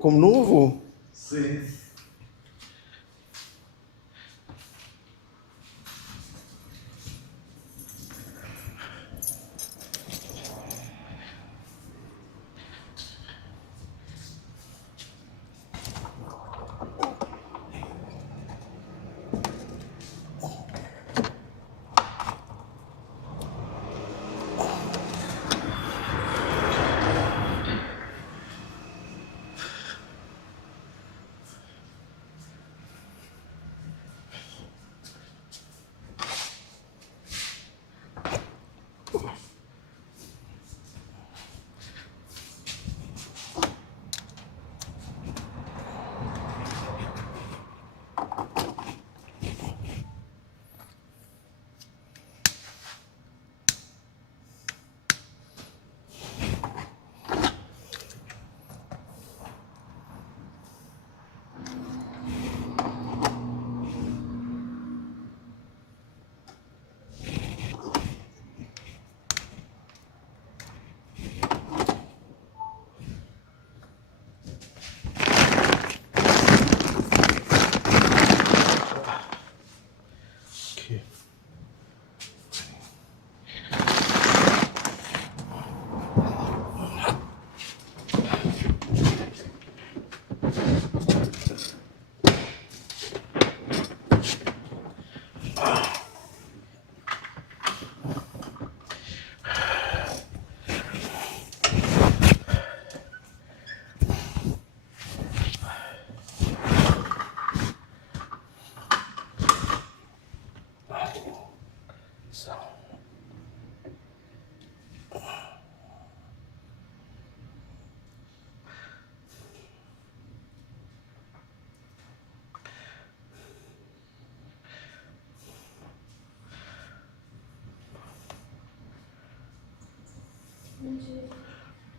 como novo? Sim.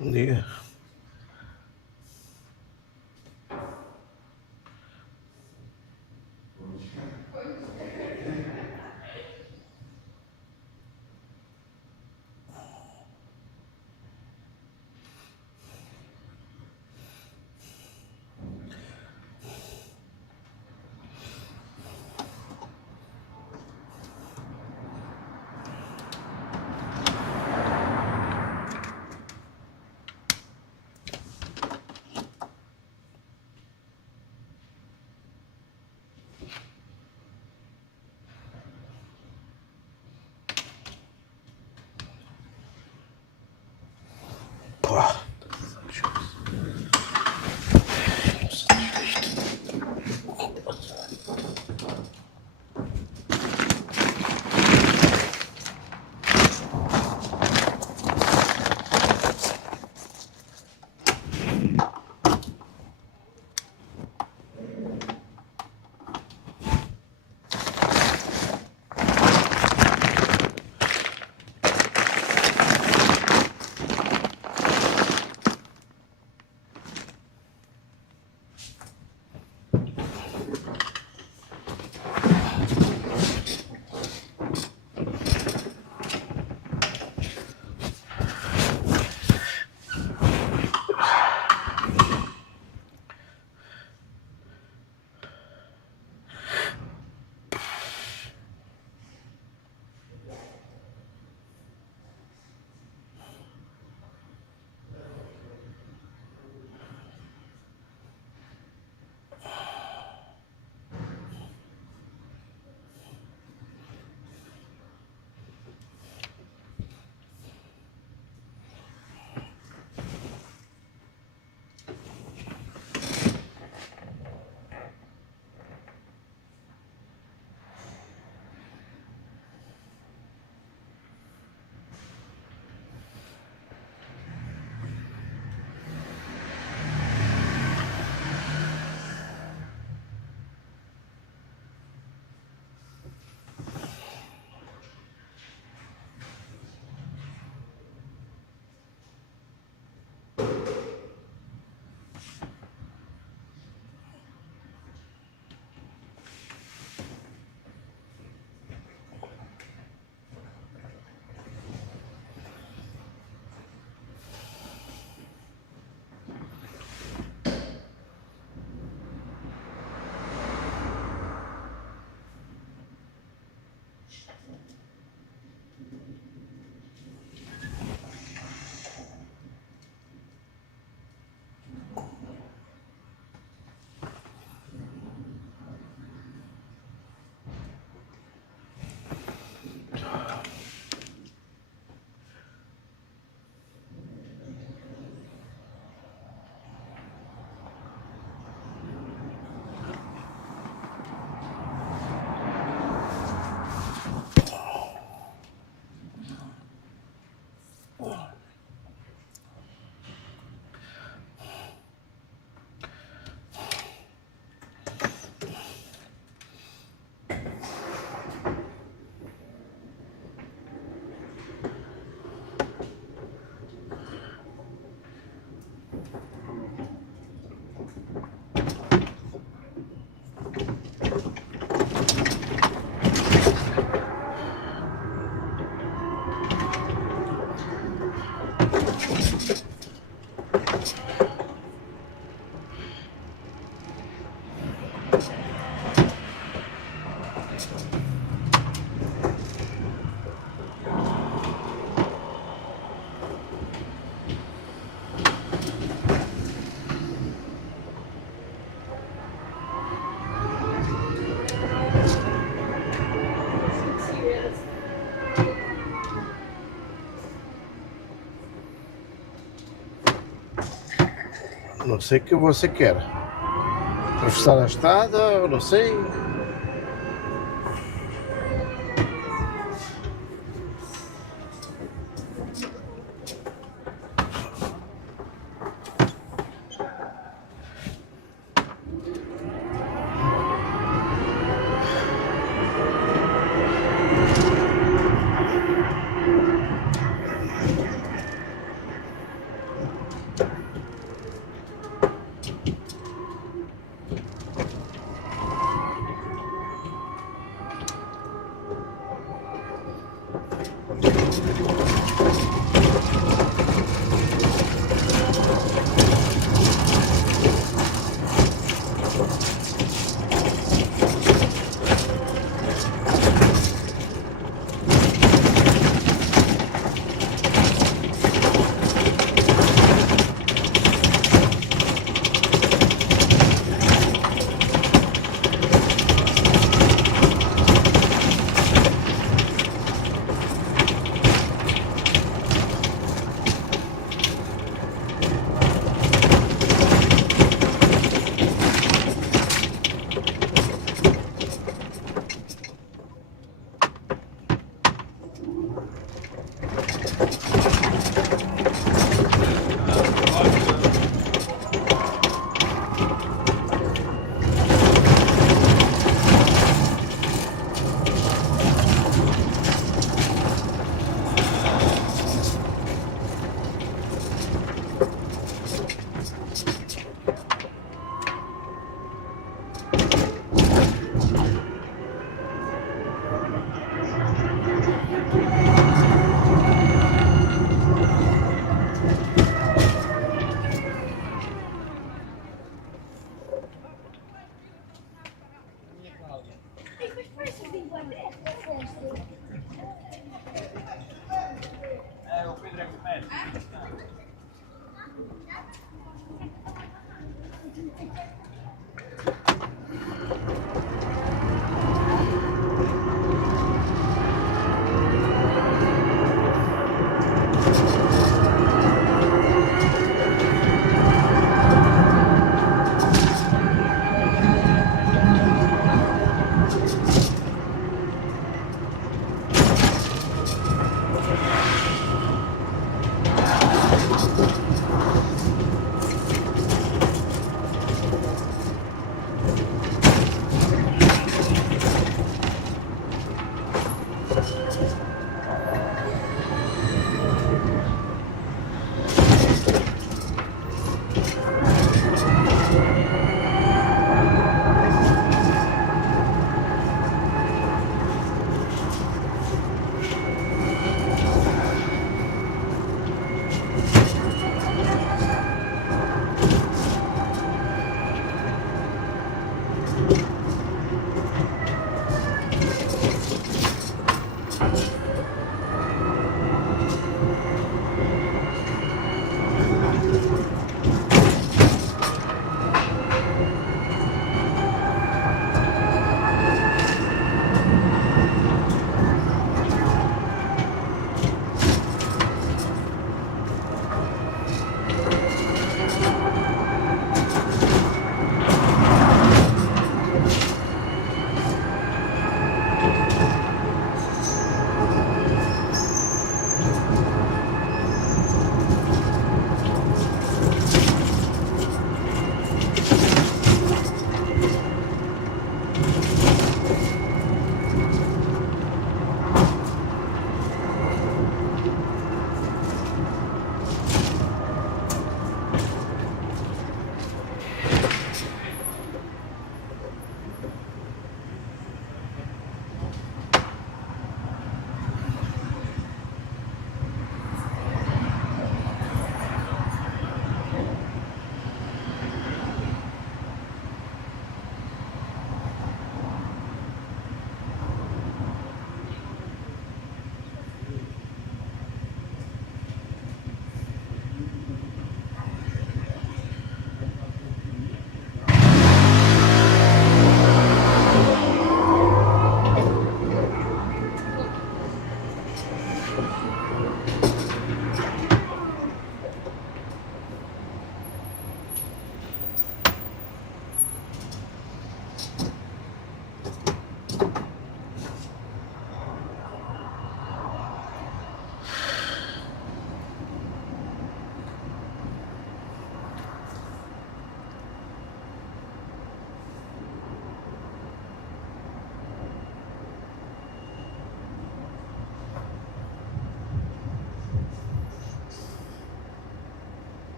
Bom dia. Pá. Não sei o que você quer. Atravessar a estrada, não sei.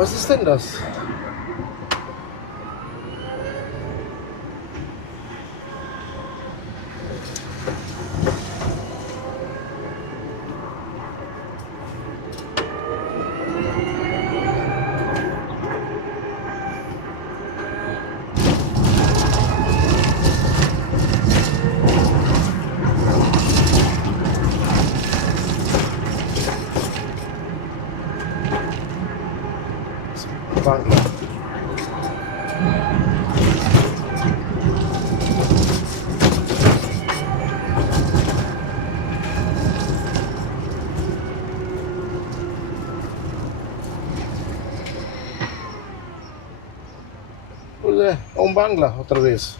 Was ist denn das? Bangla. Pois é um Bangla outra vez.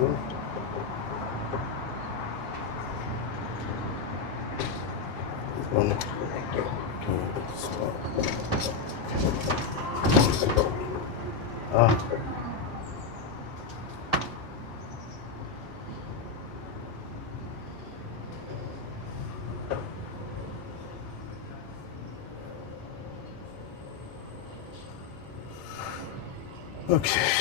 fundo. Vamos. Ah. Okay.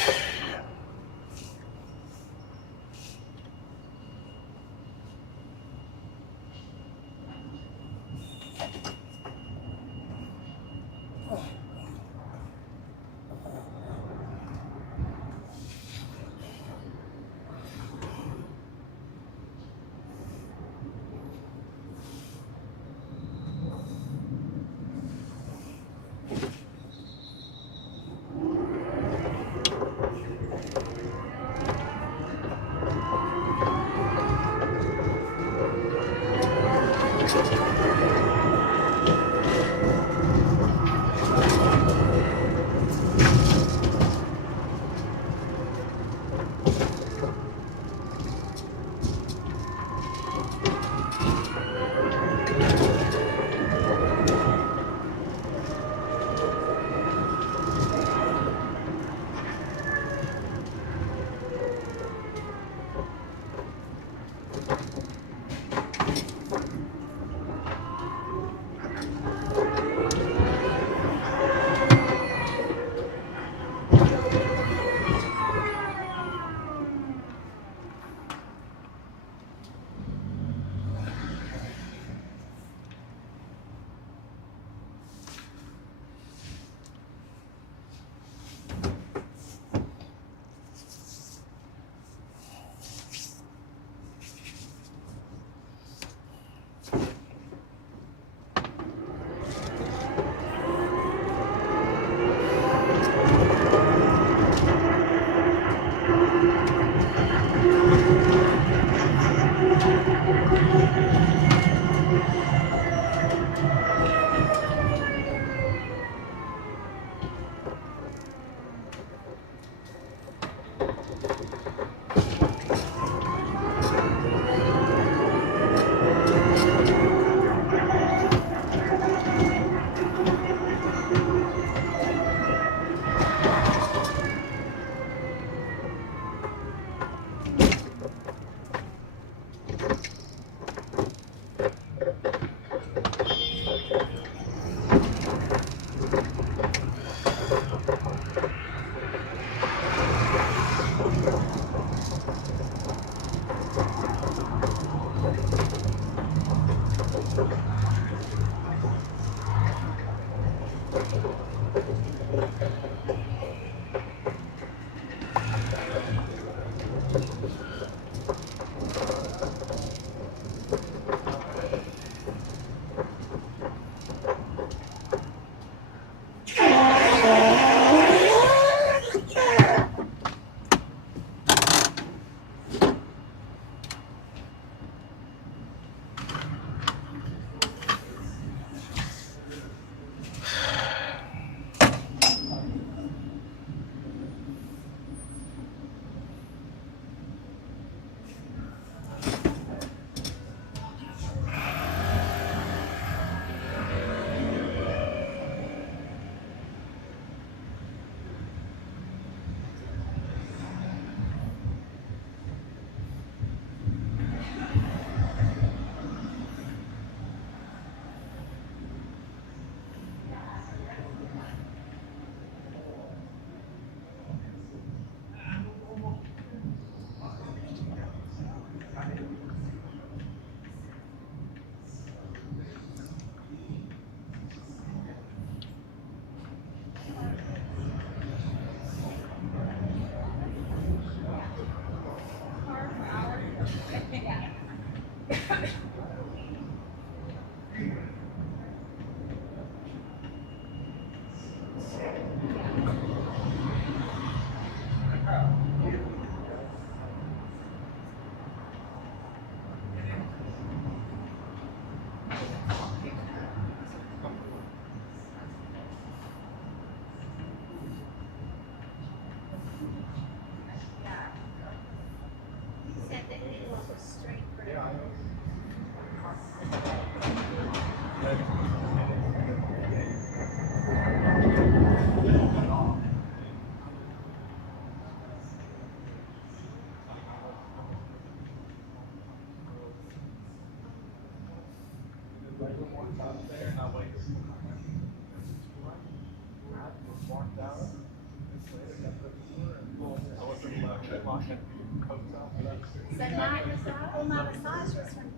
My massage was from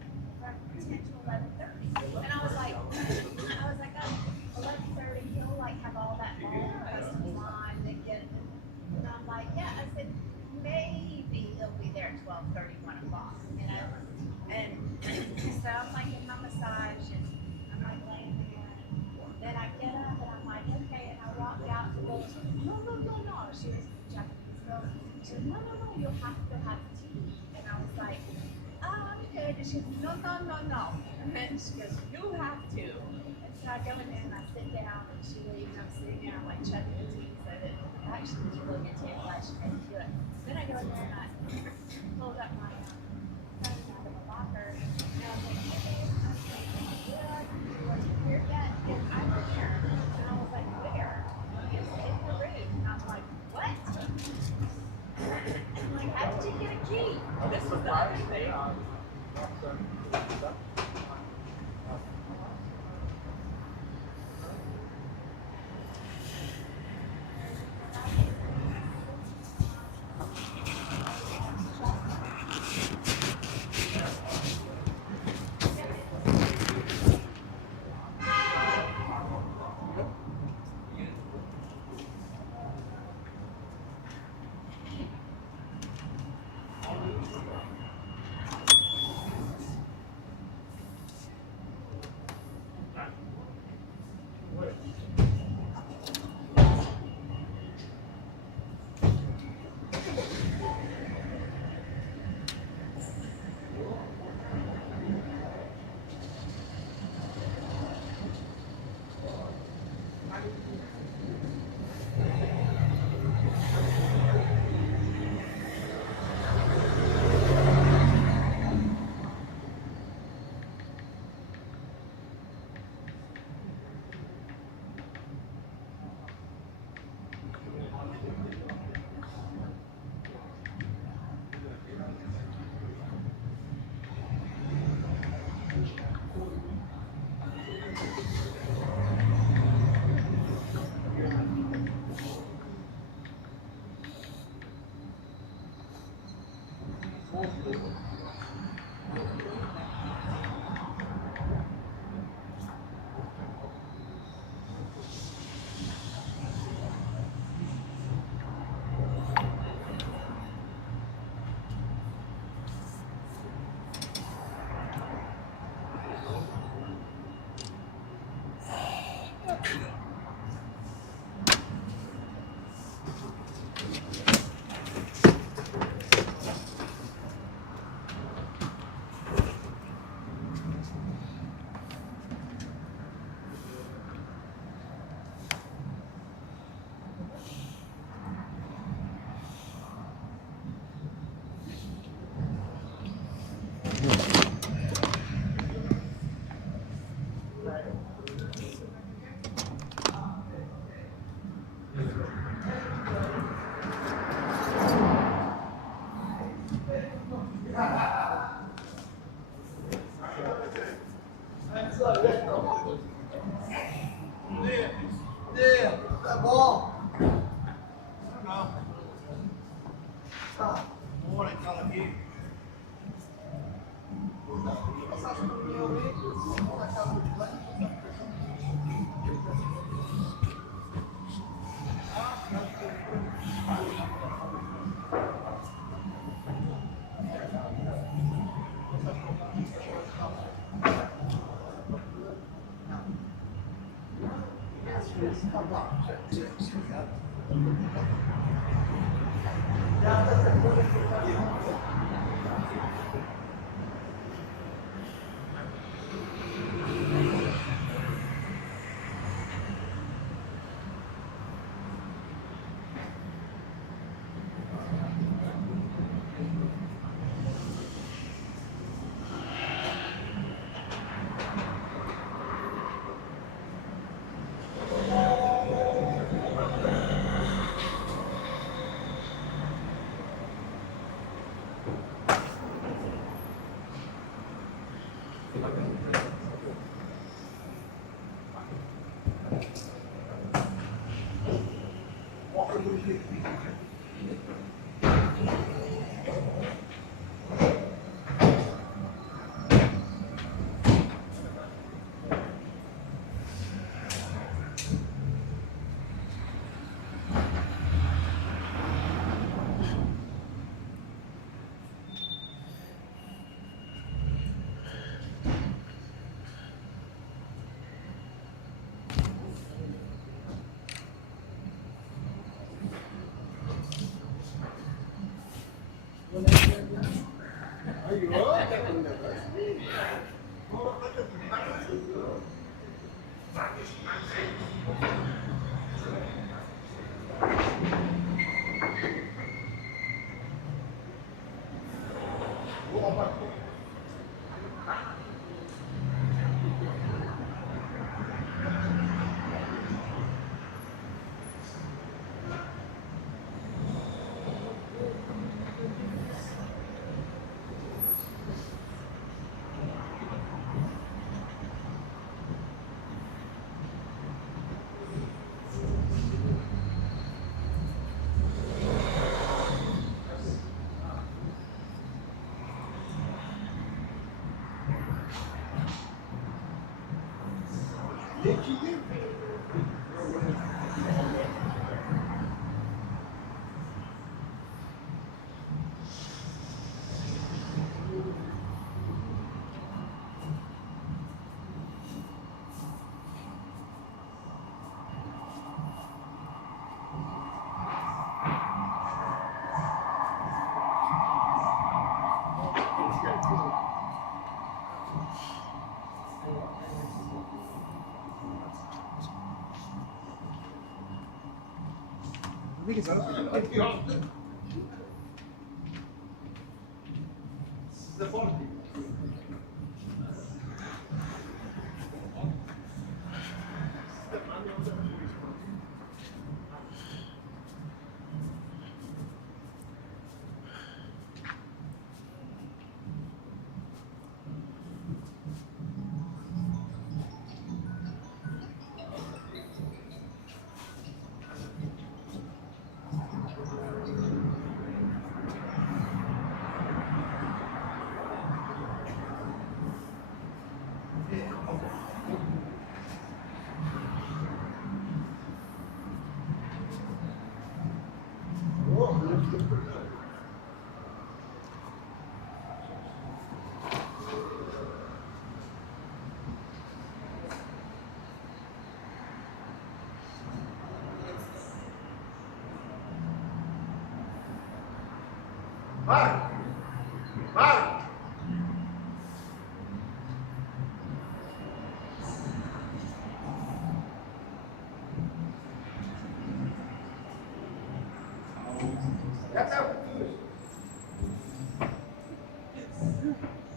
10 to 11:30, and I was like, oh, 11:30, he'll like have all that long customs line and get, and I'm like, yeah, I said, maybe he'll be there at 12:30, 1 o'clock, you know, and so I'm like in my massage, and I'm like laying there, and then I get up, and I'm like, okay, and I walked out, and the girl was like, no, she was a Japanese girl, she said, no, you'll have to have tea, and I was like, oh, okay. And she goes, no. And she goes, you have to. And so I go in there and I sit down and she leaves and I'm sitting there, I'm like chugging the tea so that actually was really good tea. I'm glad she made me do it. Then I go in there and I pulled up my phone out of my locker and I was like, okay, I wasn't here yet. And I'm here. And I was like, where? It's in the room. And I was like, what? I'm like, how did you get a key? This was the other thing.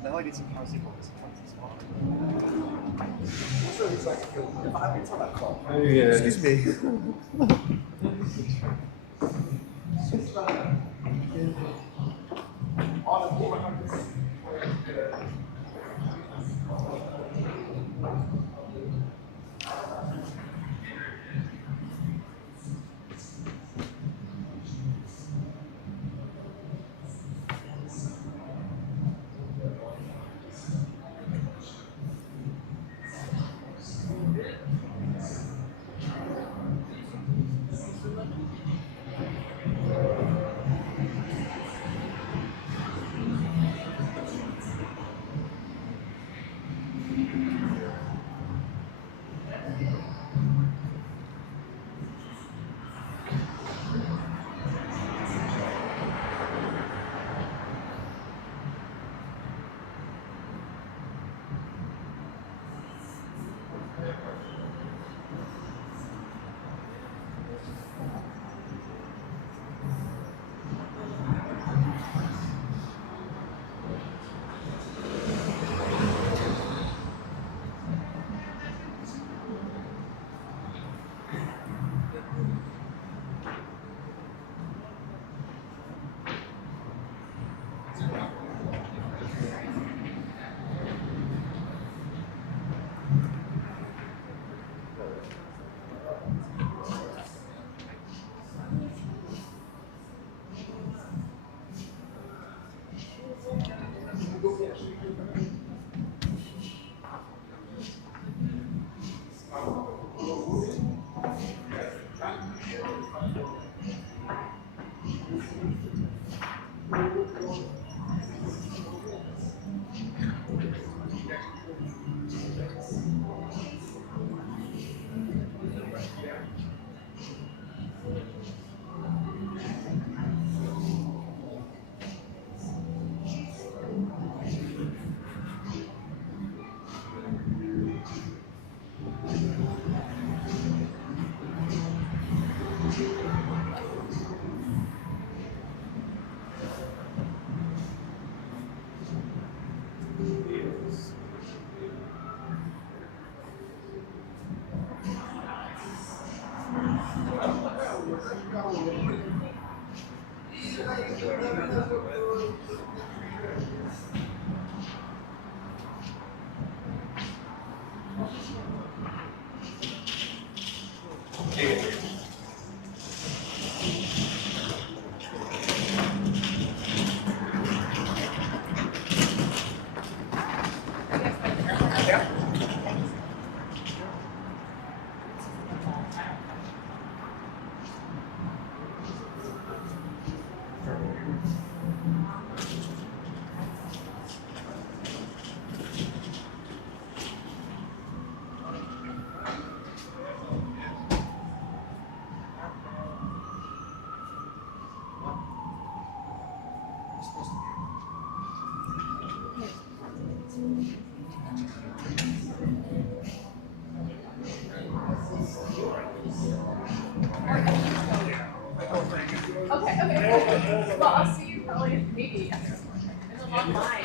Now I need some housing books. So it's like, if I haven't that car. Yeah. Excuse me. Okay. Well, I'll see you probably maybe after online.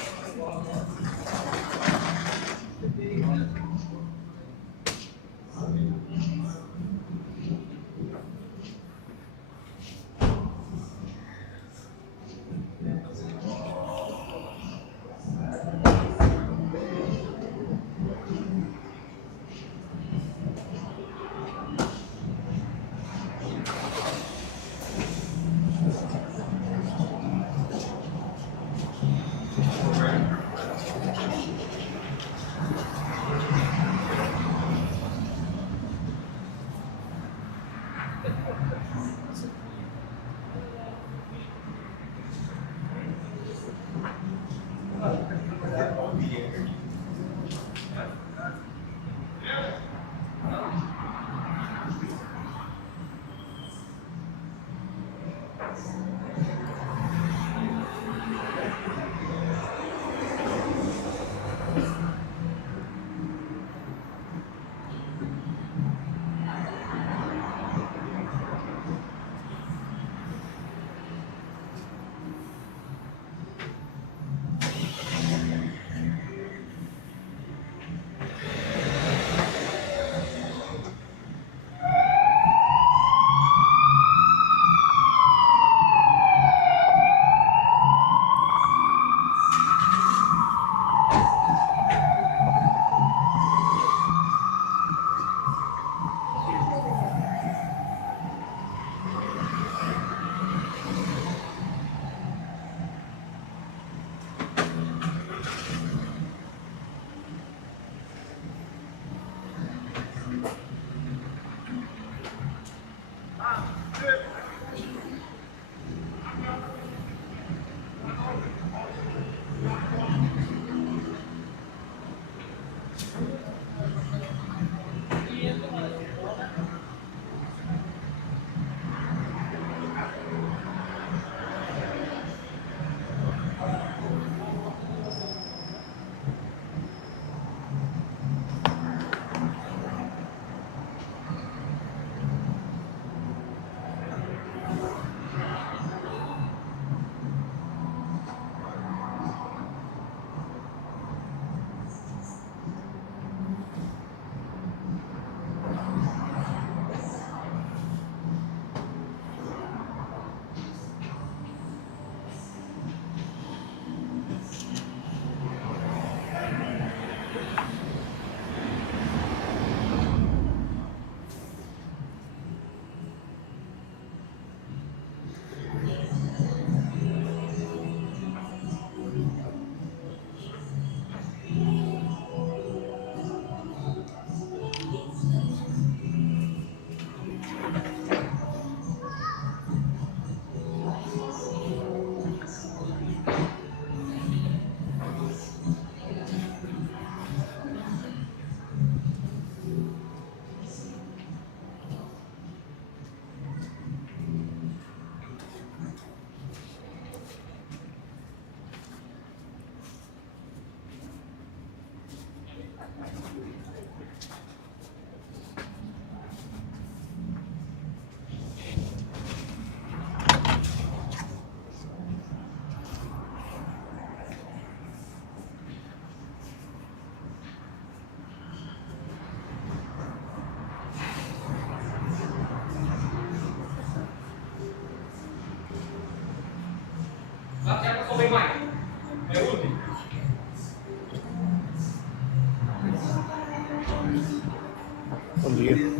Bom dia.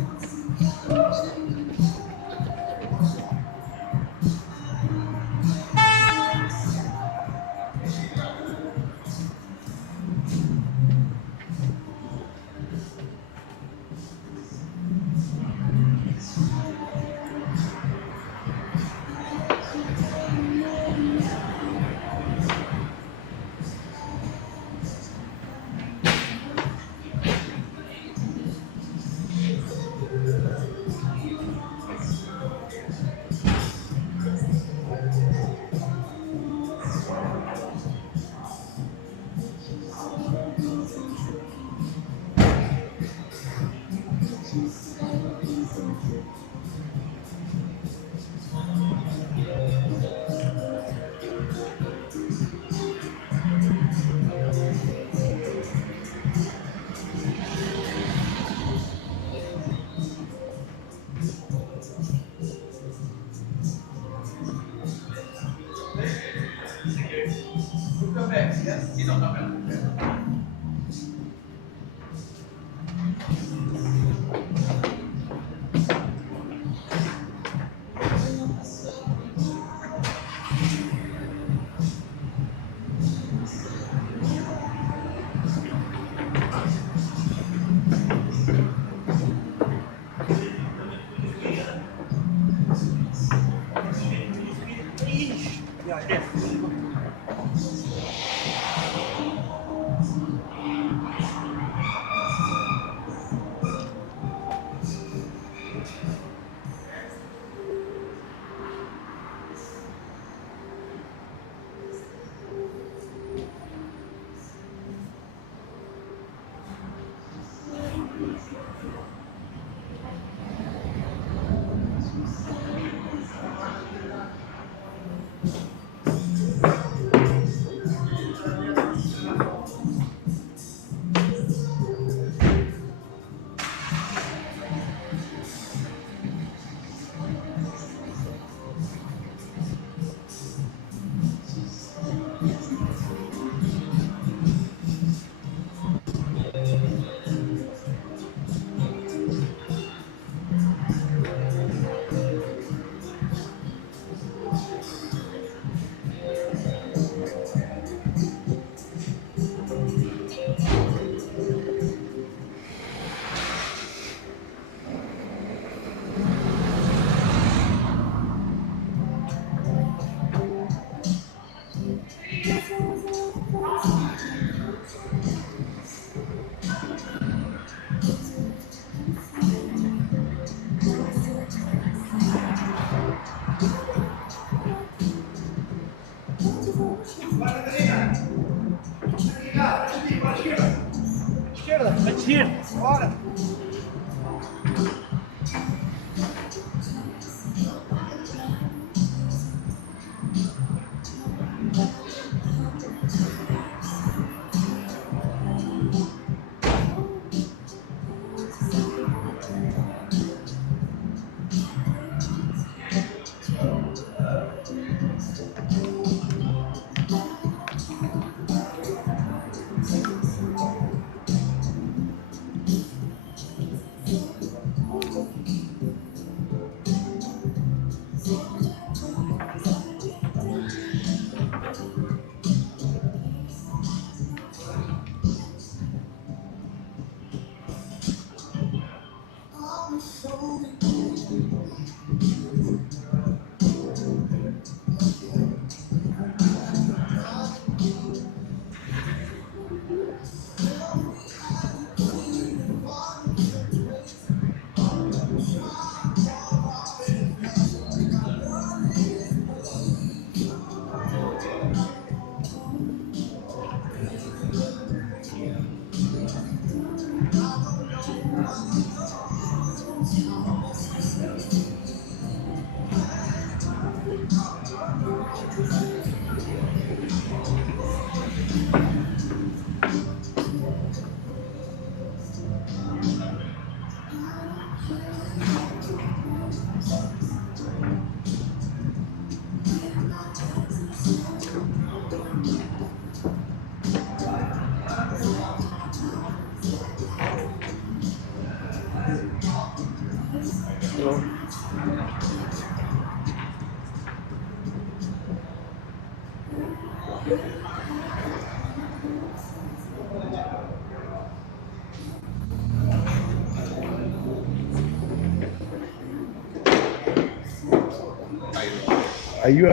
Are you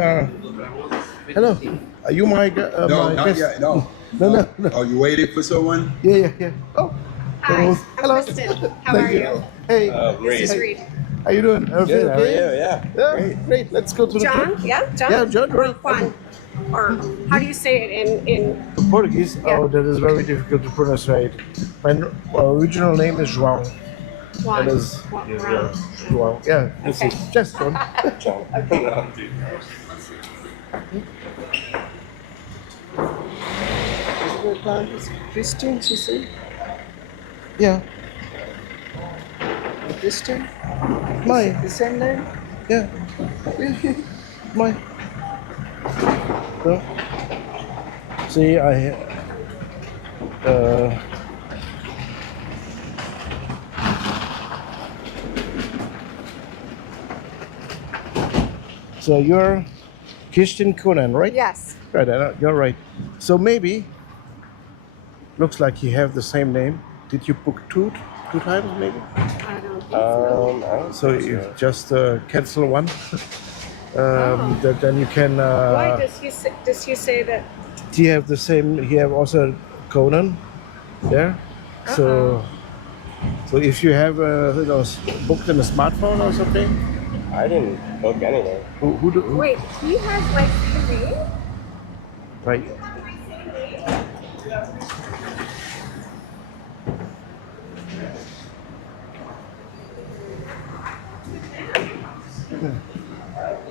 hello? Are you my No, my not guest? yet. No. No. Oh, you waited for someone? Yeah. Oh. Hi, Hello. I'm Kristen. How Thank are you? Hey. This is Reed. How you doing? Everything Good, how are okay? you? Yeah. Yeah. Great. Let's go to the John? trip. Yeah, John? Yeah, John, Or right. Juan? Or how do you say it in Portuguese. Yeah. Oh, that is very difficult to pronounce right. My original name is João. Juan? That is Juan. João. Yeah. This Okay. is just John. Christian, she said. Yeah. Christian? My. The same name? Yeah. My. So See, so you're Christian Conan, right? Yes. Right, you're right. So maybe looks like you have the same name. Did you book two times maybe? I don't think so. I don't So think you so. just cancel one. Then you can. Why does he say that? He have the same. He have also Conan there. So if you have booked in a smartphone or something. I didn't book anything. Who Wait, he has my same name? right?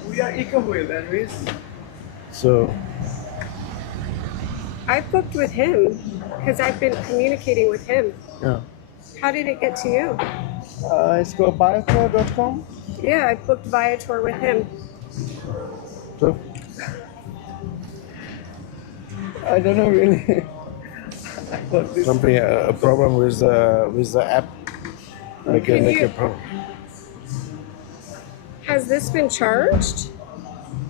We are equal anyways. So I booked with him because I've been communicating with him. yeah. How did it get to you? It's go biotour.com. Yeah, I booked Viator with him. So I don't know really. I got this. something a problem with the app. Make a problem. Has this been charged?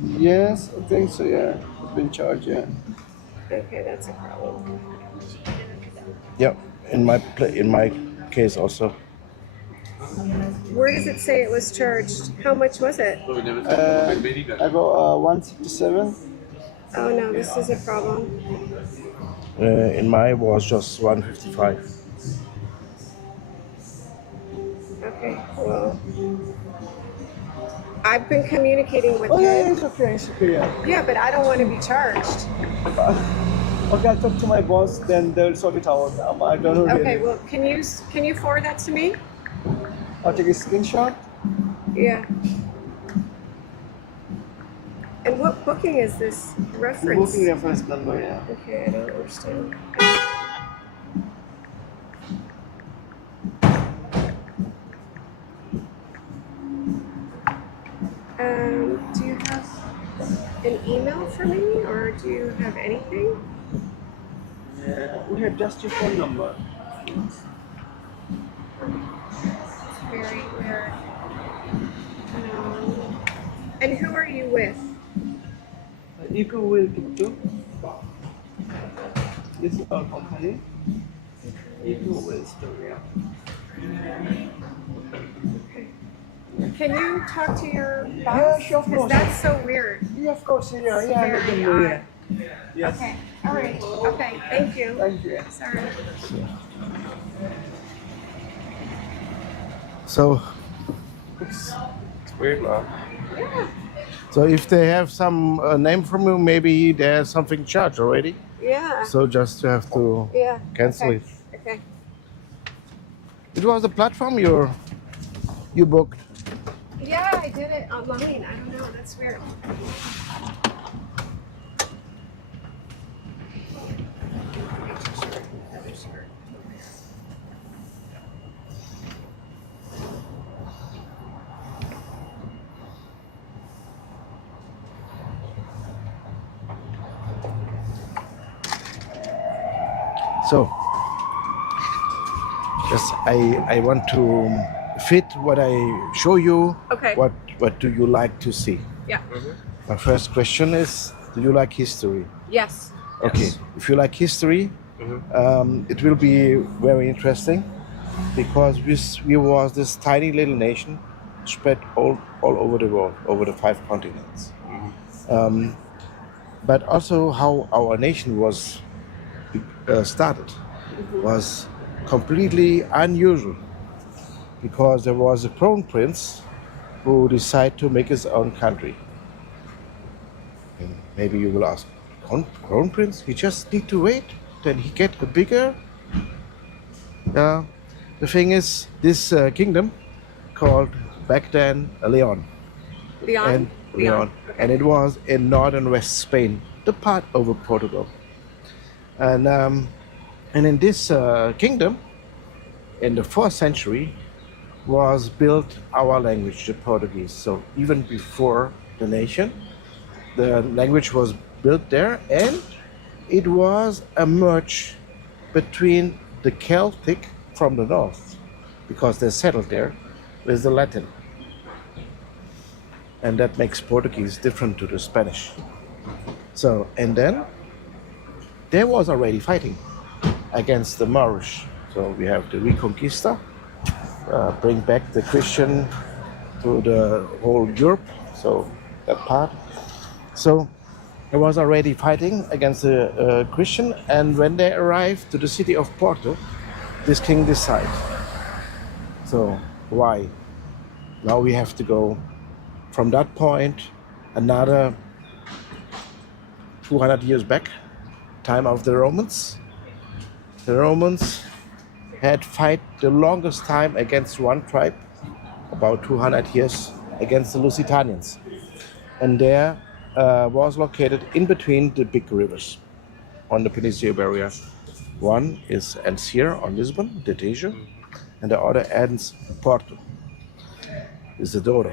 Yes, I think so. Yeah, it's been charged. Yeah. Okay, that's a problem. Yeah. In my case also. Where does it say it was charged? How much was it? I got 167. Oh no, this is a problem. In my was just 155. Okay, well, I've been communicating with Oh yeah, him. it's okay. It's okay. Yeah. Yeah, but I don't want to be charged. Okay, I'll talk to my boss. Then they'll sort it out. I don't know. Okay, Really. well, can you forward that to me? I'll take a screenshot. Yeah. And what booking is this reference? Booking reference number. Yeah. Okay, I don't understand. Do you have an email for me, or do you have anything? Yeah. We have just your phone number. It's very weird. And who are you with? Eco will Tuk-Tuk. This is our company. Eco will store. Yeah. Can you talk to your boss? Yeah, sure, of Because course. that's so weird. Yeah, of course. Yeah, It's yeah. very Let them know, yeah. odd. Yes. Okay, all right. Okay, thank you. Thank you. Sorry. So It's weird, man. Yeah, so if they have some name from you, maybe there's something charged already. yeah, So just you have to yeah. cancel Okay. it. Okay. It was the platform you booked. Yeah, I did it online. I don't know. That's weird. So just I want to fit what I show you. Okay. What do you like to see? Yeah. My first question is, do you like history? Yes. Okay. If you like history, it will be very interesting because we was this tiny little nation spread all over the world, over the 5 continents. But also how our nation was started was completely unusual because there was a crown prince who decided to make his own country. And maybe you will ask, crown prince? He just need to wait, then he get a bigger. The thing is, this kingdom called back then Leon. Leon. And Leon. Okay. And it was in northern West Spain, the part over Portugal. And in this kingdom, in the 4th century, was built our language, the Portuguese. So even before the nation, the language was built there, and it was a merge between the Celtic from the north, because they settled there, with the Latin. And that makes Portuguese different to the Spanish. So, and then there was already fighting against the Moorish. So we have the Reconquista, bring back the Christian to the whole Europe, so that part. So there was already fighting against the Christian, and when they arrived to the city of Porto, this king decided. So why? Now we have to go from that point another 200 years back, time of the Romans. The Romans had fight the longest time against one tribe, about 200 years, against the Lusitanians. And there was located in between the big rivers on the Peninsula Iberian. One ends here on Lisbon, the Tejo, and the other ends Porto, is the Douro.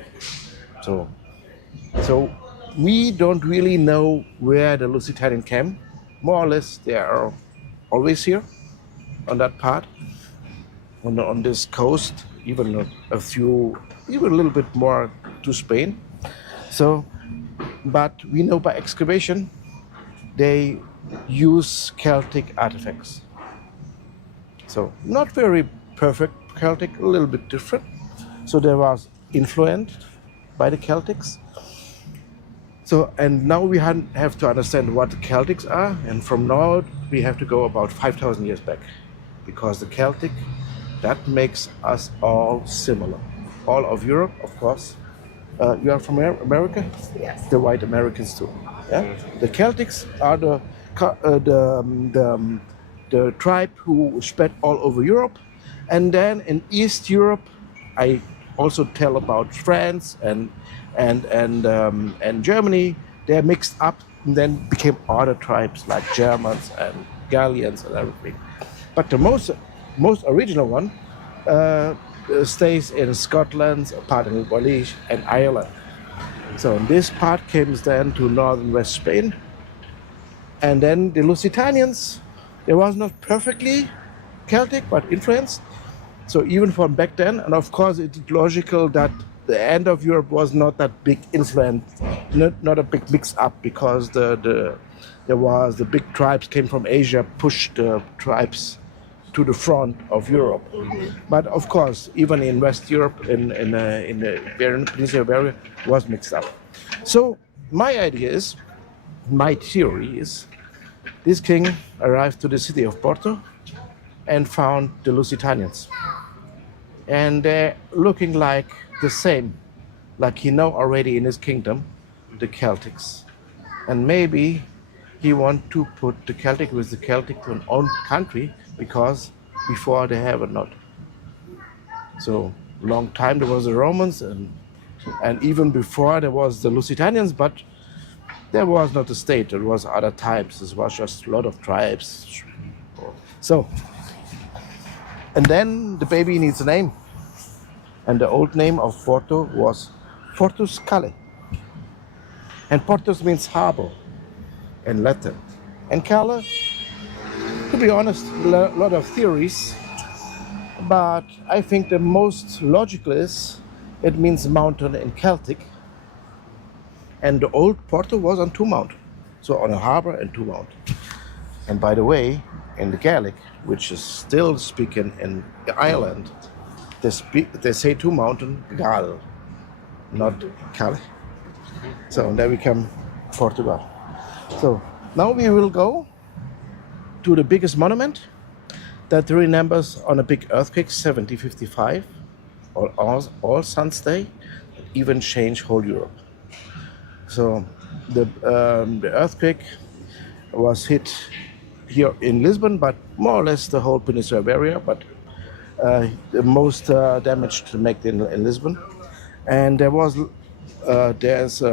So we don't really know where the Lusitanian came. More or less, they are always here on that part, on this coast, even a little bit more to Spain. So, but we know by excavation, they use Celtic artifacts. So not very perfect Celtic, a little bit different. So there was influenced by the Celtics. So, and now we have to understand what the Celtics are, and from now we have to go about 5,000 years back, because the Celtic, that makes us all similar. All of Europe, of course. You are from America? Yes. The white Americans too. Yeah? The Celtics are the tribe who spread all over Europe, and then in East Europe, I also tell about France and Germany. They're mixed up and then became other tribes like Germans and Gallians and everything. But the most original one stays in Scotland, a part in Wales and Ireland. So this part came then to northern West Spain. And then the Lusitanians, they was not perfectly Celtic, but influenced. So even from back then, and of course it's logical that the end of Europe was not that big influence, not a big mix-up, because there was the big tribes came from Asia, pushed the tribes to the front of Europe. But of course, even in West Europe, in the Peninsula area, was mixed up. So my theory is, this king arrived to the city of Porto and found the Lusitanians. And they're looking like the same, like he know already in his kingdom, the Celtics. And maybe he want to put the Celtic with the Celtic to an own country, because before they have it not. So long time there was the Romans, and even before there was the Lusitanians, but there was not a state, there was other types, it was just a lot of tribes. So, and then the baby needs a name. And the old name of Porto was Portus Cale. And Portus means harbor in Latin. And Cale, to be honest, a lot of theories, but I think the most logical is it means mountain in Celtic. And the old Porto was on two mountains, so on a harbor and two mountains. And by the way, in the Gaelic, which is still speaking in Ireland, they say two mountain Gal, not Cale. So there we come Portugal. So now we will go to the biggest monument that remembers on a big earthquake, 1755, or All Saints Day, even changed whole Europe. So the earthquake was hit here in Lisbon, but more or less the whole peninsula area, but the most damage to make in Lisbon. And there's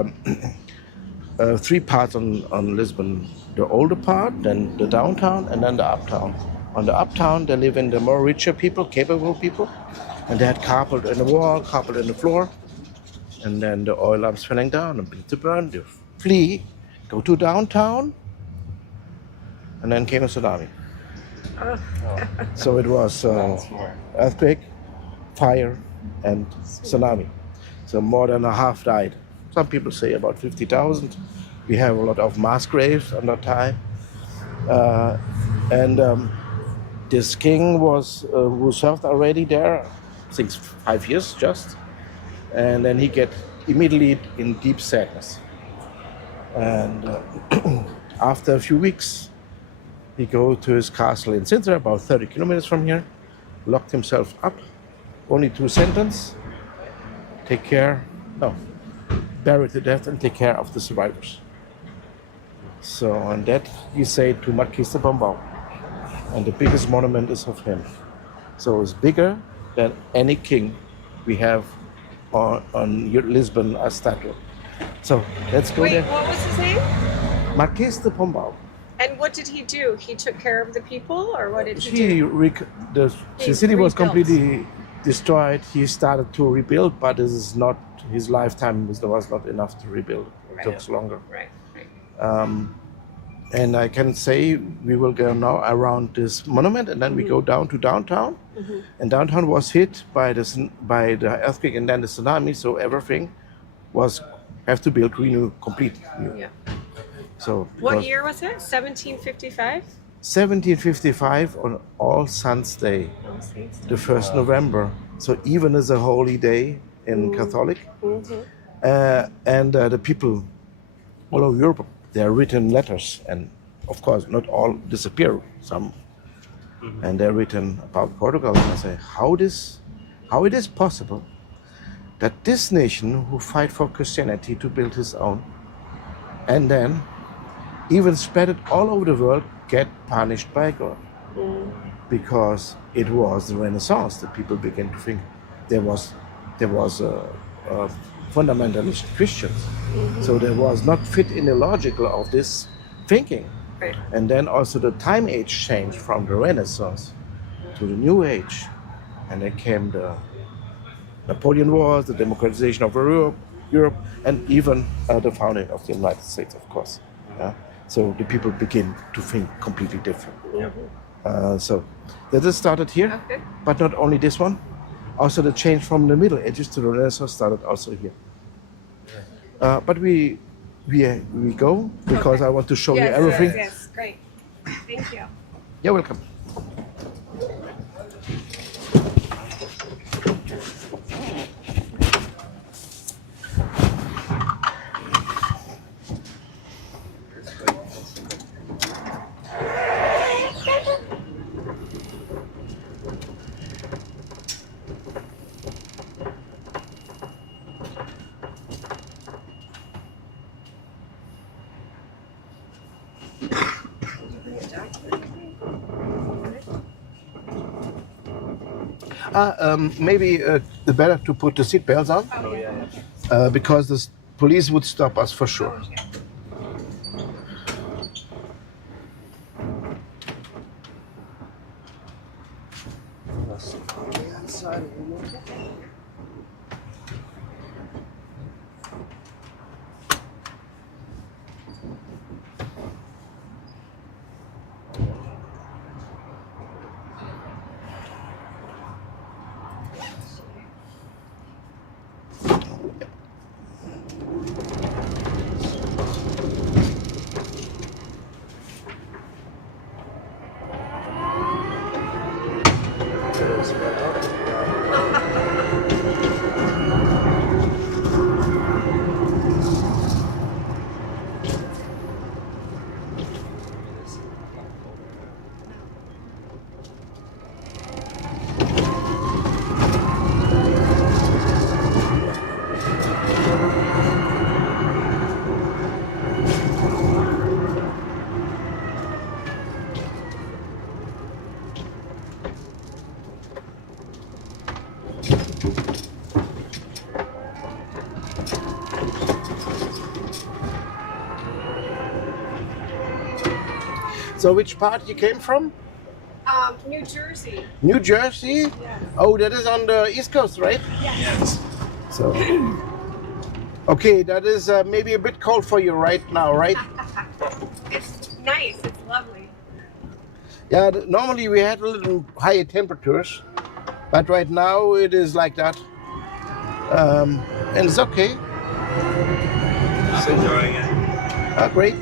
three parts on Lisbon: the older part, then the downtown, and then the uptown. On the uptown, they live in the more richer people, capable people, and they had carpet in the wall, carpet in the floor. And then the oil lamps falling down and begin to burn. They flee, go to downtown, and then came a tsunami. Oh, So it was earthquake, fire, and tsunami. So more than a half died. Some people say about 50,000. We have a lot of mass graves on that time. And this king was who served already there, I think 5 years just. And then he get immediately in deep sadness. And after a few weeks, he go to his castle in Sintra, about 30 kilometers from here, locked himself up, only 2 sentences, bury to death and take care of the survivors. So, and that he said to Marquis de Pombal, and the biggest monument is of him. So it's bigger than any king we have on Lisbon as statue. So let's go wait, there. what was his name? Marquis de Pombal. And what did he do? He took care of the people, or what did he do? The city was rebuilt. completely destroyed. He started to rebuild, but this is not his lifetime. There was not enough to rebuild. It took longer. Right. And I can say we will go now around this monument, and then we go down to downtown. And downtown was hit by the earthquake and then the tsunami, so everything have to build complete new. Yeah. So What year was it? 1755? 1755 on All Saints' Day, the 1st November. So even as a holy day in Catholic. And the people all over Europe, they are written letters, and of course not all disappear, some. And they're written about Portugal, and I say, how it is possible that this nation who fight for Christianity to build his own, and then even spread it all over the world, get punished by God. Because it was the Renaissance that people began to think there was fundamentalist Christians. So there was not fit in the logical of this thinking. Right. And then also the time age changed from the Renaissance to the New Age. And then came the Napoleon Wars, the democratization of Europe, and even the founding of the United States, of course. Yeah? So the people begin to think completely different. So that is started here, but not only this one. Also the change from the Middle Ages to the Renaissance started also here. But we go because I want to show you everything. Yes, great. Thank you. You're welcome. Maybe it's better to put the seat belts on. Because the police would stop us for sure. So which part you came from? New Jersey. New Jersey? Yes. Oh, that is on the East Coast, right? Yes. So, okay, that is maybe a bit cold for you right now, right? It's nice. It's lovely. Yeah, normally we had a little higher temperatures, but right now it is like that. And it's okay. I'm enjoying it. Great.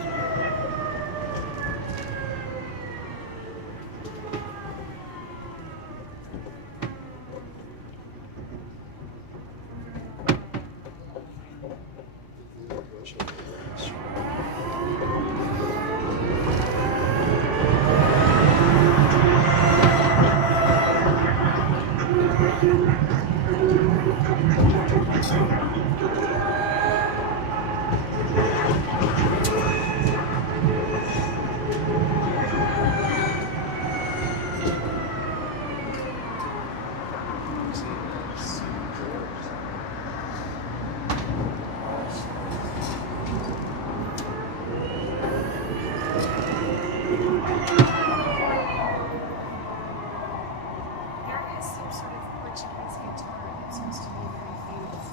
There is some sort of Portuguese guitar that seems to be very famous.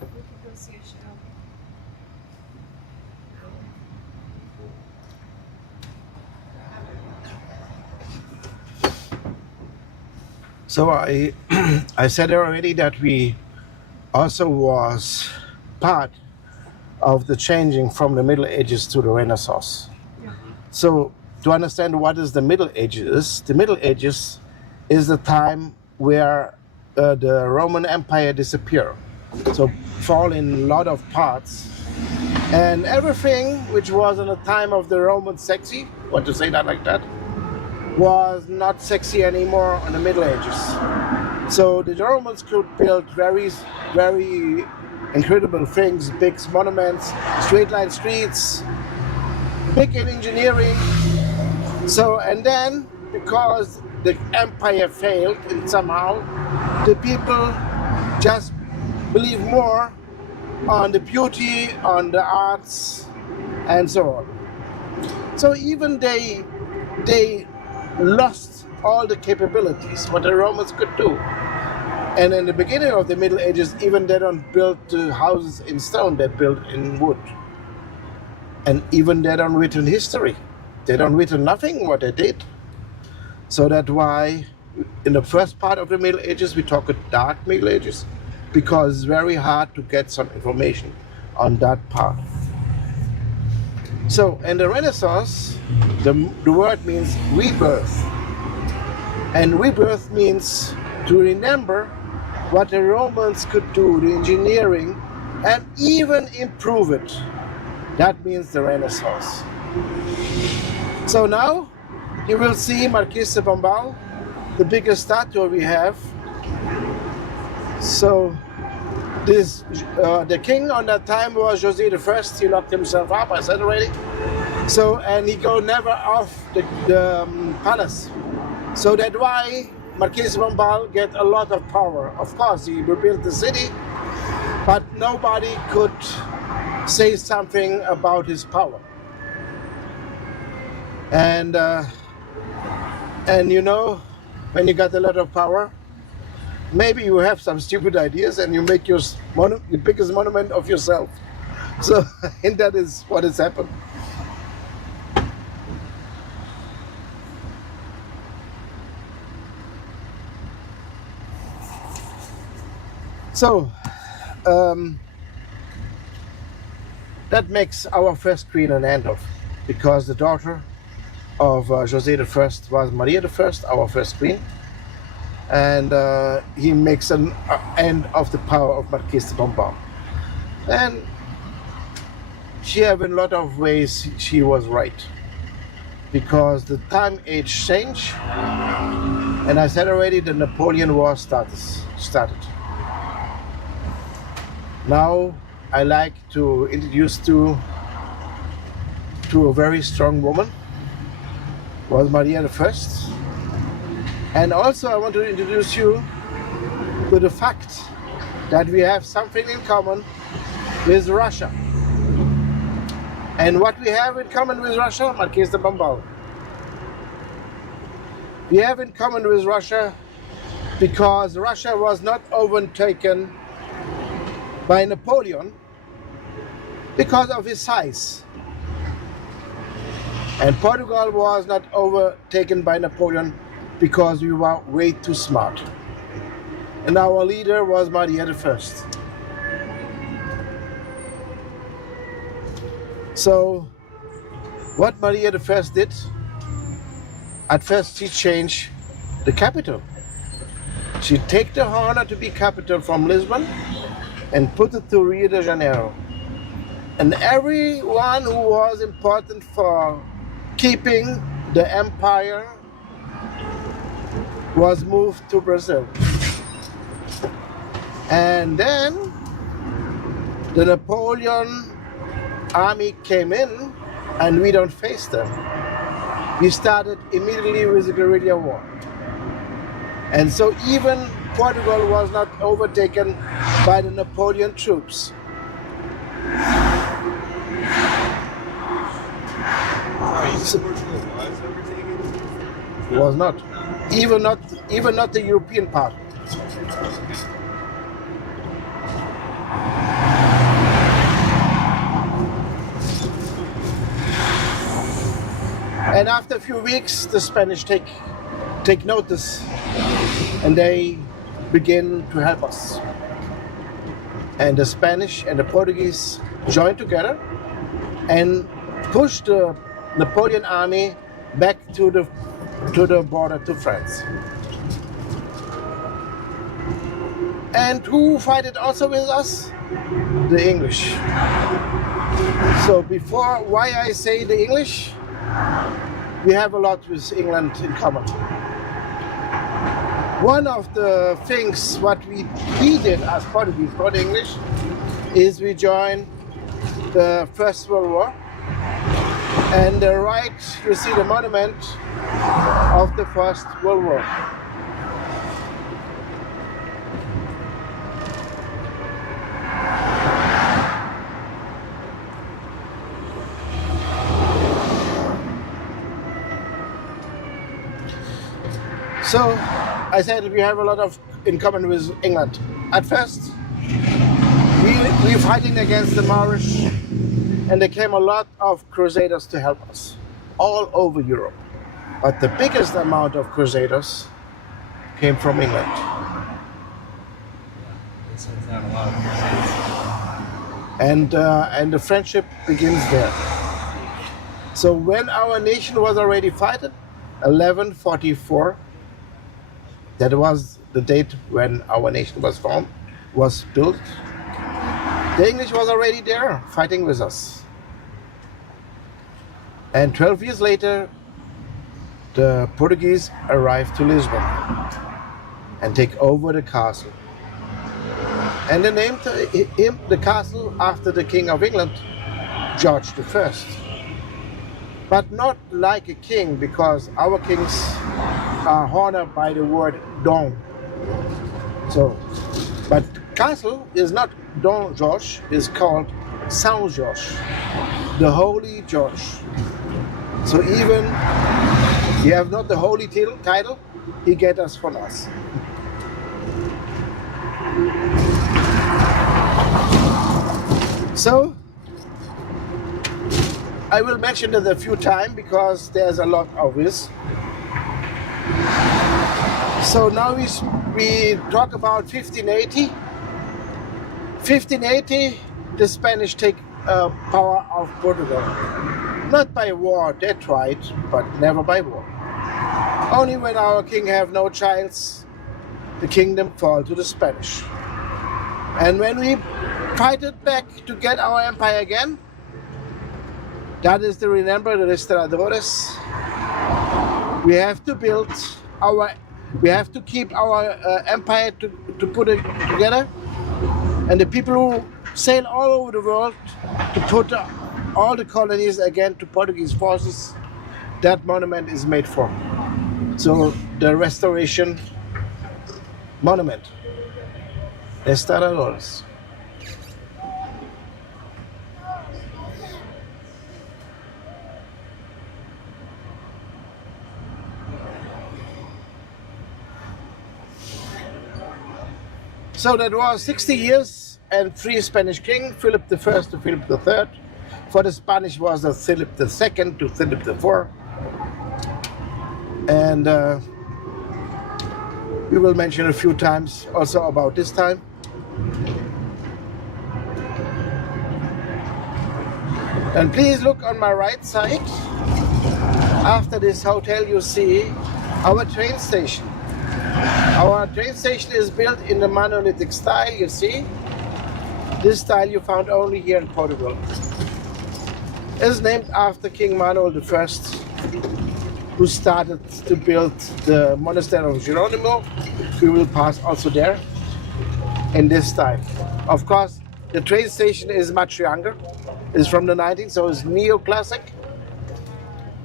We could go see a show. So I I said already that we also was part of the changing from the Middle Ages to the Renaissance. Yeah. So to understand what is the Middle Ages, the Middle Ages is the time where the Roman Empire disappeared. So fall in a lot of parts. And everything which was in the time of the Roman sexy, want to say that like that, was not sexy anymore in the Middle Ages. So the Romans could build very, very incredible things, big monuments, straight line streets, big in engineering. So, and then because the empire failed and somehow, the people just believe more on the beauty, on the arts, and so on. So even they lost all the capabilities what the Romans could do. And in the beginning of the Middle Ages, even they don't build the houses in stone, they built in wood. And even they don't written history. They don't written nothing what they did. So that's why in the first part of the Middle Ages, we talk about dark Middle Ages, because it's very hard to get some information on that part. So in the Renaissance, the word means rebirth. And rebirth means to remember what the Romans could do, the engineering, and even improve it. That means the Renaissance. So now you will see Marquis de Pombal, the biggest statue we have. So this the king on that time was José I. He locked himself up, I said already. So, and he go never off the palace. So that's why Marquis de Pombal get a lot of power. Of course, he rebuilt the city, but nobody could say something about his power. And you know, when you got a lot of power, maybe you have some stupid ideas and you make your the biggest monument of yourself. So, and that is what has happened. So, that makes our first queen an end of, because the daughter of José I was Maria I, our first queen, and he makes an end of the power of Marquis de Pombal. And she have in a lot of ways she was right, because the time age changed, and I said already the Napoleon War started. Now I like to introduce to a very strong woman, was Maria I. And also I want to introduce you to the fact that we have something in common with Russia. And what we have in common with Russia, Marquis de Pombal. We have in common with Russia because Russia was not overtaken by Napoleon because of his size. And Portugal was not overtaken by Napoleon because we were way too smart. And our leader was Maria I. So, what Maria I did, at first she changed the capital. She took the honor to be capital from Lisbon and put it to Rio de Janeiro. And everyone who was important for keeping the empire was moved to Brazil. And then the Napoleon army came in and we don't face them. We started immediately with the guerrilla war. And so even Portugal was not overtaken by the Napoleon troops. Portugal was overtaken? Was not. Even not the European part. And after a few weeks, the Spanish take notice, and they begin to help us. And the Spanish and the Portuguese joined together and pushed the Napoleon army back to the border to France. And who fought it also with us? The English. So before, why I say the English? We have a lot with England in common. One of the things what we did as Portuguese for the English is we joined the First World War. And the right, you see the monument of the First World War. So, I said we have a lot in common with England. At first, we were fighting against the Moorish, and there came a lot of crusaders to help us, all over Europe. But the biggest amount of crusaders came from England. So it's not a lot of crusades. And the friendship begins there. So when our nation was already fighting, 1144, that was the date when our nation was formed, was built. The English was already there fighting with us. And 12 years later, the Portuguese arrived to Lisbon and take over the castle. And they named the castle after the King of England, George I. But not like a king, because our kings are honored by the word Dom. So, but castle is not Dom George, it's called São Jorge, the Holy George. So even he have not the holy title, he get us from us. So I will mention it a few times because there's a lot of this. So now we talk about 1580. 1580, the Spanish take power of Portugal. Not by war, they tried, but never by war. Only when our king have no chance, the kingdom fall to the Spanish. And when we fight it back to get our empire again, that is to remember the restauradores. We have to build we have to keep our empire to put it together. And the people who sail all over the world to put all the colonies again to Portuguese forces, that monument is made for. So the restoration monument, restauradores. So that was 60 years and 3 Spanish kings, Philip I to Philip III. For the Spanish was the Philip II to Philip IV. And we will mention a few times also about this time. And please look on my right side. After this hotel you see our train station. Our train station is built in the monolithic style, you see. This style you found only here in Portugal. It's named after King Manuel I, who started to build the monastery of Geronimo. We will pass also there in this style. Of course, the train station is much younger. It's from the 19th, so it's neoclassic.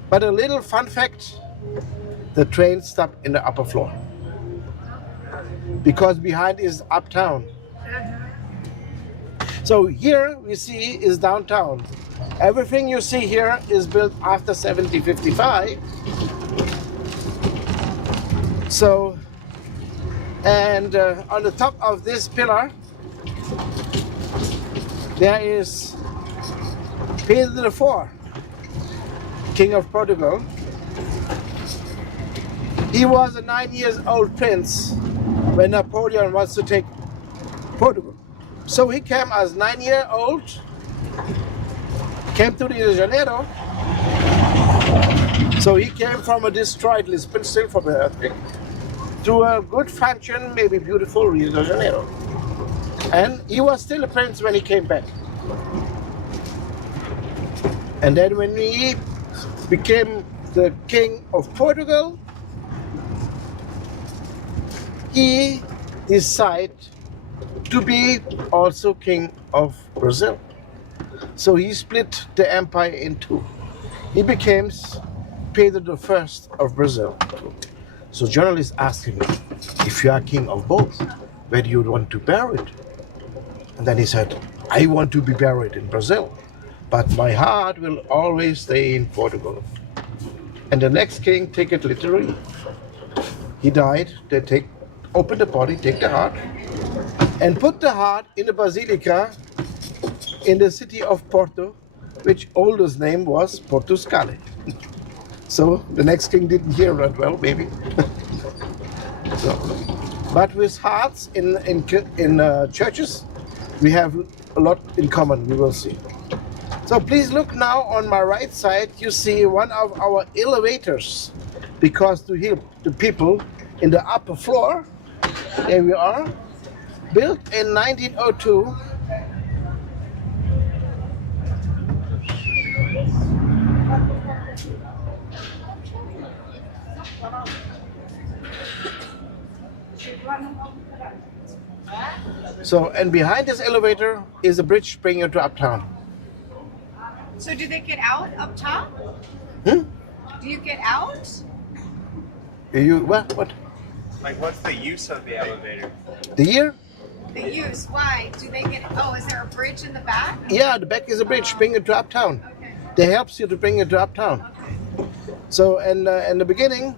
But a little fun fact, the train stopped in the upper floor. Because behind is uptown. So here we see is downtown. Everything you see here is built after 1755. So, and on the top of this pillar, there is Pedro IV, King of Portugal. He was a 9-year-old prince when Napoleon wants to take Portugal. So he came as 9-year-old, came to Rio de Janeiro. So he came from a destroyed Lisbon, still from the earthquake, to a good function, maybe beautiful Rio de Janeiro. And he was still a prince when he came back. And then when he became the King of Portugal, he decided to be also King of Brazil. So he split the empire in two. He became Pedro I of Brazil. So journalists asked him, if you are king of both, where do you want to bury it? And then he said, I want to be buried in Brazil, but my heart will always stay in Portugal. And the next king take it literally. He died, they open the body, take the heart, and put the heart in the basilica in the city of Porto, which oldest name was Portuscale. So the next king didn't hear that well, maybe. So, but with hearts in churches, we have a lot in common, we will see. So please look now on my right side, you see one of our elevators, because to help the people in the upper floor, there we are, built in 1902. So, and behind this elevator is a bridge bringing you to uptown. So do they get out up top? Hmm? Do you get out? What? Like, what's the use of the elevator? The year? The use. Why? Do they get? Oh, is there a bridge in the back? Yeah, the back is a bridge bringing you to uptown. Okay. They helps you to bring you to uptown. Okay. So, in the beginning,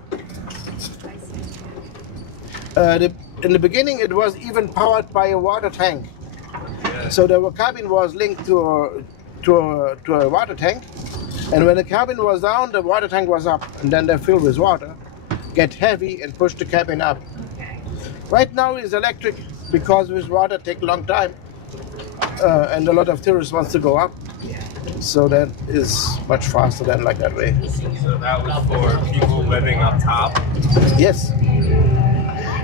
in the beginning, it was even powered by a water tank. Yeah. So the cabin was linked to a water tank, and when the cabin was down, the water tank was up, and then they fill with water, get heavy, and push the cabin up. Okay. Right now it's electric because with water take a long time, and a lot of tourists wants to go up. So that is much faster than like that way. So that was for people living up top? Yes.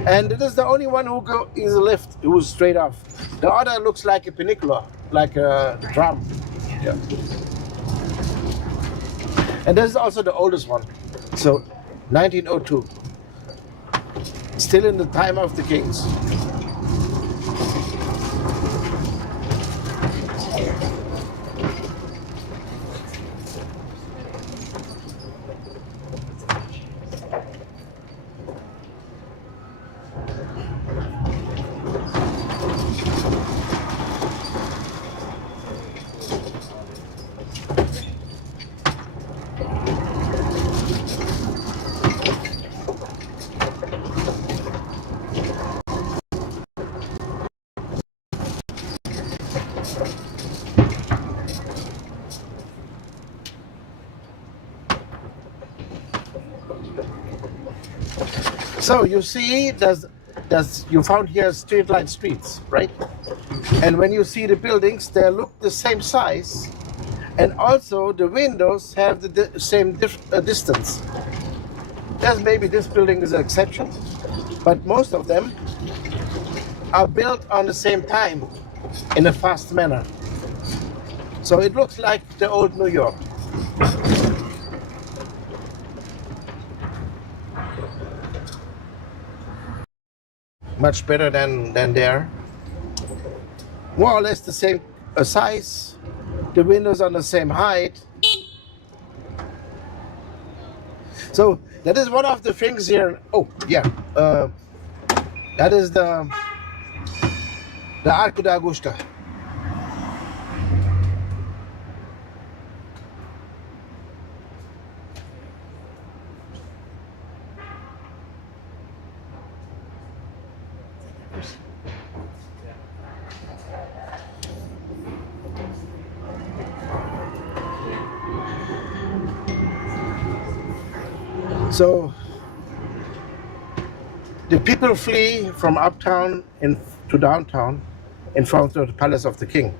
And it is the only one who is a lift, who's straight off. The other looks like a peninsula, like a drum. Yeah. And this is also the oldest one. So 1902. Still in the time of the kings. So you see, you found here straight line streets, right? And when you see the buildings, they look the same size, and also the windows have the same distance. Yes, maybe this building is an exception, but most of them are built on the same time in a fast manner. So it looks like the old New York. Much better than there. More or less the same size. The windows on the same height. So that is one of the things here. Oh yeah, that is the Arco da Augusta. So the people flee from uptown to downtown in front of the Palace of the King.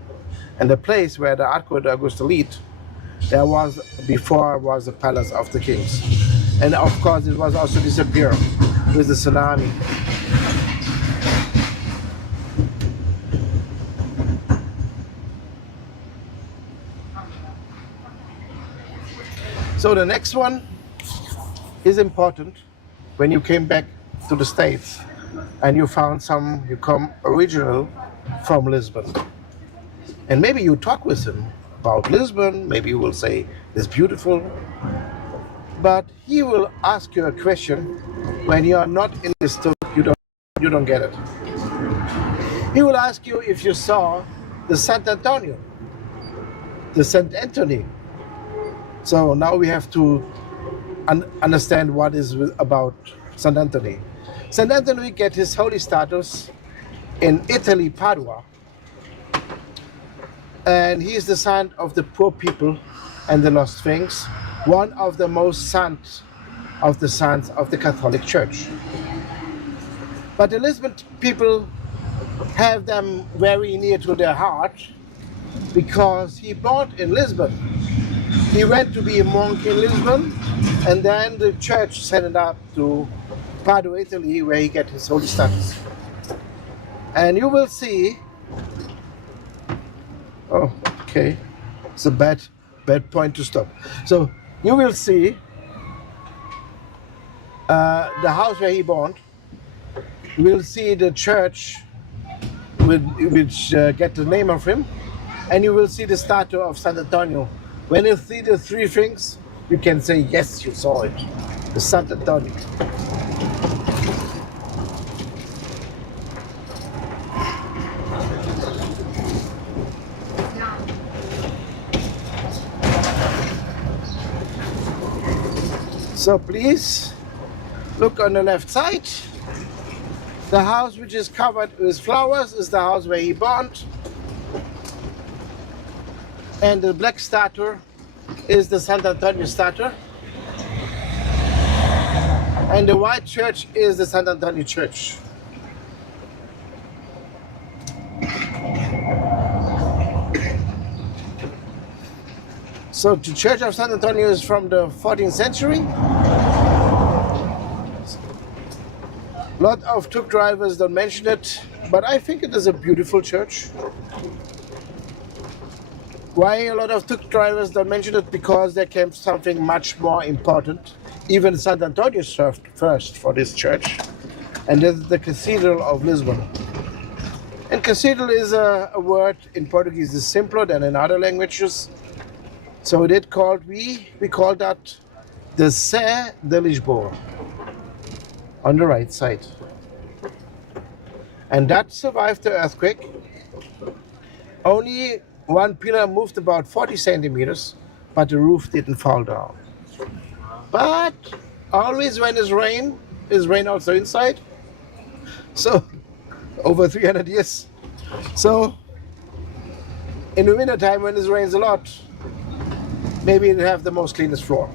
And the place where the Arco de Augusta lead, there was before was the Palace of the Kings. And of course it was also disappeared with the tsunami. So the next one is important when you came back to the States and you found you come original from Lisbon. And maybe you talk with him about Lisbon, maybe you will say it's beautiful, but he will ask you a question when you are not in this talk, you don't get it. He will ask you if you saw the Sant Antonio, the Saint Anthony. So now we have to understand what is about St. Anthony. St. Anthony get his holy status in Italy, Padua. And he is the son of the poor people and the lost things, one of the most sons of the Catholic Church. But the Lisbon people have them very near to their heart because he born in Lisbon. He went to be a monk in Lisbon, and then the church sent him up to Padua, Italy, where he get his holy status. And you will see. Oh, okay. It's a bad point to stop. So you will see the house where he born. You will see the church which get the name of him, and you will see the statue of San Antonio. When you see the three things, you can say, yes, you saw it. The Sant Antonio. So please, look on the left side. The house which is covered with flowers is the house where he born. And the black statue is the Sant Antonio statue. And the white church is the Sant Antonio Church. So the Church of Sant Antonio is from the 14th century. A lot of tuk drivers don't mention it, but I think it is a beautiful church. Why a lot of tuk drivers don't mention it? Because there came something much more important. Even Sant Antonio served first for this church, and this is the Cathedral of Lisbon. And cathedral is a word in Portuguese is simpler than in other languages. So we call that the Sé de Lisboa on the right side. And that survived the earthquake. Only one pillar moved about 40 centimeters, but the roof didn't fall down. But always when it's rain also inside. So over 300 years. So in the winter time when it rains a lot, maybe it have the most cleanest floor.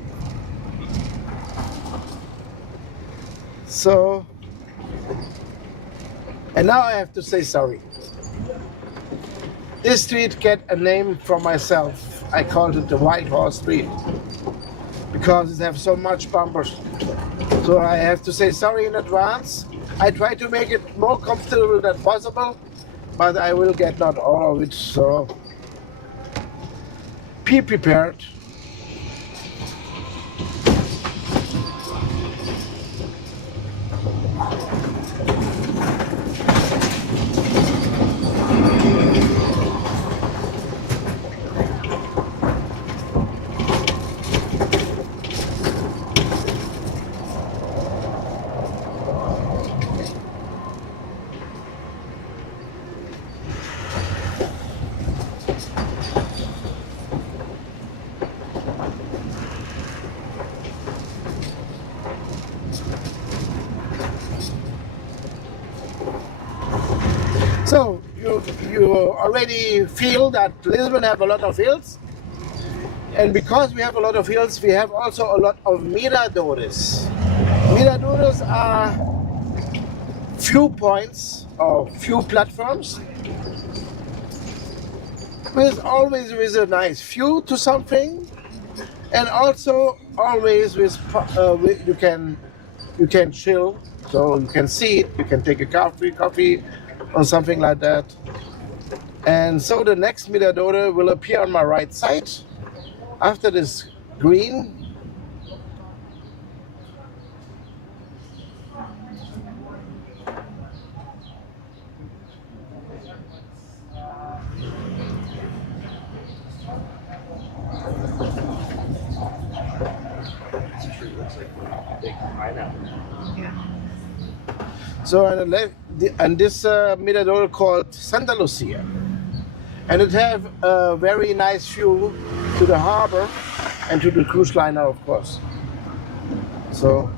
So, and now I have to say sorry. This street get a name from myself. I called it the White Horse Street because it has so much bumpers. So I have to say sorry in advance. I try to make it more comfortable than possible, but I will get not all of it. So be prepared. So you already feel that Lisbon have a lot of hills, and because we have a lot of hills, we have also a lot of miradores. Miradores are viewpoints or view platforms with always with a nice view to something, and also always with you can chill, so you can see it, you can take a coffee or something like that. And so the next mirador will appear on my right side after this green. So on the left, and this mirador called Santa Lucia, and it have a very nice view to the harbor and to the cruise liner, of course. So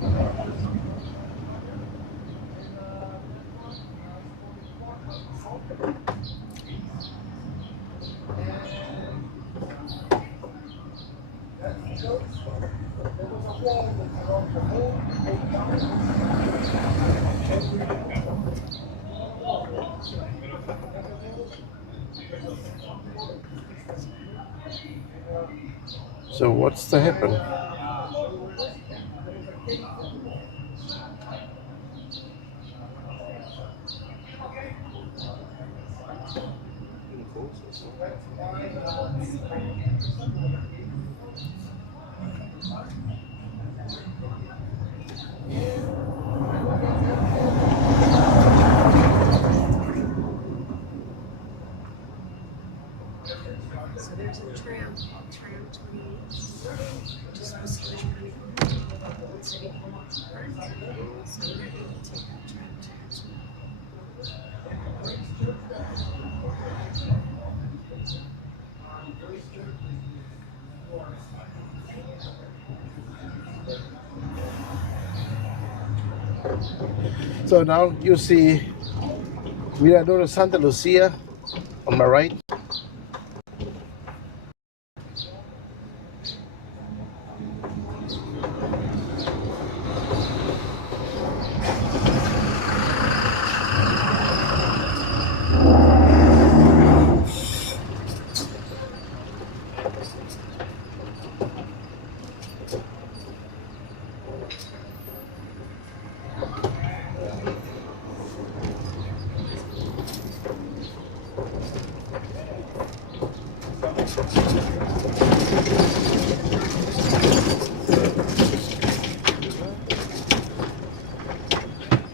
So what's to happen? So there's a tram 28, which is supposed to be the city. So we're going to take that tram to So now you see Mirador Santa Lucia on my right.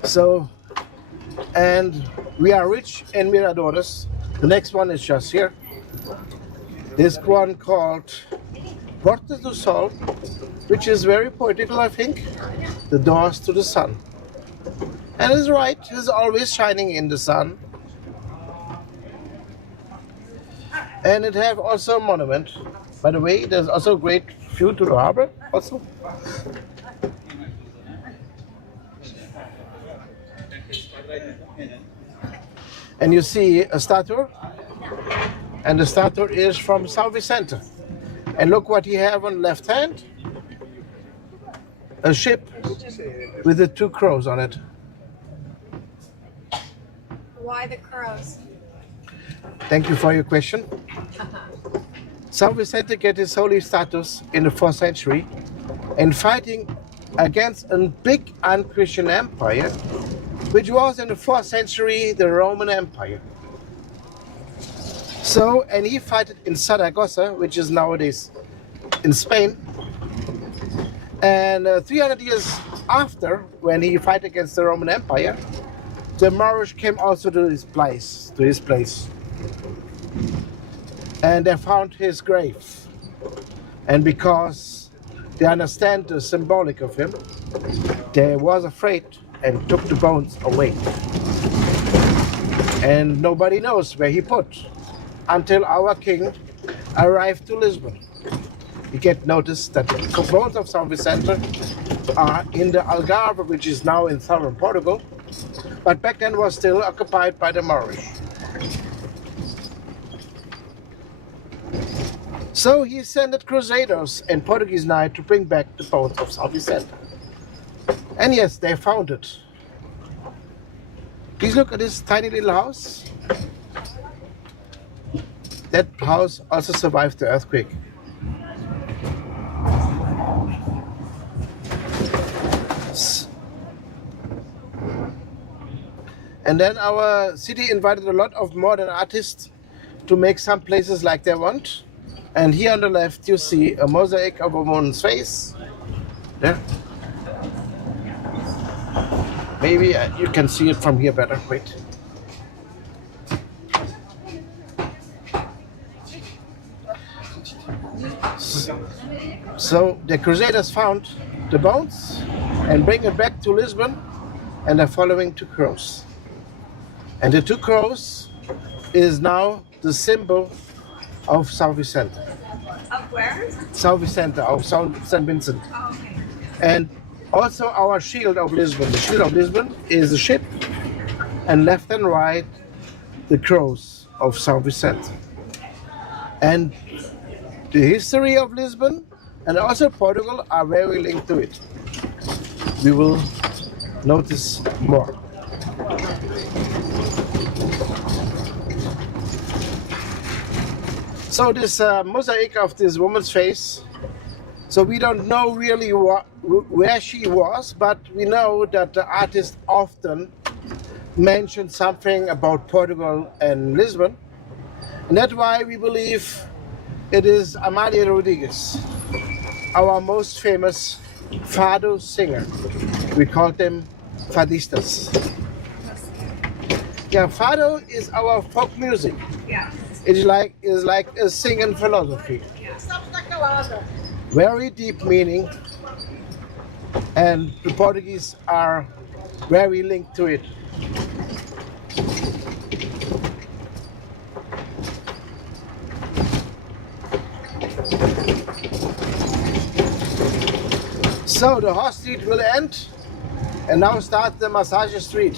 So, and we are rich in miradores. The next one is just here. This one called Porta do Sol, which is very poetical, I think. The doors to the sun. And it's right, it's always shining in the sun. And it have also a monument. By the way, there's also a great view to the harbor also. And you see a statue, and the statue is from São Vicente. And look what he have on the left hand. a ship with the two crows on it. Why the crows? Thank you for your question. São Vicente get his holy status in the 4th century and fighting against a big unchristian empire, which was in the 4th century the Roman Empire. So, and he fought in Saragossa, which is nowadays in Spain. And 300 years after, when he fought against the Roman Empire, the Moorish came also to his place. And they found his grave. And because they understand the symbolic of him, they was afraid and took the bones away. And nobody knows where he put until our king arrived to Lisbon. You get notice that the bones of São Vicente are in the Algarve, which is now in southern Portugal, but back then was still occupied by the Moorish. So he sent crusaders and Portuguese knights to bring back the bones of São Vicente. And yes, they found it. Please look at this tiny little house. That house also survived the earthquake. And then our city invited a lot of modern artists to make some places like they want. And here on the left you see a mosaic of a woman's face. There. Maybe you can see it from here better. Wait. So the Crusaders found the bones and bring it back to Lisbon, and they're following two crows. And the two crows is now the symbol of São Vicente. Of where? São Vicente, of St. Vincent. Oh, okay. And also our shield of Lisbon. The shield of Lisbon is a ship, and left and right, the crows of São Vicente. And the history of Lisbon and also Portugal are very linked to it. We will notice more. So this mosaic of this woman's face, so we don't know really where she was, but we know that the artist often mentioned something about Portugal and Lisbon. And that's why we believe it is Amália Rodrigues, our most famous fado singer. We call them fadistas. Yeah, fado is our folk music. Yeah. It's like a singing philosophy. Very deep meaning, and the Portuguese are very linked to it. So the horse street will end, and now start the massage street.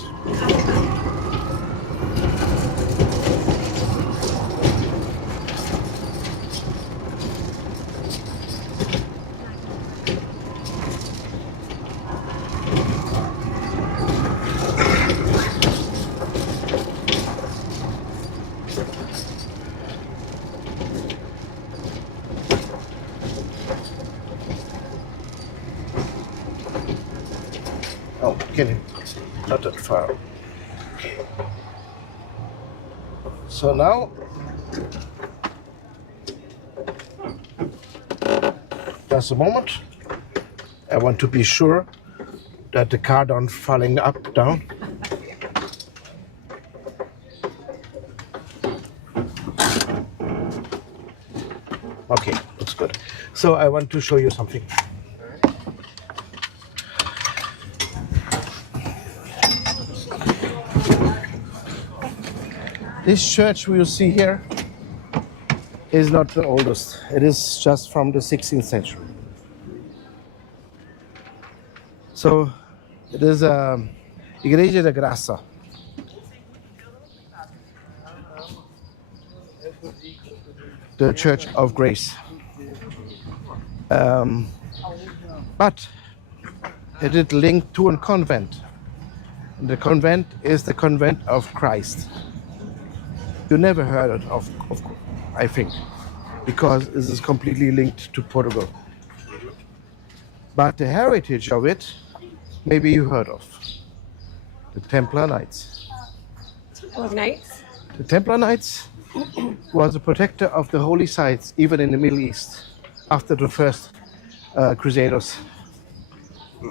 Oh, kidding. Not that far. Okay. So now, just a moment. I want to be sure that the car don't falling up, down. Okay, looks good. So I want to show you something. This church we will see here is not the oldest. It is just from the 16th century. So it is Igreja da Graça. The Church of Grace. But it is linked to a convent. And the convent is the convent of Christ. You never heard of I think, because this is completely linked to Portugal. But the heritage of it, maybe you heard of. The Templar Knights. Well, nights. The Templar Knights was a protector of the holy sites, even in the Middle East, after the first Crusaders.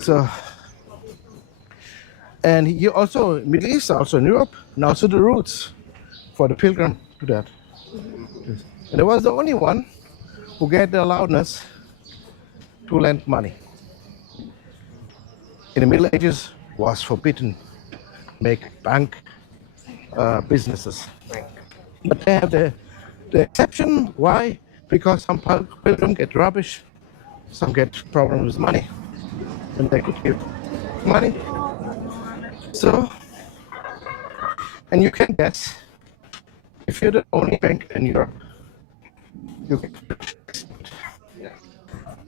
So, and you also Middle East, also in Europe, and also the roots for the pilgrim to that. And it was the only one who get the allowedness to lend money. In the Middle Ages, was forbidden make bank businesses. But they have the exception. Why? Because some pilgrims get rubbish, some get problems with money, and they could give money. So, and you can guess, if you're the only bank in Europe, you get,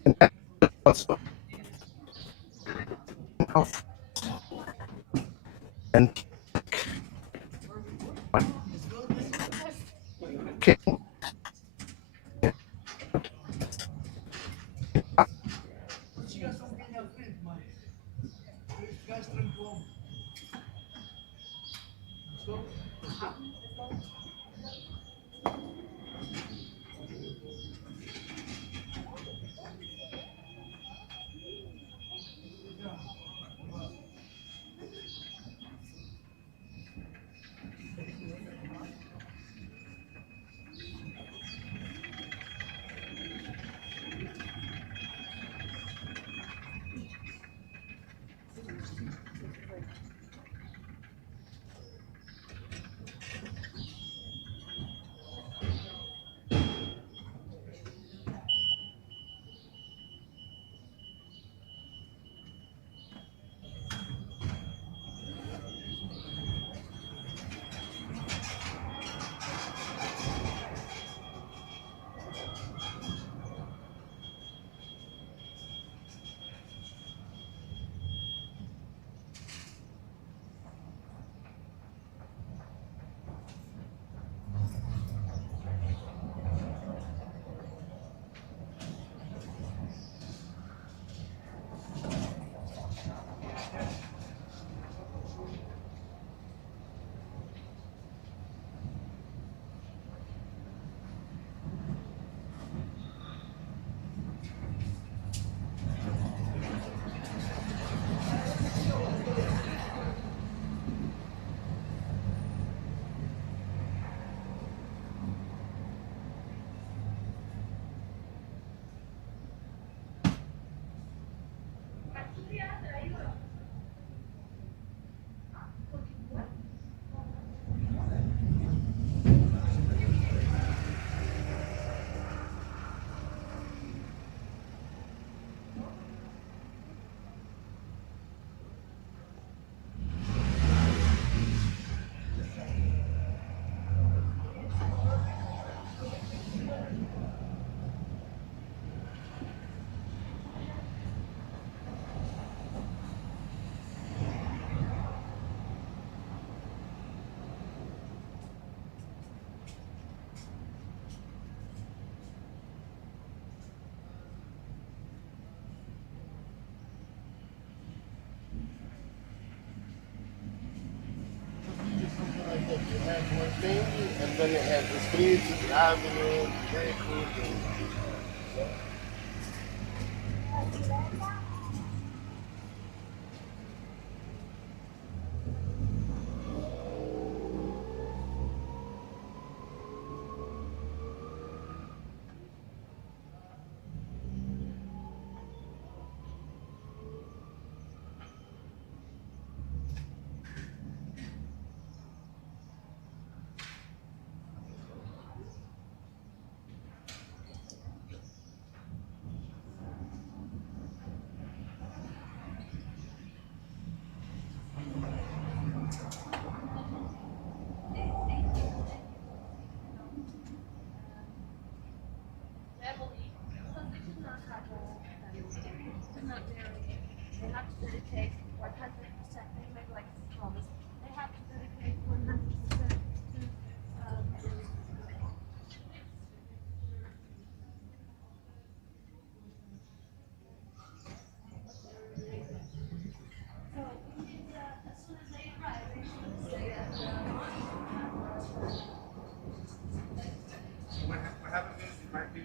and that also of and king. You have one thing, and then it has the streets, the avenue, vehicles, they have to dedicate like 100%. They make like promise. They have to dedicate 100% to. So as soon as they arrive, they should stay at. What happens is it might be.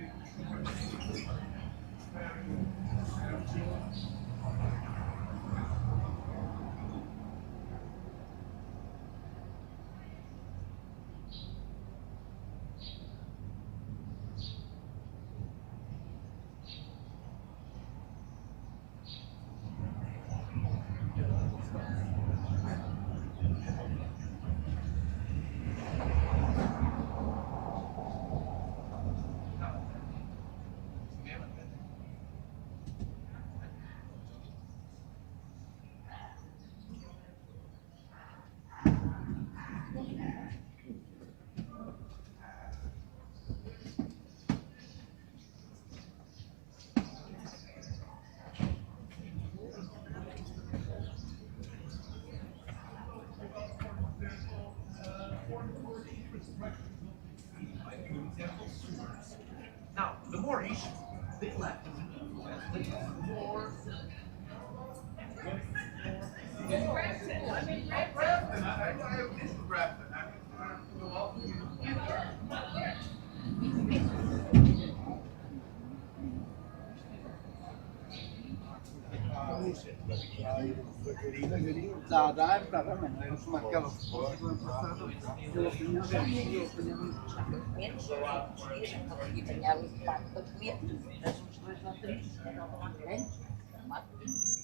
Now, the more east they left, the more. Da época realmente, eu sou aquela foto do ano passado, eu apanhei a ver, eu apanhei Menos 20 dias, então aqui tinha ali 4 para comer, mas uns 2 ou 3 eram grandes, magrinhos.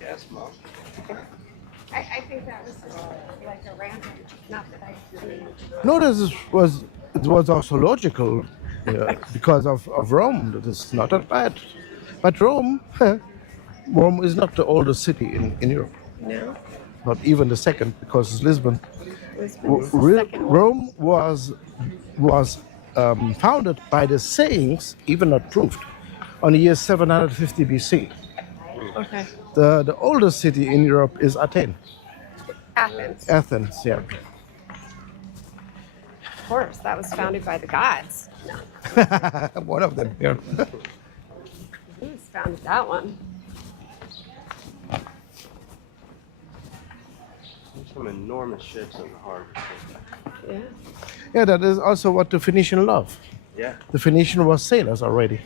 Yes, Mom. I think that was just like a random, not that I mean, No, it was also logical because of Rome. That is not that bad. But Rome is not the oldest city in Europe. no. Not even the second, because it's Lisbon. Lisbon's the second one. Rome was founded by the sayings, even not proved, on the year 750 BC. Okay. The oldest city in Europe is Athens. Athens. Athens, yeah. Of course, that was founded by the gods. No. One of them, yeah. Who's founded that one? There's some enormous ships in the harbor. Yeah. Yeah, that is also what the Phoenician loved. Yeah. The Phoenician was sailors already.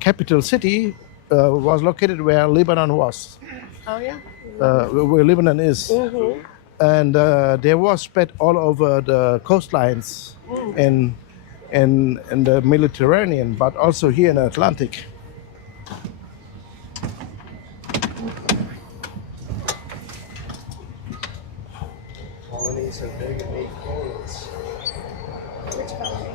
Capital city was located where Lebanon was, Oh yeah. where Lebanon is. Mm-hmm. And they were spread all over the coastlines in the Mediterranean, but also here in the Atlantic. Colonies have big and neat colonies. Which colony?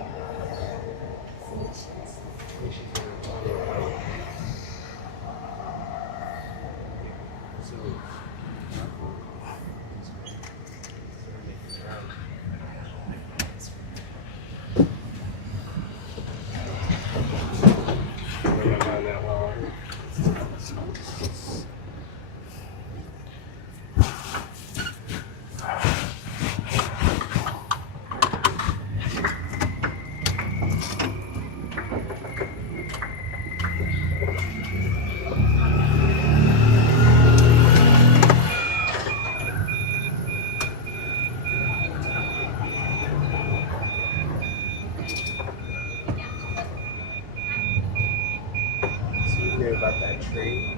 Hear about that tree?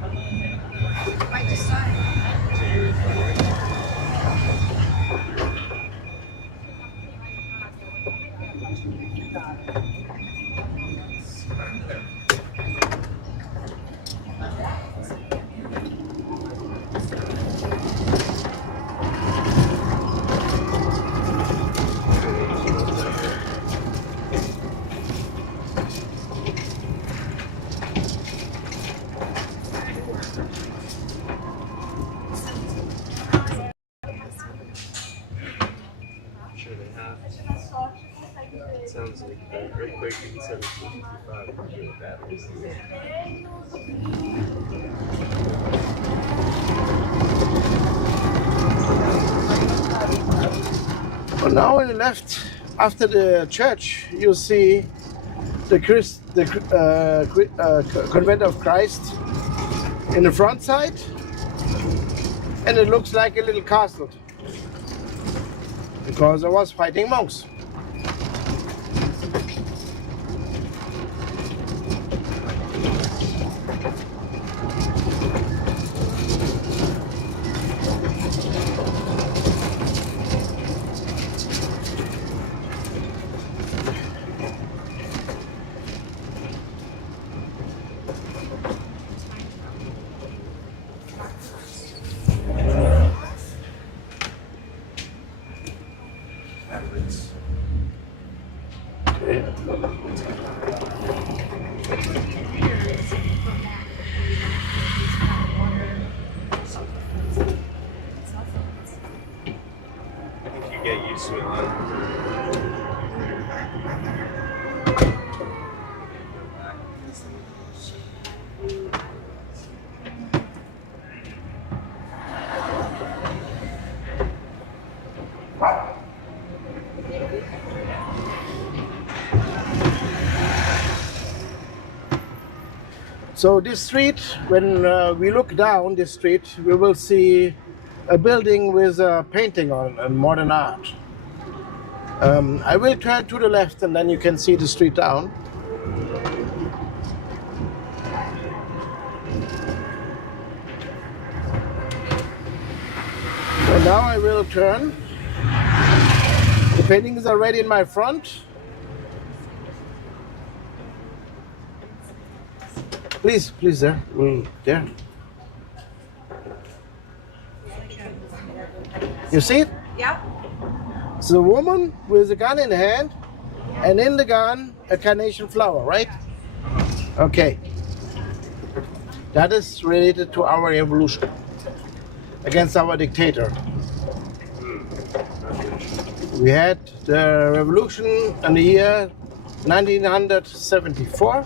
Right this side. I'm sure they have. It sounds like the earthquake in 1755 was really bad. Well, now on the left, after the church, you see the Convent of Christ in the front side, and it looks like a little castle because I was fighting monks. I think you get used to it, huh? So this street, when we look down this street, we will see a building with a painting on and modern art. I will turn to the left and then you can see the street down. And now I will turn. The painting is already in my front. Please, there. There. You see it? Yep. It's a woman with a gun in hand, and in the gun, a carnation flower, right? Okay. That is related to our evolution against our dictator. We had the revolution in the year 1974,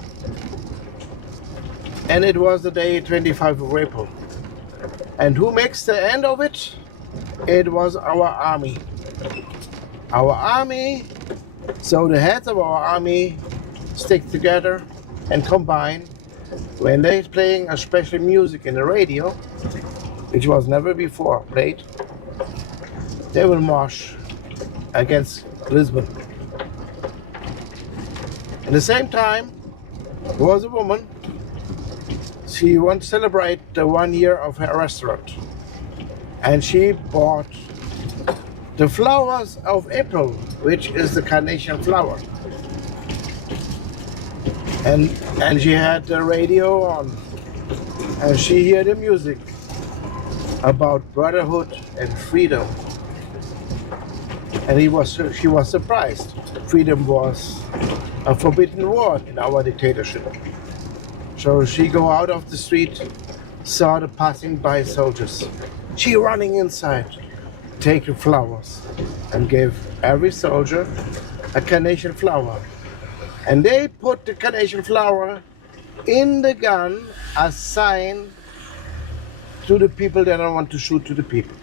and it was the day 25 of April. And who makes the end of it? It was our army. Our army, so the heads of our army stick together and combine when they're playing a special music in the radio, which was never before played. They will march against Lisbon. At the same time, there was a woman. She wanted to celebrate the 1 year of her restaurant, and she bought the flowers of April, which is the carnation flower. And she had the radio on, and she heard the music about brotherhood and freedom. And she was surprised. Freedom was a forbidden word in our dictatorship. So she go out of the street, saw the passing by soldiers. She running inside, taking flowers, and gave every soldier a carnation flower. And they put the carnation flower in the gun as sign to the people that don't want to shoot to the people.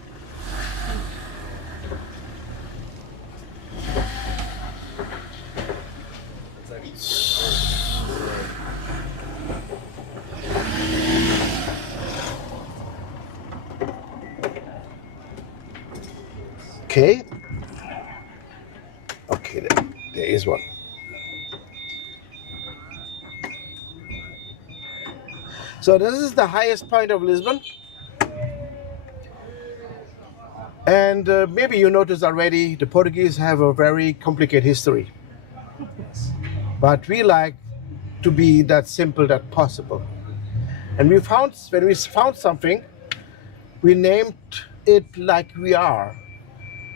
Okay. Okay, there is one. So this is the highest point of Lisbon. And maybe you noticed already, the Portuguese have a very complicated history. But we like to be that simple that possible. And when we found something, we named it like we are.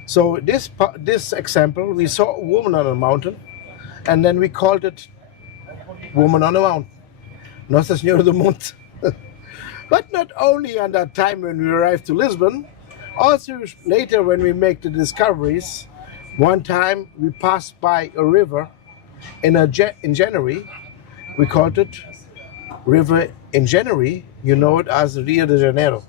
So this example, we saw a woman on a mountain, and then we called it Woman on a Mountain, Nossa Senhora do Monte. But not only on that time when we arrived to Lisbon, also later when we make the discoveries. One time we passed by a river in January. We called it River in January. You know it as Rio de Janeiro.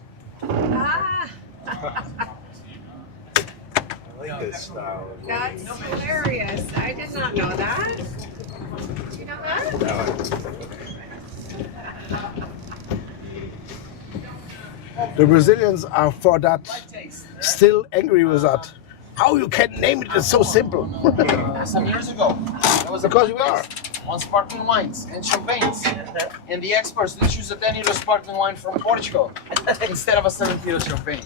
This style. That's hilarious. I did not know that. Did you know that? The Brazilians are for that still angry with that. How you can name it? It's so simple. Some years ago, there was a Because we are. on sparkling wines and champagnes, and the experts they choose a 10-euro sparkling wine from Portugal instead of a 70-euro champagne.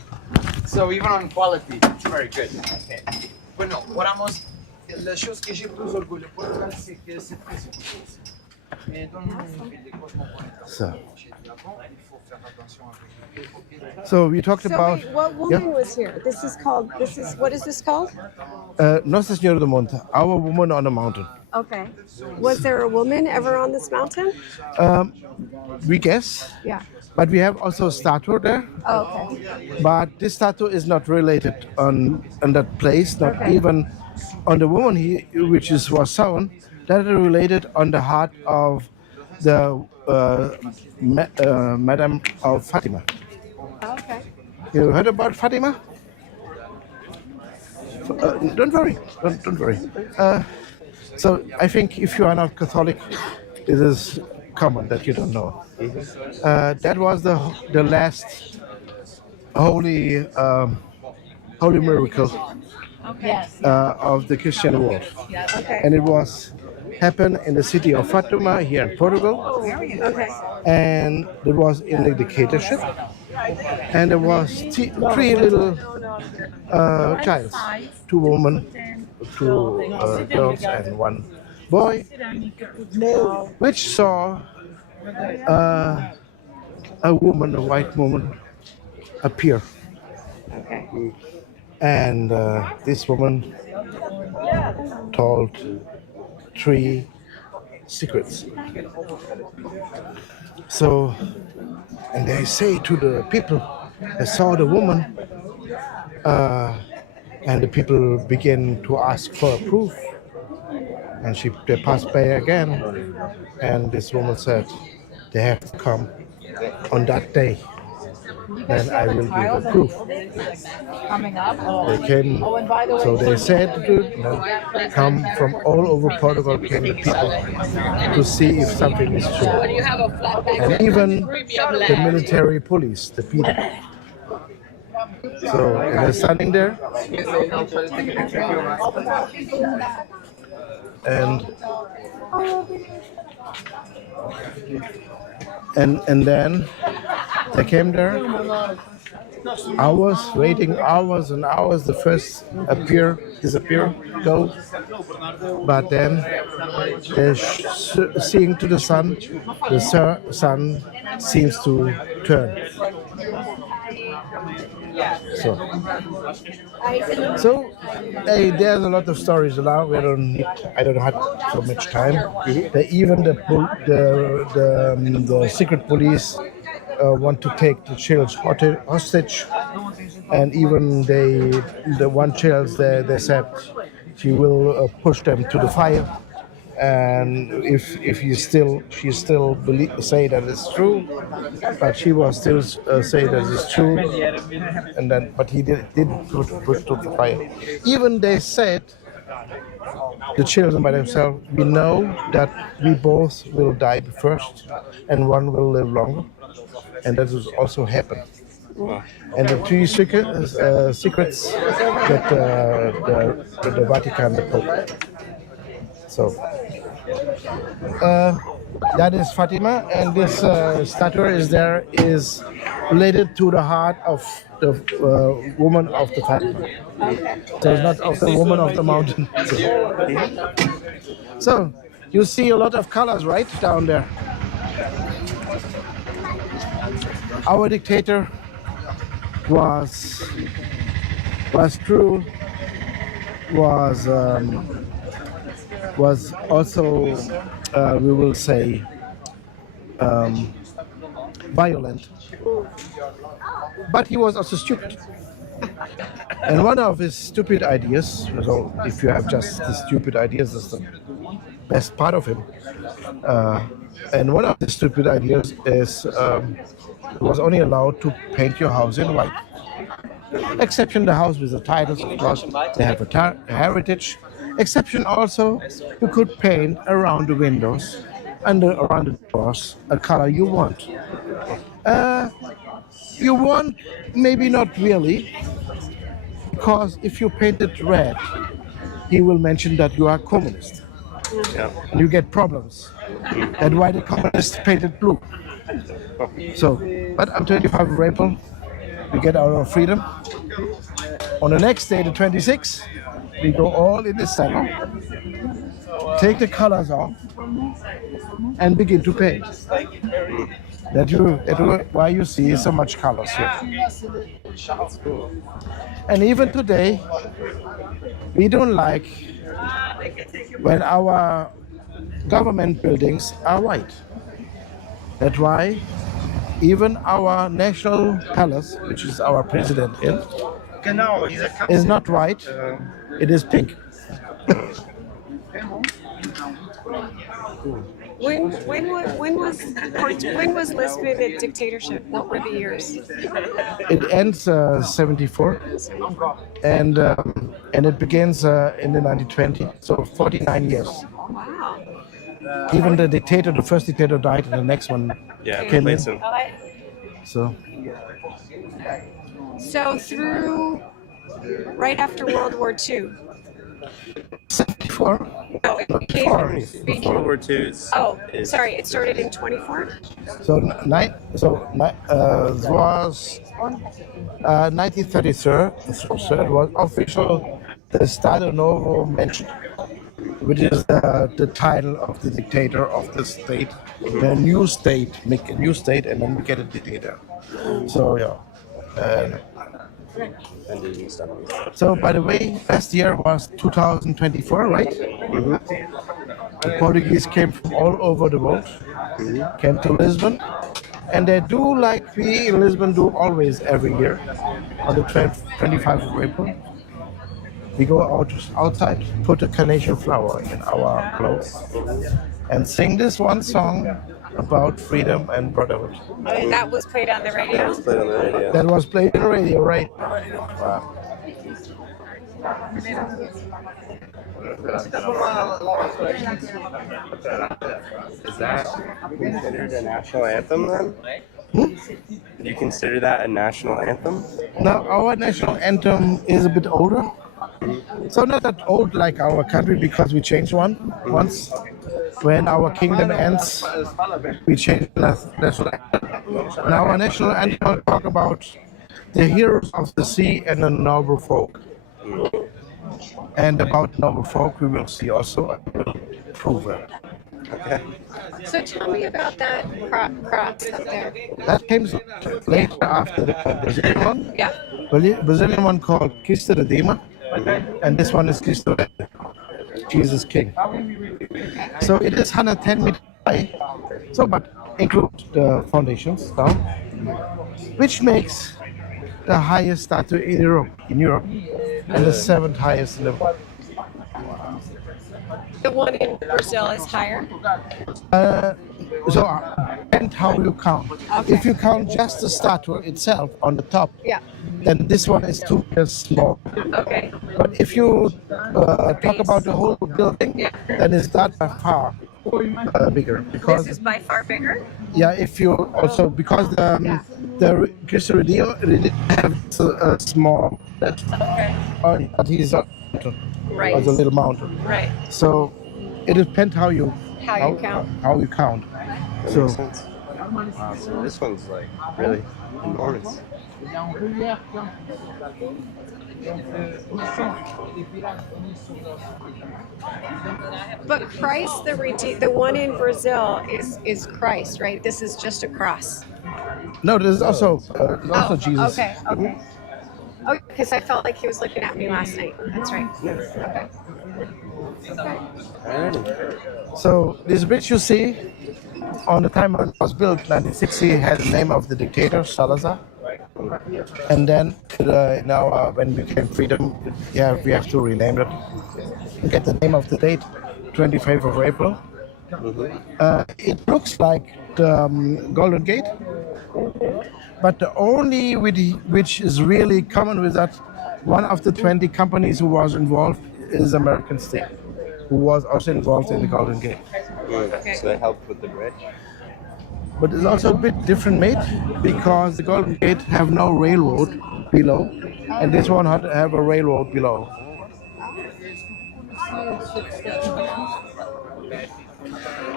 So even on quality, it's very good. Okay. Bueno, oramos. La chose que j'ai plus orgulho pour Portugal, c'est que c'est très efficace. Et dans une ville de cosmopolitan, So. il faut faire attention avec So we talked about wait, what woman was here? What is this called? Nossa Senhora do Monte, our woman on the mountain. Okay. Was there a woman ever on this mountain? We guess, Yeah. but we have also a statue there. Oh, okay. But this statue is not related on that place, not Okay. even on the woman which was sown. That is related on the heart of the Madam of Fatima. Okay. You heard about Fatima? Don't worry, don't worry. So I think if you are not Catholic, it is common that you don't know. That was the last holy miracle of the Christian world, Okay. and it was happened in the city of Fatima here in Portugal, Okay. and it was in the dictatorship, and there was three little childs, two women, two girls, and one boy, which saw a woman, a white woman, appear. Okay. And this woman told 3 secrets. So, and they say to the people that saw the woman, and the people begin to ask for proof. And they passed by again, and this woman said, they have to come on that day. Then I will give the proof. Coming up. They came, so they said, come from all over Portugal came the people to see if something is true. And even the military police, the people. So and they're standing there, and then they came there. Hours, waiting hours and hours. The first disappear, go. But then they're seeing to the sun. The sun seems to turn. So there's a lot of stories around. I don't have so much time. Even the secret police want to take the children hostage, and even the one child they said she will push them to the fire, and if she still say that it's true, but she was still say that it's true, and then but he didn't push to the fire. Even they said, the children by themselves, we know that we both will die first, and one will live longer, and that has also happened. And the 3 secrets that the Vatican, the Pope. So that is Fatima, and this statue is related to the heart of the woman of the Fatima. So it's not of the woman of the mountain. So you see a lot of colors right down there. Our dictator was cruel, was also, we will say, violent. But he was also stupid. And one of his stupid ideas, so if you have just the stupid ideas, that's the best part of him. And one of the stupid ideas is he was only allowed to paint your house in white. Exception the house with the titles, of course, they have a heritage. Exception also, you could paint around the windows and around the doors a color you want. You want, maybe not really, because if you paint it red, he will mention that you are communist. Yeah. And you get problems. That's why the communists painted blue. So, but I'm 25 of April, we get our freedom. On the next day, the 26th, we go all in the salon, take the colors off, and begin to paint. That's why you see so much colors here. And even today, we don't like when our government buildings are white. That's why even our national palace, which is our president in, is not white, it is pink. When was Lisbon a dictatorship? What were the years? It ends 74, and it begins in the 1920, so 49 years. Wow. Even the first dictator died, and the next one came in. So through right after World War II. 74. No, it became. World War II. Sorry, it started in 24. So it was 1933. So it was official the Estado Novo mentioned, which is the title of the dictator of the state, the new state, make a new state, and then we get a dictator. So yeah, and stuff. So, by the way, last year was 2024, right? The Portuguese came from all over the world, came to Lisbon, and they do like we in Lisbon do always every year on the 25th of April. We go outside, put a carnation flower in our clothes, and sing this one song about freedom and brotherhood. And that was played on the radio. Played on the radio. That was played on the radio, right? Wow. Is that considered a national anthem then? Do you consider that a national anthem? Now, our national anthem is a bit older. So not that old like our country because we changed one once. When our kingdom ends, we changed the national anthem. Now our national anthem will talk about the heroes of the sea and the noble folk. And about noble folk we will see also prove it. Okay. So tell me about that cross up there. That came later after the Brazilian one. Yeah. Brazilian one called Cristo Redeemer. And this one is Cristo, Jesus King. So it is 110 meters high, so but include the foundations down, which makes the highest statue in Europe, and the 7th highest in the world. The one in Brazil is higher. And how you count. Okay. If you count just the statue itself on the top, Yeah. then this one is 2 meters small. Okay. But if you talk about the whole building, Yeah. then it's not by far bigger. Because This is by far bigger. yeah, if you also because the Cristo Redeemer have a small, Okay. but he's a Right. was a little mountain. Right. So it depends how you How you count. How you count. That So makes sense. Wow, so this one's like really enormous. But Christ, the one in Brazil is Christ, right? This is just a cross. no, there's also Jesus. Okay. Okay. Oh, because I felt like he was looking at me last night. That's right. Okay. Alrighty. So this bridge you see, on the time when it was built, 1960, had the name of the dictator Salazar. And then now when we became freedom, we have to rename it. Get the name of the date, 25th of April. It looks like the Golden Gate, but the only which is really common with that, one of the 20 companies who was involved is American State, who was also involved in the Golden Gate. So they helped with the bridge. But it's also a bit different made because the Golden Gate have no railroad below, and this one had to have a railroad below.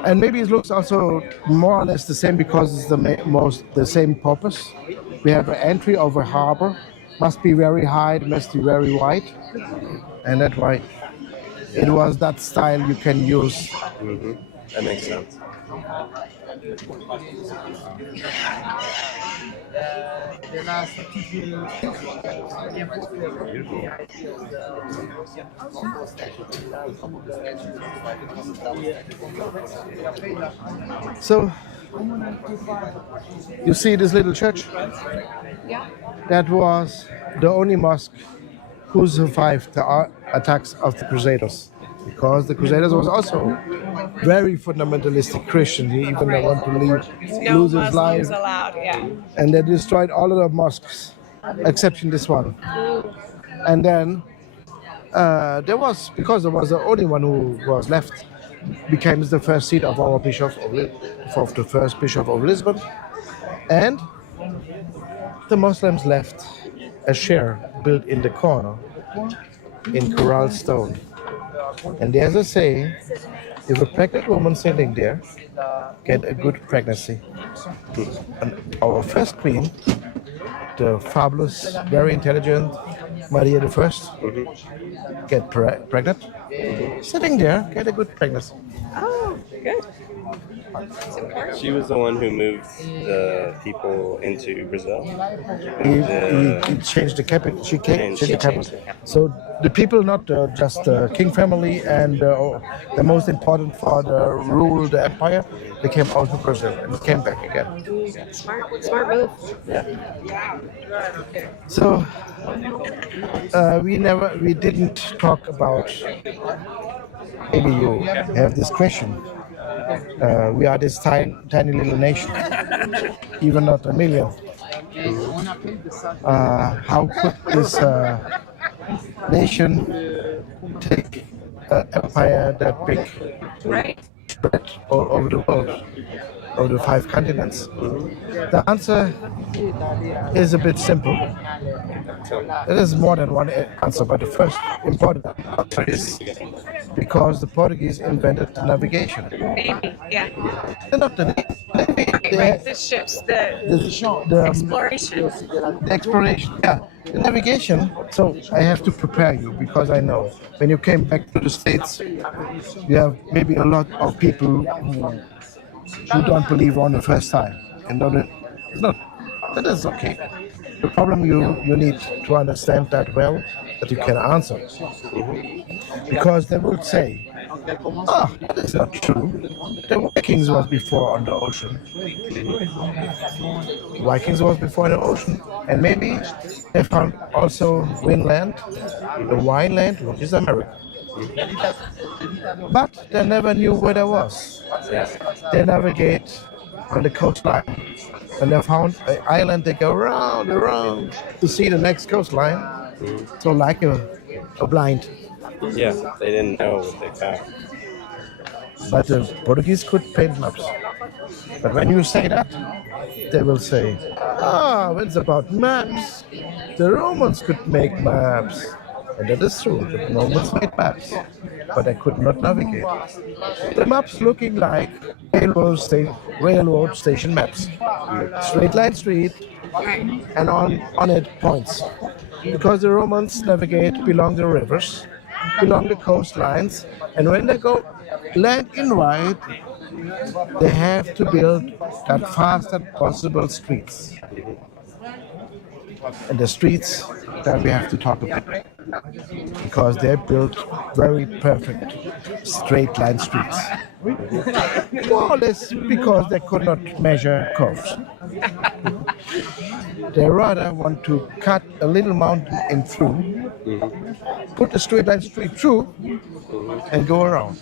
And maybe it looks also more or less the same because it's the same purpose. We have an entry over harbor, must be very high, it must be very wide, and that's why it was that style you can use. That makes sense. So, you see this little church? Yeah. That was the only mosque who survived the attacks of the Crusaders. Because the Crusaders was also very fundamentalistic Christian. He even wanted to No lose his life. Muslims allowed. Yeah. And they destroyed all of the mosques, exception this one. And then because there was the only one who was left, became the first seat of our bishop of the first bishop of Lisbon. And the Muslims left a chair built in the corner in coral stone. And there's a saying, if a pregnant woman sitting there get a good pregnancy. And our first queen, the fabulous, very intelligent Maria I, get pregnant. Sitting there, get a good pregnancy. Oh, good. She was the one who moved the people into Brazil. He changed the capital. She changed the capital. So the people, not just the king family and the most important for the rule the empire, they came out to Brazil and came back again. Smart move. So we didn't talk about. Maybe you have this question. We are this tiny little nation, even not a million. How could this nation take an empire that big, spread all over the world, over the 5 continents? The answer is a bit simple. There is more than one answer, but the first important answer is because the Portuguese invented navigation. Maybe, yeah. They're not the Right, the ships, the exploration. The exploration, yeah. The navigation, so I have to prepare you because I know when you came back to the States, you have maybe a lot of people who don't believe on the first time. And it's not, that is okay. The problem you need to understand that well, that you can answer. Because they will say, that is not true. The Vikings was before on the ocean. Vikings was before in the ocean. And maybe they found also Winland, the Wineland, which is America. But they never knew where there was. They navigate on the coastline. When they found an island, they go around to see the next coastline. So like a blind. Yeah, they didn't know what they found. But the Portuguese could paint maps. But when you say that, they will say, it's about maps. The Romans could make maps. And that is true, the Romans made maps. But they could not navigate. The maps looking like railroad station maps. Straight line street, and on it points. Because the Romans navigate along the rivers, along the coastlines, and when they go land inward, they have to build that fastest possible streets. And the streets that we have to talk about, because they built very perfect straight line streets. More or less because they could not measure curves. They rather want to cut a little mountain in through, put a straight line street through, and go around.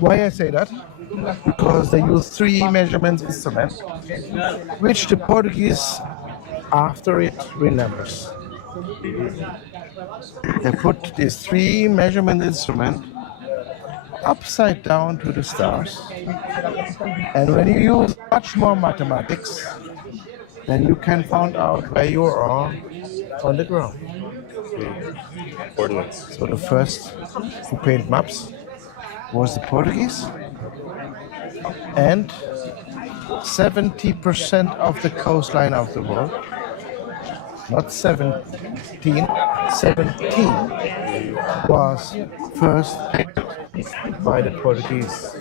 Why I say that? Because they use 3 measurement instruments, which the Portuguese after it remembers. They put these 3 measurement instruments upside down to the stars, and when you use much more mathematics, then you can find out where you are on the ground. Coordinates. So the first who paint maps was the Portuguese, and 70% of the coastline of the world, not 17, 17 was first painted by the Portuguese.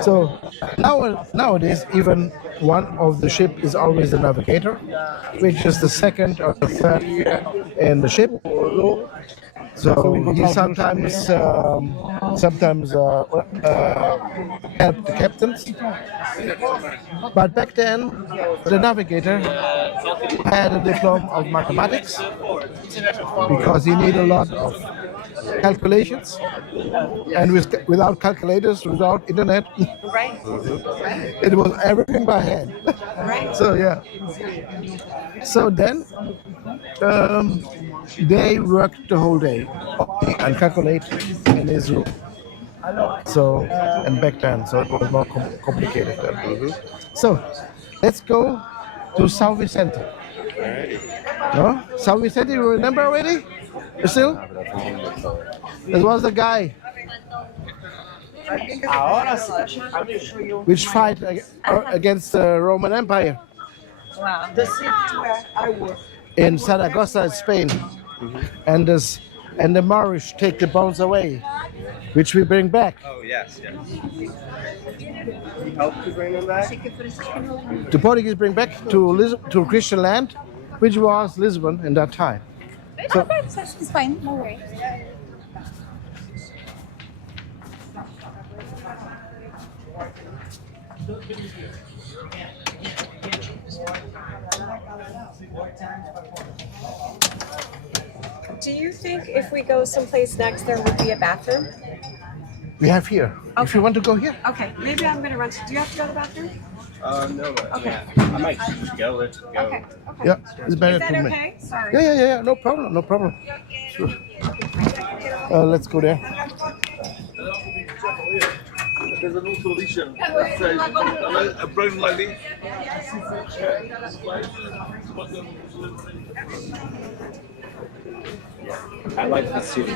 So nowadays, even one of the ship is always the navigator, which is the second or the third in the ship. So he sometimes helped the captains. But back then, the navigator had a diploma of mathematics because he needed a lot of calculations, and without calculators, without internet, it was everything by hand. So yeah. So then they worked the whole day and calculate in his room. So and back then, so it was more complicated then. So let's go to São Vicente. No? São Vicente, you remember already? Still? That was the guy which fight against the Roman Empire. The city where I work. In Saragossa, Spain. And this and the Moorish take the bones away, which we bring back. Oh yes, yes. He helped to bring them back. The Portuguese bring back to Christian land, which was Lisbon in that time. So, It's fine, no worries. Do you think if we go someplace next, there would be a bathroom? we have here. If you want to go here. Okay, maybe I'm gonna run to. Do you have to go to the bathroom? No, but Okay. yeah. I might just go. Let's go. Okay. Okay. Yeah, it's better Is that to me. okay? Sorry. Yeah. No problem. No problem. Sure. Let's go there. There's an auto edition. A brown lady. I like the city.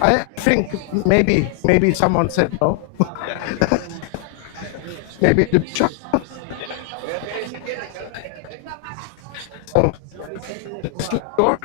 I think maybe someone said no. Maybe the oh, door.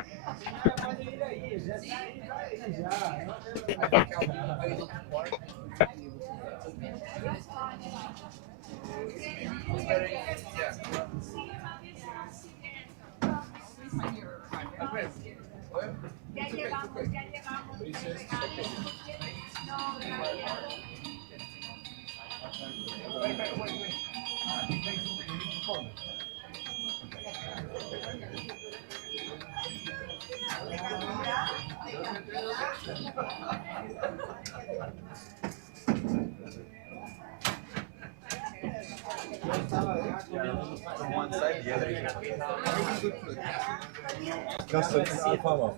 From one side, the other. Custom Alfama.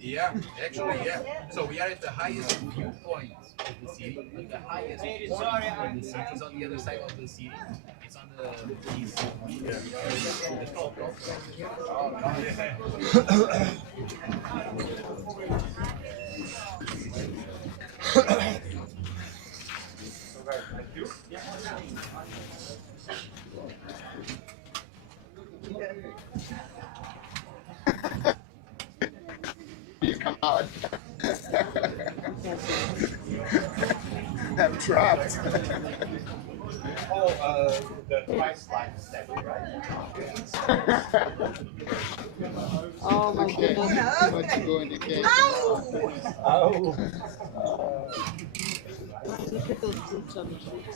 Yeah, actually, yeah. So we are at the highest viewpoint of the city. Like the highest point of the city is on the other side of the city. It's on the east. You come out. I'm trapped. The price line is set, right? Oh my goodness. Too much to go in the cave. Oh.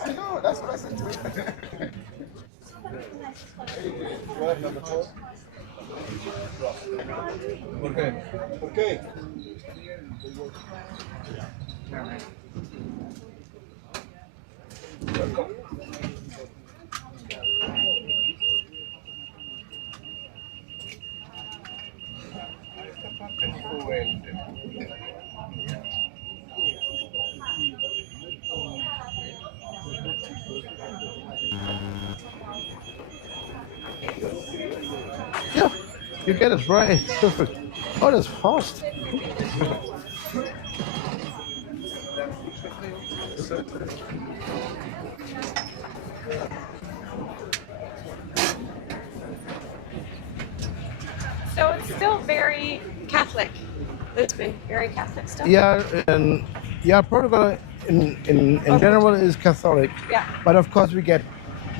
I know, that's what I said to him. What, number 4? Okay. Okay. Yeah, you get it right. Perfect. Oh, that's fast. So it's still very Catholic. Lisbon, very Catholic still. Yeah, and yeah, Portugal in general is Catholic. Yeah. But of course, we get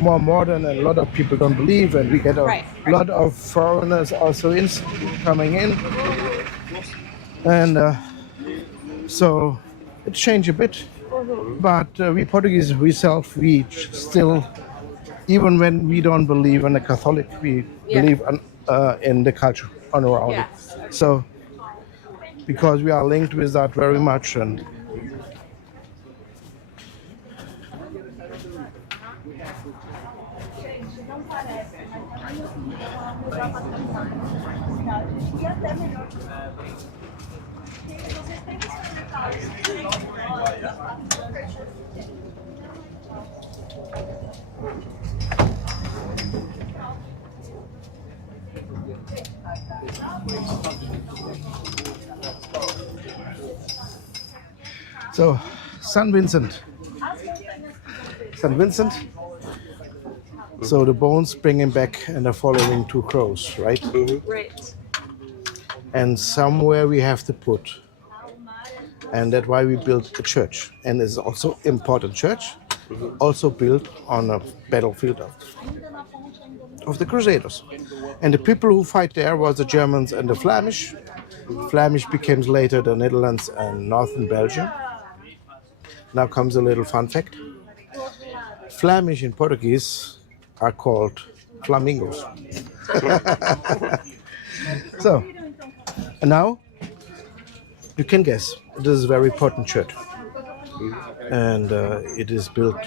more modern, and a lot of people don't believe, and we get a Right. lot of foreigners also coming in, and so it changed a bit. But we Portuguese, we still, even when we don't believe in the Catholic, we Yeah. believe in the culture on around Yes. it. So because we are linked with that very much, and So, St. Vincent. St. Vincent. So the bones bring him back and are following two crows, right? Right. And somewhere we have to put. And that's why we built a church. And it's also important church, also built on a battlefield of the Crusaders. And the people who fight there was the Germans and the Flemish. Flemish became later the Netherlands and northern Belgium. Now comes a little fun fact. Flemish in Portuguese are called flamingos. So, and now you can guess, it is a very important church. And it is built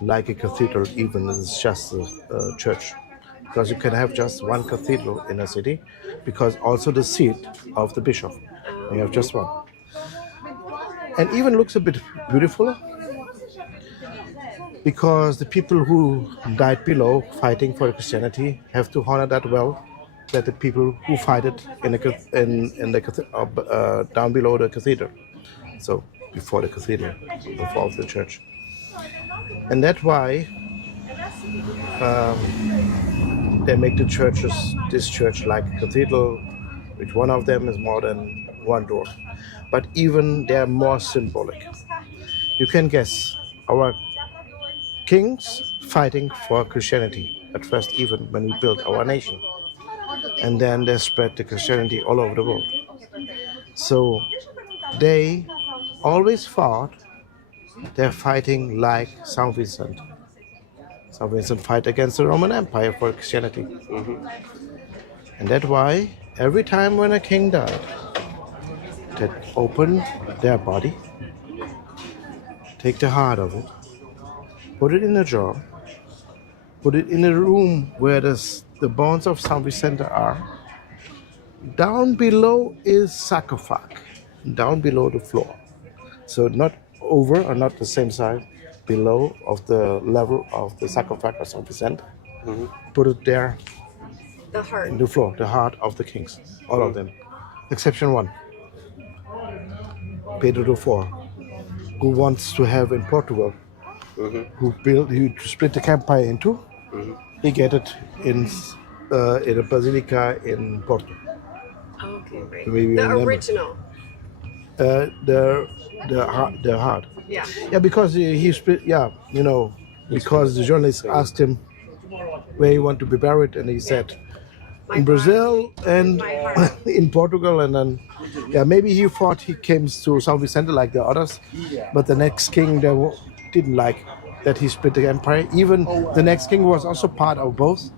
like a cathedral, even if it's just a church. Because you can have just one cathedral in a city, because also the seat of the bishop. You have just one. And even looks a bit beautiful, because the people who died below fighting for Christianity have to honor that well, that the people who fight it down below the cathedral, so before the cathedral, before the church. And that's why they make the churches, this church like a cathedral, which one of them is more than one door. But even they are more symbolic. You can guess, our kings fighting for Christianity at first, even when we built our nation. And then they spread the Christianity all over the world. So they always fought, they're fighting like St. Vincent. St. Vincent fight against the Roman Empire for Christianity. And that's why every time when a king died, they open their body, take the heart of it, put it in a jar, put it in a room where the bones of St. Vincent are. Down below is sarcophagus, down below the floor. So not over or not the same side, below of the level of the sarcophagus of St. Vincent. Put it there The heart. in the floor, the heart of the kings, all of them. Exception one, Pedro IV, who wants to have in Portugal, who split the empire in two. He get it in a basilica in Porto. Okay, right. Maybe The remember. original. The heart. Yeah. Yeah, because he split. Yeah, you know, because the journalist asked him where he want to be buried, and he said in Brazil and in Portugal, and then maybe he thought he came to St. Vicente like the others, but the next king didn't like that he split the empire. Even the next king was also part of both,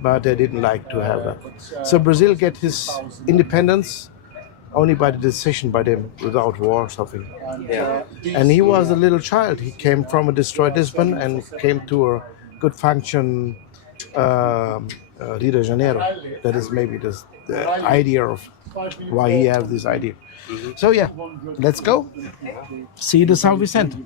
but they didn't like to have that. So Brazil get his independence only by the decision by them, without war or something. And he was a little child. He came from a destroyed Lisbon and came to a good function Rio de Janeiro. That is maybe the idea of why he have this idea. So yeah, let's go see the St. Vicente.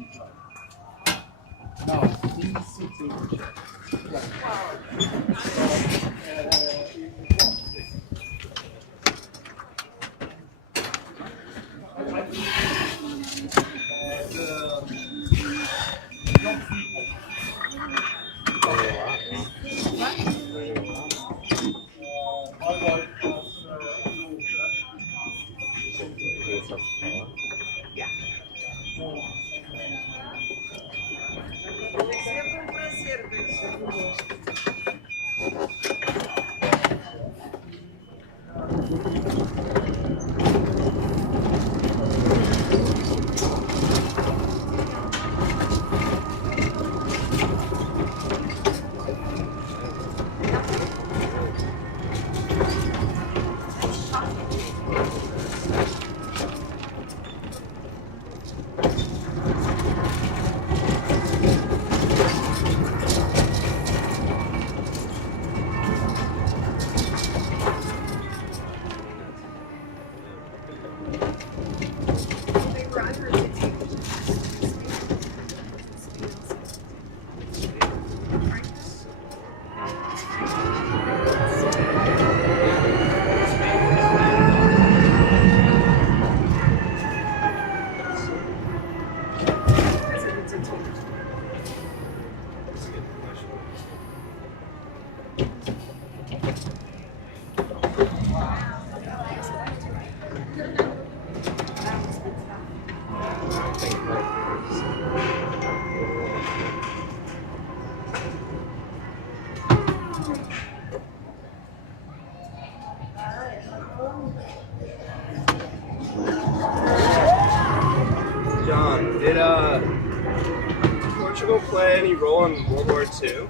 play any role in World War II?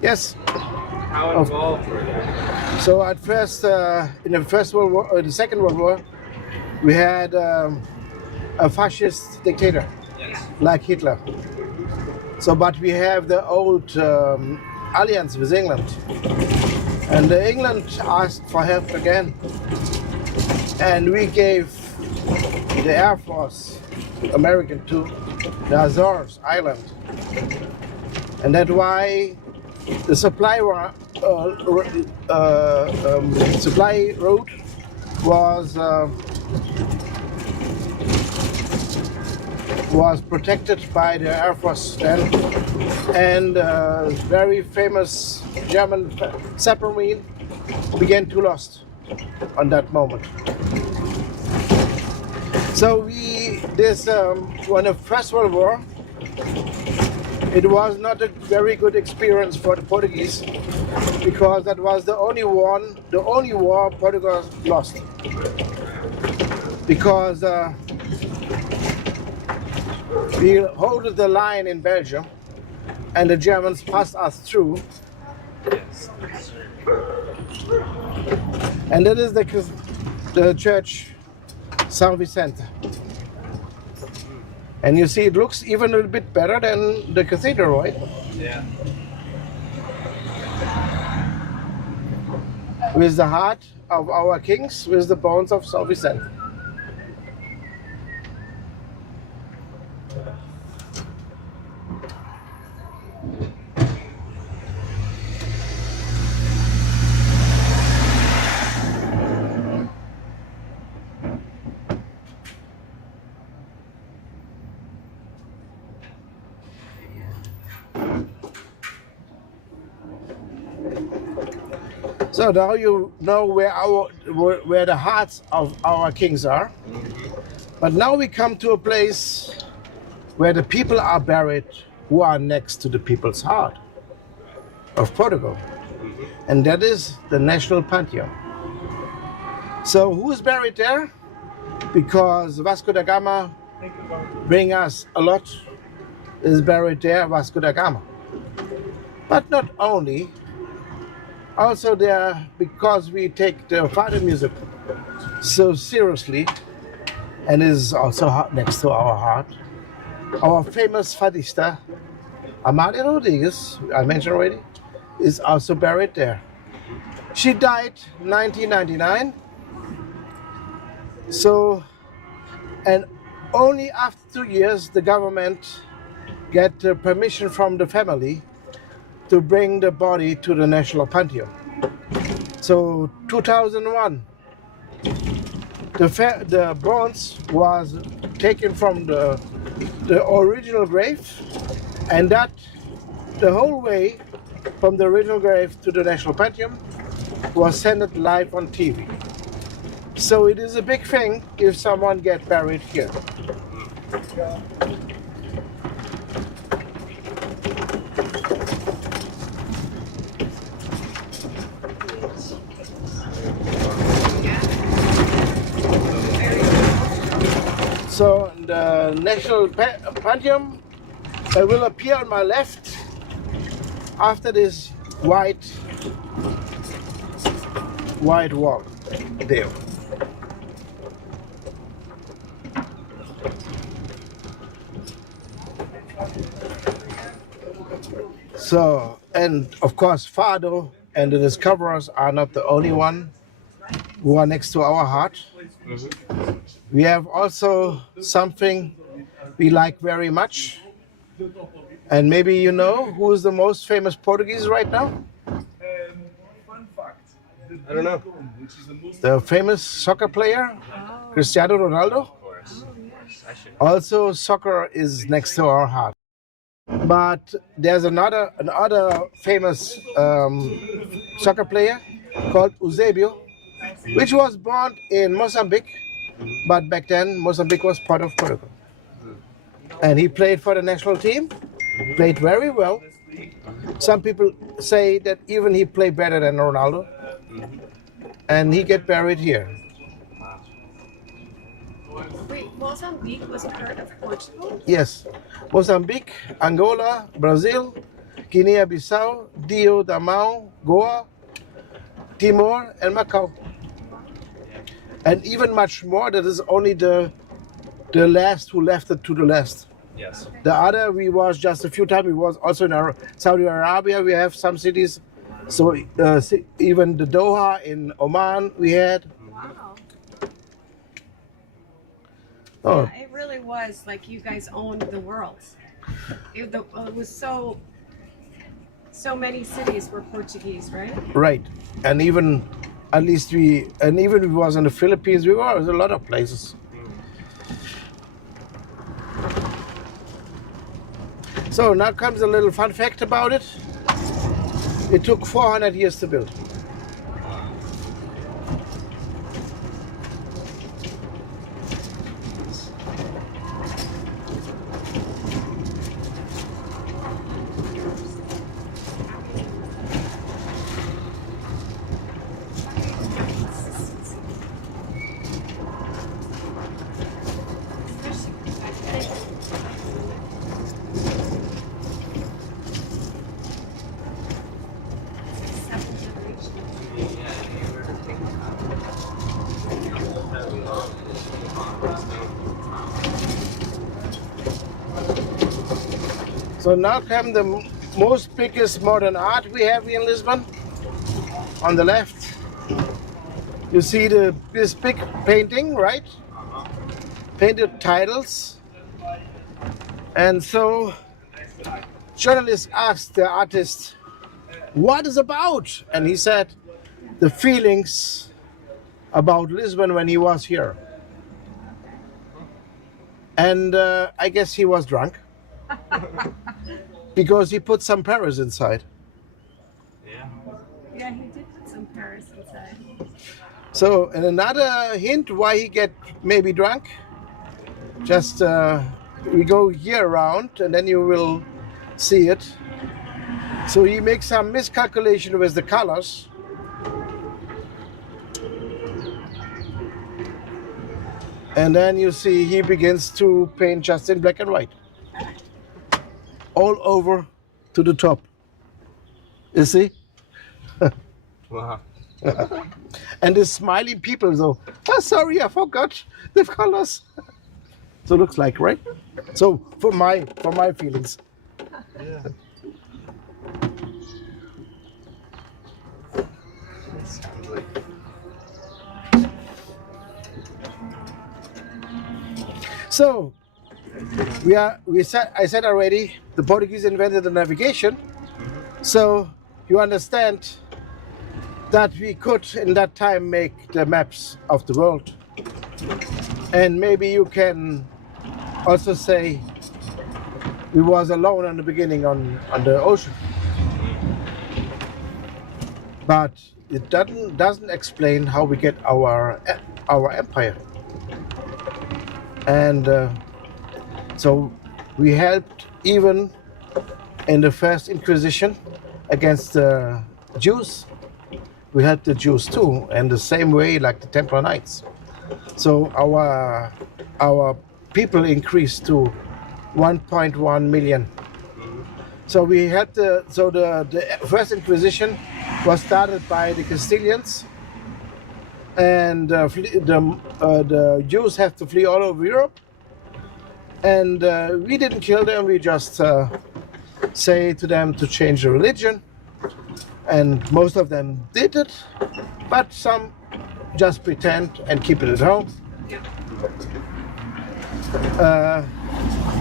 Yes. How involved were they? So at first, in the First World War, the Second World War, we had a fascist dictator like Hitler. So, but we have the old alliance with England, and England asked for help again, and we gave the Air Force American to the Azores Island, and that's why the supply route was protected by the Air Force then, and very famous German submarine began to lost on that moment. So when the First World War, it was not a very good experience for the Portuguese, because that was the only war Portugal lost. Because we held the line in Belgium, and the Germans passed us through. And that is the church San Vicente. And you see, it looks even a little bit better than the cathedral, right? Yeah. With the heart of our kings, with the bones of San Vicente. So now you know where the hearts of our kings are. But now we come to a place where the people are buried who are next to the people's heart of Portugal. And that is the National Pantheon. So who is buried there? Because Vasco da Gama bring us a lot, is buried there, Vasco da Gama. But not only, also there, because we take the fado music so seriously, and is also next to our heart, our famous fadista, Amalia Rodriguez, I mentioned already, is also buried there. She died 1999. So, and only after 2 years the government get permission from the family to bring the body to the National Pantheon. So 2001, the bones was taken from the original grave, and that the whole way from the original grave to the National Pantheon was sent live on TV. So it is a big thing if someone gets buried here. So the National Pantheon will appear on my left after this white wall there. So, and of course Fado and the Discoverers are not the only one who are next to our heart. We have also something we like very much, and maybe you know who is the most famous Portuguese right now? Fun fact. I don't know. The famous soccer player, Cristiano Ronaldo. Also, soccer is next to our heart. But there's another famous soccer player called Eusebio, which was born in Mozambique, but back then Mozambique was part of Portugal. And he played for the national team, played very well. Some people say that even he played better than Ronaldo, and he get buried here. Wait, Mozambique was part of Portugal? Yes, Mozambique, Angola, Brazil, Guinea-Bissau, Dio, Damao, Goa, Timor, and Macau. And even much more, that is only the last who left it to the last. Yes. The other, we was just a few times, we was also in Saudi Arabia, we have some cities. So even the Doha in Oman we had. Wow. Oh, Yeah, it really was like you guys owned the world. It was so many cities were Portuguese, right? right. And even, at least we was in the Philippines, we were in a lot of places. So now comes a little fun fact about it. It took 400 years to build. So now come the most biggest modern art we have here in Lisbon. On the left, you see this big painting, right? Painted titles. And so journalists asked the artist, what is about? And he said, the feelings about Lisbon when he was here. And I guess he was drunk. Because he put some Paris inside. Yeah, he did put some Paris inside. So, and another hint why he get maybe drunk, just we go here around and then you will see it. So he makes some miscalculation with the colors. And then you see he begins to paint just in black and white. All over to the top. You see? Wow. And the smiling people though, oh sorry, I forgot the colors. So it looks like, right? So for my feelings. Yeah. It sounds like So I said already, the Portuguese invented the navigation. So you understand that we could in that time make the maps of the world. And maybe you can also say we was alone in the beginning on the ocean. But it doesn't explain how we get our empire. And so we helped even in the first Inquisition against the Jews. We helped the Jews too, and the same way like the Templar Knights. So our people increased to 1.1 million. So we had the first Inquisition was started by the Castilians, and the Jews had to flee all over Europe. And we didn't kill them. We just say to them to change the religion, and most of them did it, but some just pretend and keep it at home.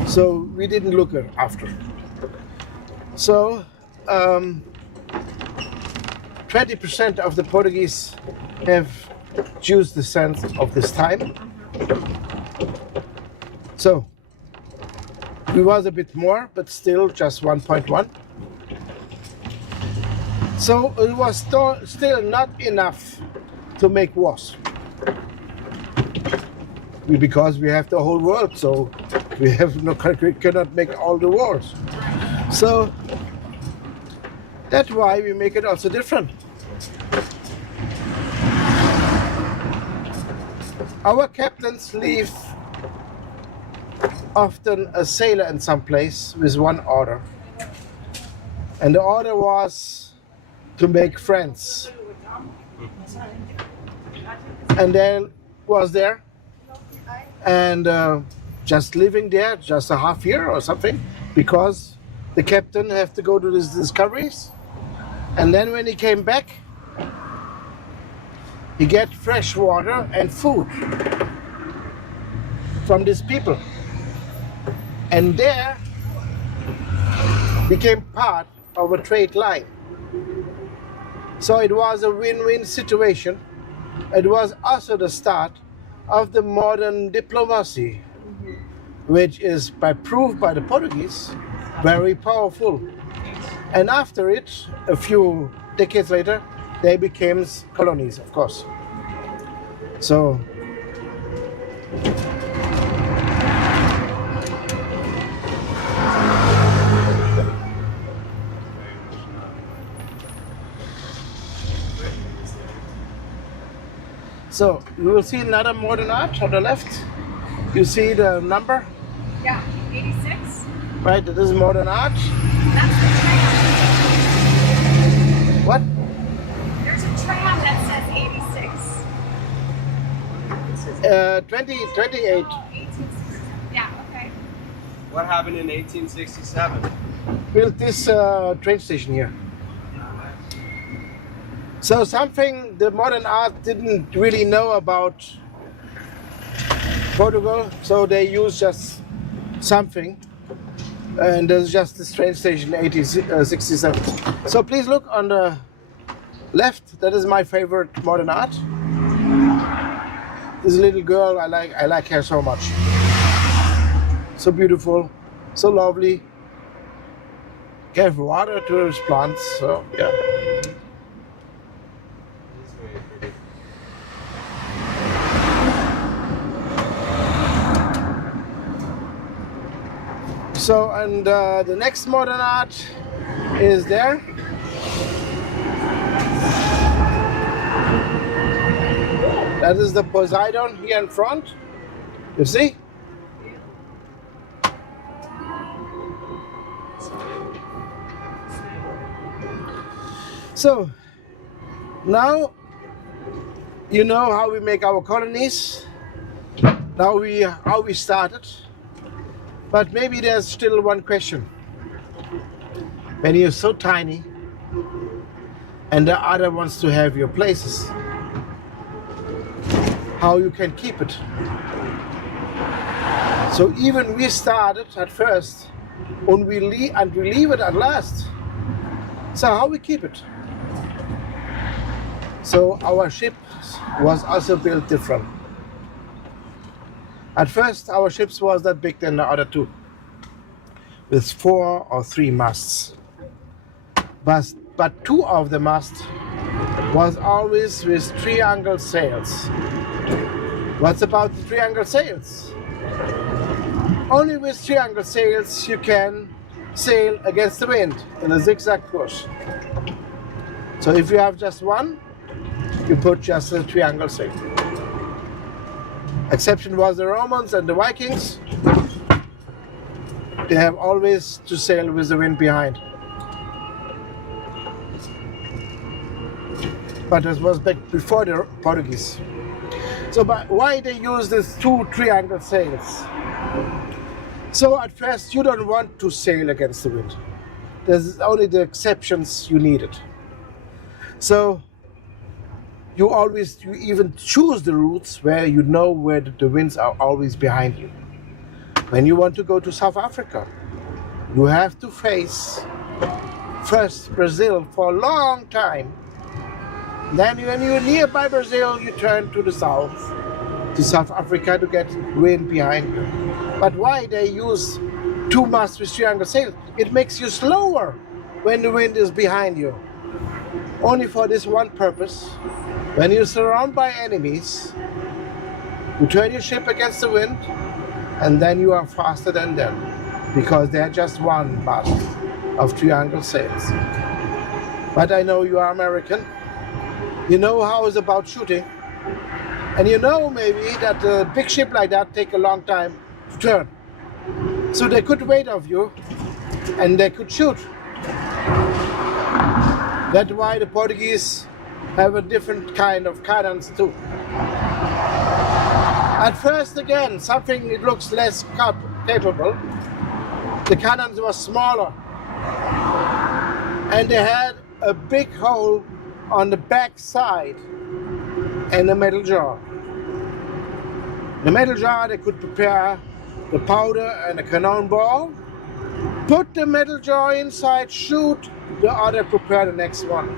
So we didn't look after. So 20% of the Portuguese have Jewish descent of this time. So we was a bit more, but still just 1.1. So it was still not enough to make wars. Because we have the whole world, so we cannot make all the wars. So that's why we make it also different. Our captains leave often a sailor in some place with one order. And the order was to make friends. And then was there and just living there just a half year or something, because the captain have to go to these discoveries. And then when he came back, he get fresh water and food from these people. And there became part of a trade line. So it was a win-win situation. It was also the start of the modern diplomacy, which is proved by the Portuguese, very powerful. And after it, a few decades later, they became colonies, of course. So So you will see another modern art on the left. You see the number? Yeah, 86. Right, this is modern art. That's the tram. What? There's a tram that says 86. 28. Oh, 18. Yeah, okay. What happened in 1867? Built this train station here. So something the modern art didn't really know about Portugal, so they used just something, and there's just this train station 1867. So please look on the left. That is my favorite modern art. This little girl, I like her so much. So beautiful, so lovely. Gave water to those plants, so yeah. So, and the next modern art is there. That is the Poseidon here in front. You see? So, now you know how we make our colonies. Now how we started. But maybe there's still one question. When you're so tiny and the other wants to have your places, how you can keep it. So even we started at first and we leave it at last. So how we keep it? So our ship was also built different. At first, our ships was that big than the other two, with 4 or 3 masts. But 2 of the masts was always with triangle sails. What's about the triangle sails? Only with triangle sails you can sail against the wind in a zigzag course. So if you have just one, you put just a triangle sail. Exception was the Romans and the Vikings. They have always to sail with the wind behind. But this was back before the Portuguese. So why they use these 2 triangle sails? So at first you don't want to sail against the wind. There's only the exceptions you need it. So you even choose the routes where you know where the winds are always behind you. When you want to go to South Africa, you have to face first Brazil for a long time. Then when you're nearby Brazil, you turn to the south, to South Africa to get wind behind you. But why they use 2 masts with triangle sails? It makes you slower when the wind is behind you. Only for this one purpose. When you're surrounded by enemies, you turn your ship against the wind, and then you are faster than them, because they're just 1 mast of triangle sails. But I know you are American. You know how it's about shooting, and you know maybe that a big ship like that take a long time to turn. So they could wait of you and they could shoot. That's why the Portuguese have a different kind of cannons too. At first, again, something it looks less capable. The cannons were smaller, and they had a big hole on the back side and a metal jar. The metal jar, they could prepare the powder and the cannonball, put the metal jar inside, shoot, the other prepare the next one.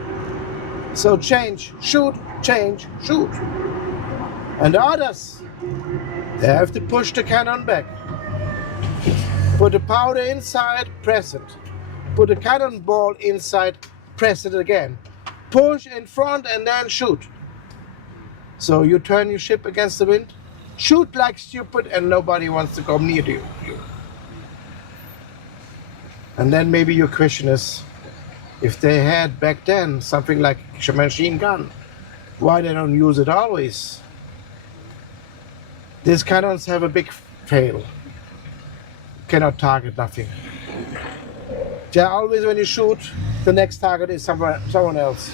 So change, shoot, change, shoot. And the others, they have to push the cannon back. Put the powder inside, press it. Put the cannonball inside, press it again. Push in front and then shoot. So you turn your ship against the wind, shoot like stupid, and nobody wants to come near you. And then maybe your question is, if they had back then something like a machine gun, why they don't use it always? These cannons have a big fail. Cannot target nothing. Yeah, always when you shoot, the next target is someone else.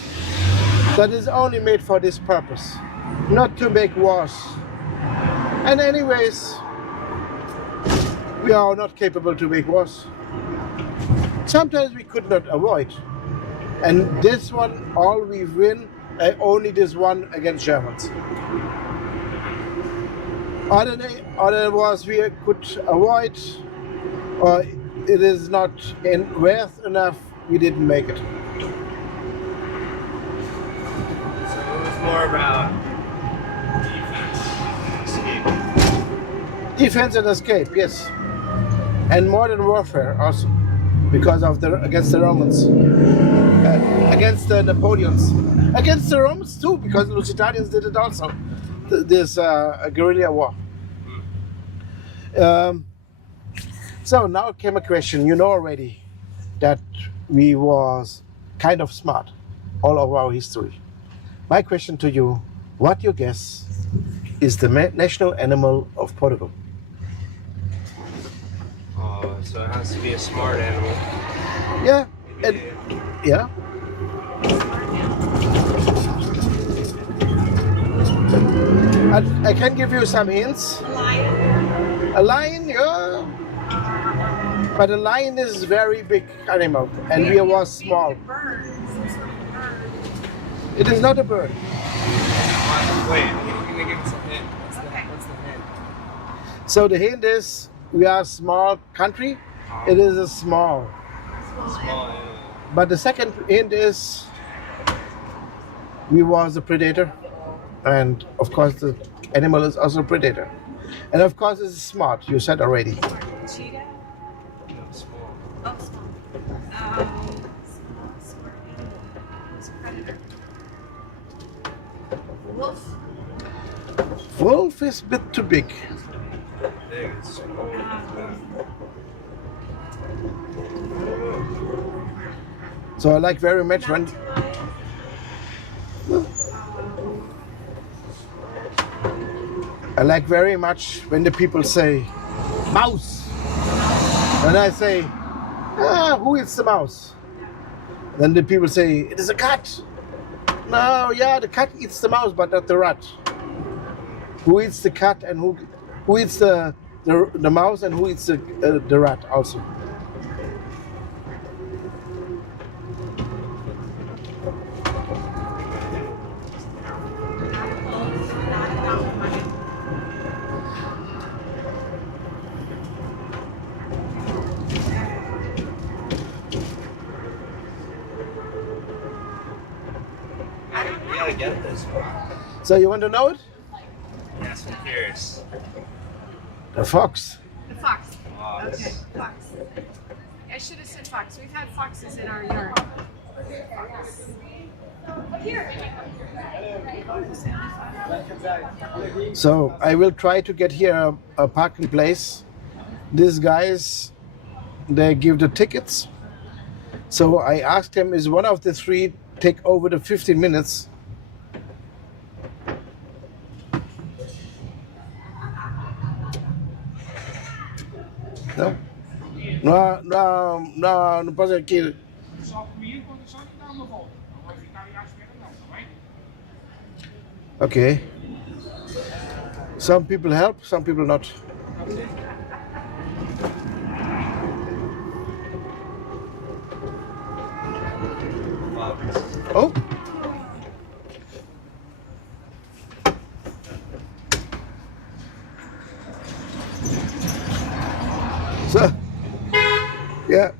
That is only made for this purpose, not to make wars. And anyways, we are not capable to make wars. Sometimes we could not avoid. And this one, all we win, only this one against Germans. Other wars we could avoid, or it is not worth enough, we didn't make it. So it was more about Defense and escape, yes. And modern warfare also, because of against the Romans, against the Napoleons, against the Romans too, because the Lusitanians did it also. This guerrilla war. So now came a question. You know already that we was kind of smart all over our history. My question to you: what you guess is the national animal of Portugal? Oh, so it has to be a smart animal. Yeah, and, yeah. I can give you some hints. A lion. A lion, yeah. But a lion is a very big animal, and we was small. Bird. Some sort of bird. It is not a bird. Wait, can you give me some hint? Okay. What's the hint? So the hint is we are a small country. It is a small. Small animal. But the second hint is we was a predator, and of course the animal is also a predator, and of course it's smart. You said already. Cheetah. No, small. Oh, small. Smart animal. It's a predator. Wolf. Wolf is a bit too big. Big, it's small. So I like very much when the people say mouse. And I say, who eats the mouse? Then the people say, it is a cat. No, yeah, the cat eats the mouse, but not the rat. Who eats the cat and who eats the mouse and who eats the rat also? We gotta get this one. So you want to know it? Yes, I'm curious. The fox. The fox. Wow, Okay, fox. I should have said fox. We've had foxes in our yard. Fox. Here. So I will try to get here a parking place. These guys, they give the tickets. So I asked him, is one of the three take over the 15 minutes? No? Não pode aqui. Só comigo quando só me dá uma volta. Não vai ficar ali à espera não, tá bem? Okay. Some people help, some people not. Oh. So, yeah.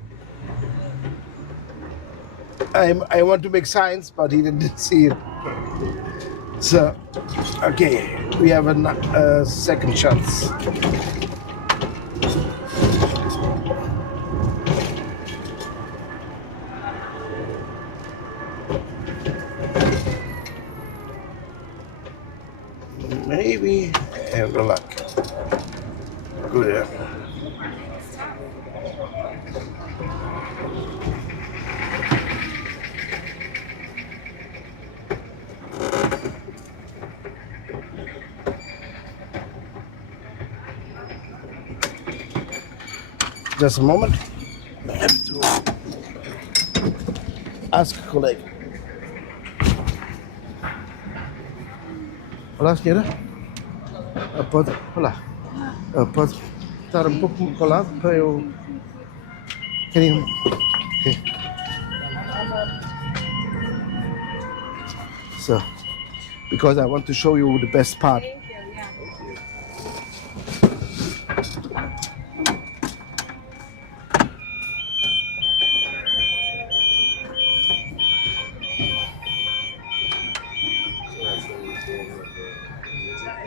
I want to make signs, but he didn't see it. So, okay, we have a second chance. Maybe I have the luck. Go there. Just a moment. I have to ask a colleague. Olá, senhora. Pode, olá. Pode estar um pouco para o lado para eu. Queria. Okay. So, because I want to show you the best part. Thank you, yeah.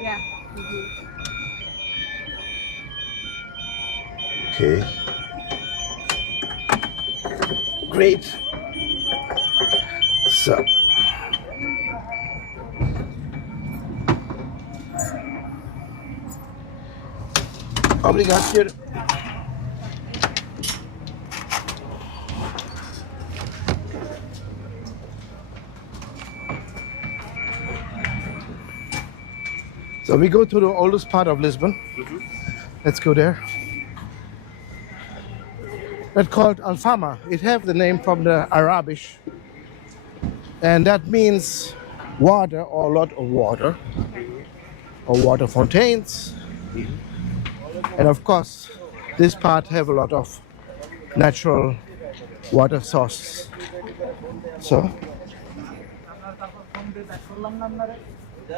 Yeah. Okay. Great. So. Obrigado, senhor. So we go to the oldest part of Lisbon. Let's go there. That's called Alfama. It has the name from the Arabic, and that means water or a lot of water, or water fountains. And of course, this part have a lot of natural water sources. So. The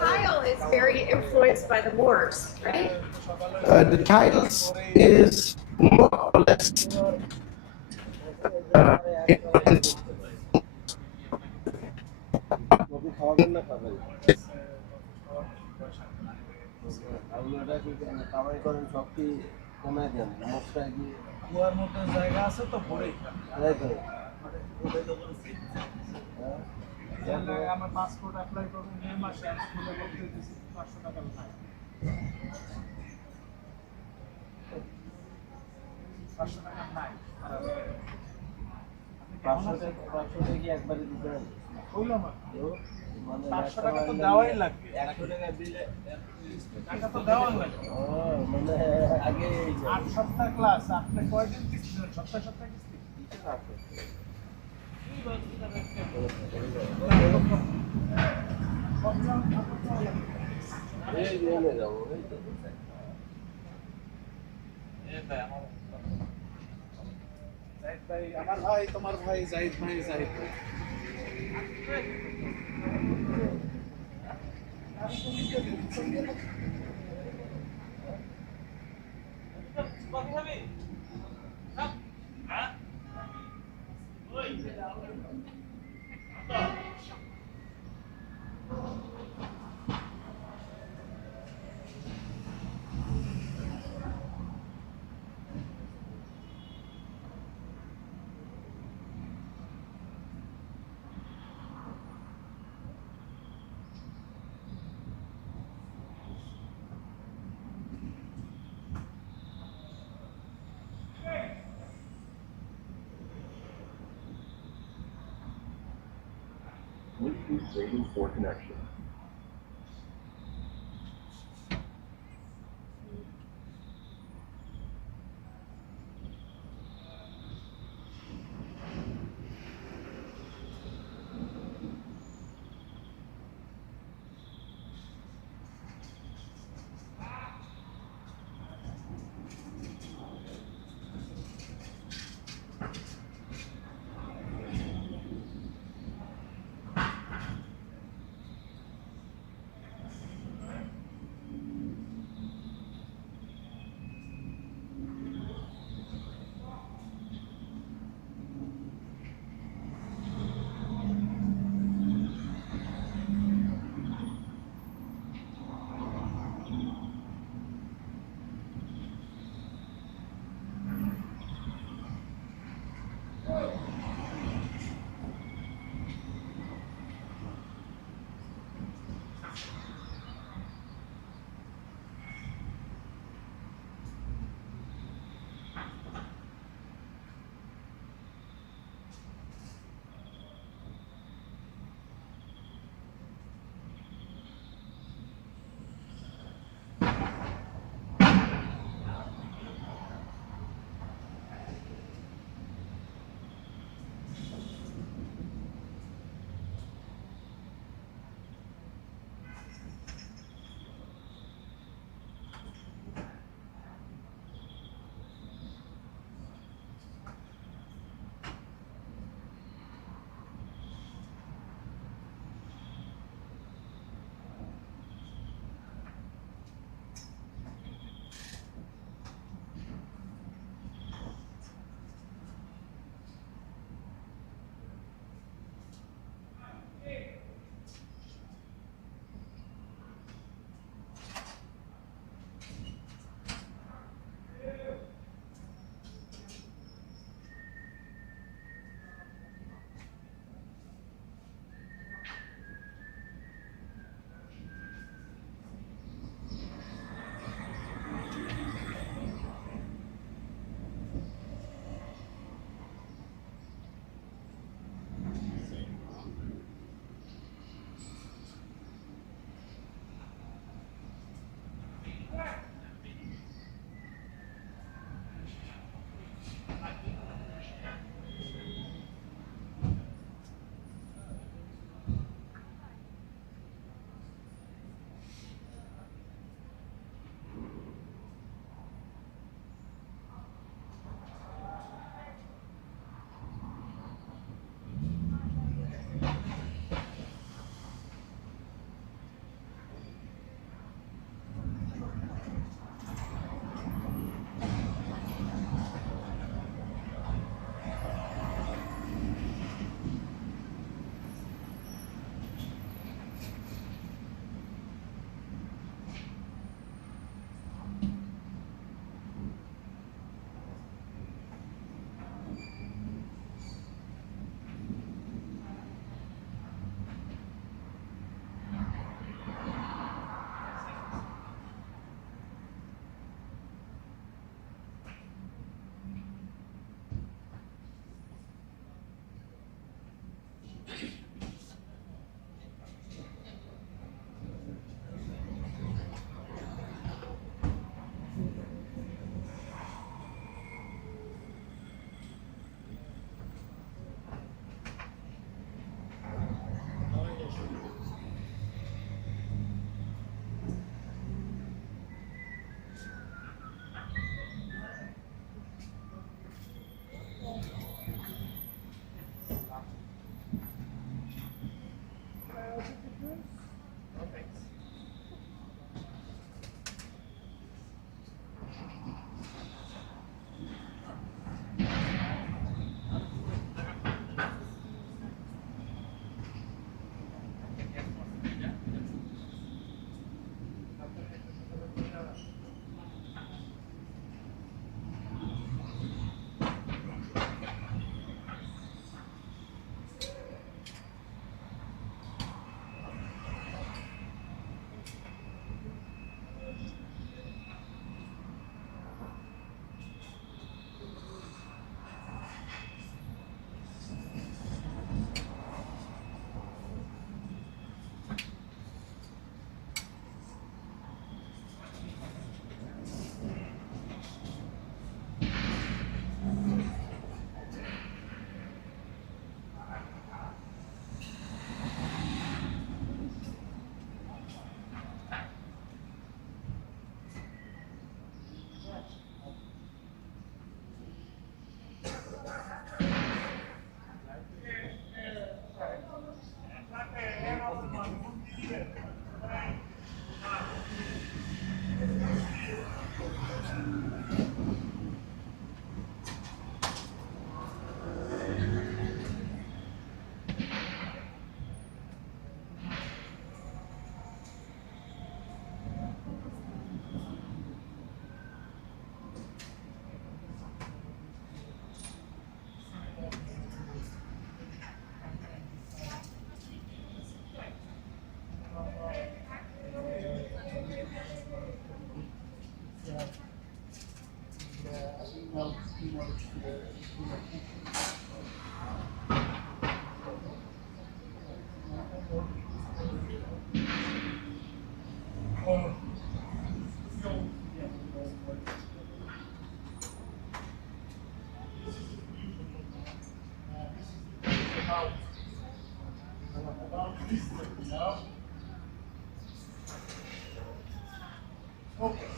tile is very influenced by the Moors, right? The titles is more or less influenced. কুয়ার মতো জায়গা আছে তো পরে আমার passport apply করবো মে মাসে আমি খুলে বলতে দিয়েছি 500 টাকা ভাই 500 টাকা নাই 500 টাকা কি একবারে দিতে হবে হলো না 500 টাকা তো দেওয়াই লাগবে 100 টাকা দিলে টাকা তো দেওয়া লাগবে মানে আগে 8 সপ্তাহ ক্লাস আপনি কয়দিন কিস্তি দেন সপ্তাহ সপ্তাহ কিস্তি দিতে আছে এই নিয়ে যাবো এই তো জাহিদ ভাই আমার ভাই তোমার ভাই জাহিদ ভাই Bluetooth waiting for connection.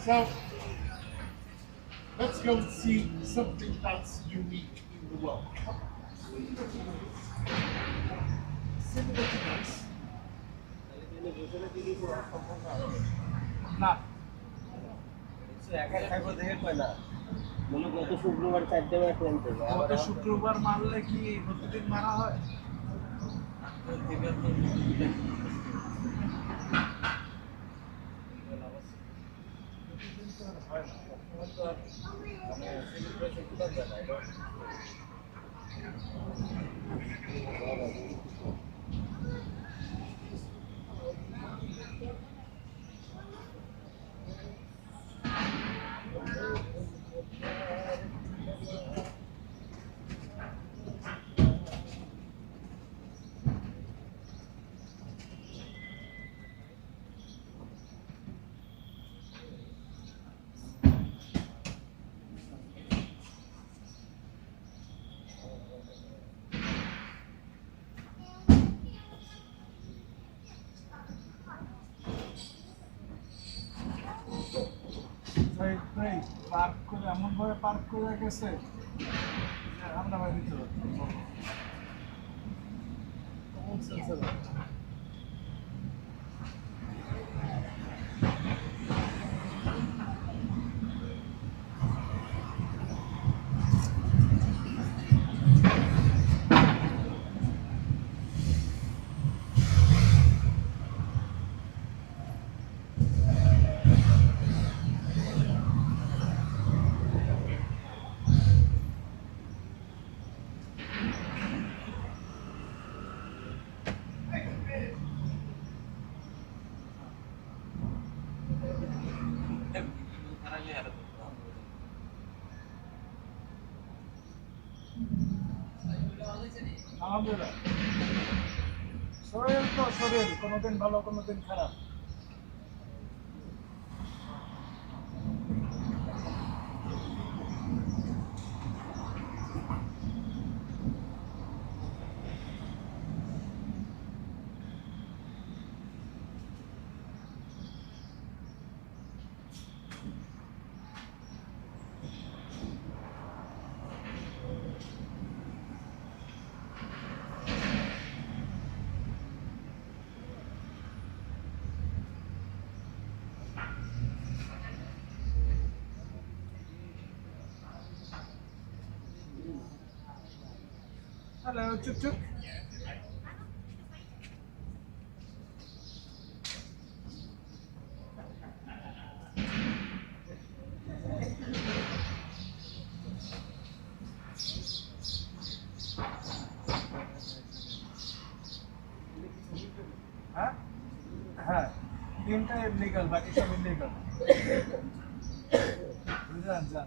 So let's go see something that's unique in the world. Similar to this. না গত শুক্রবার মারলে কি প্রতিদিন মারা হয়? পার্ক করে এমন ভাবে পার্ক করে গেছে আমরা ভাই দিতে পারছি আলহামদুলিল্লাহ শরীর তো শরীর কোনোদিন ভালো কোনোদিন খারাপ Hello, Tuk-Tuk. हाँ, तीनटा illegal, बाकी सब illegal. जा.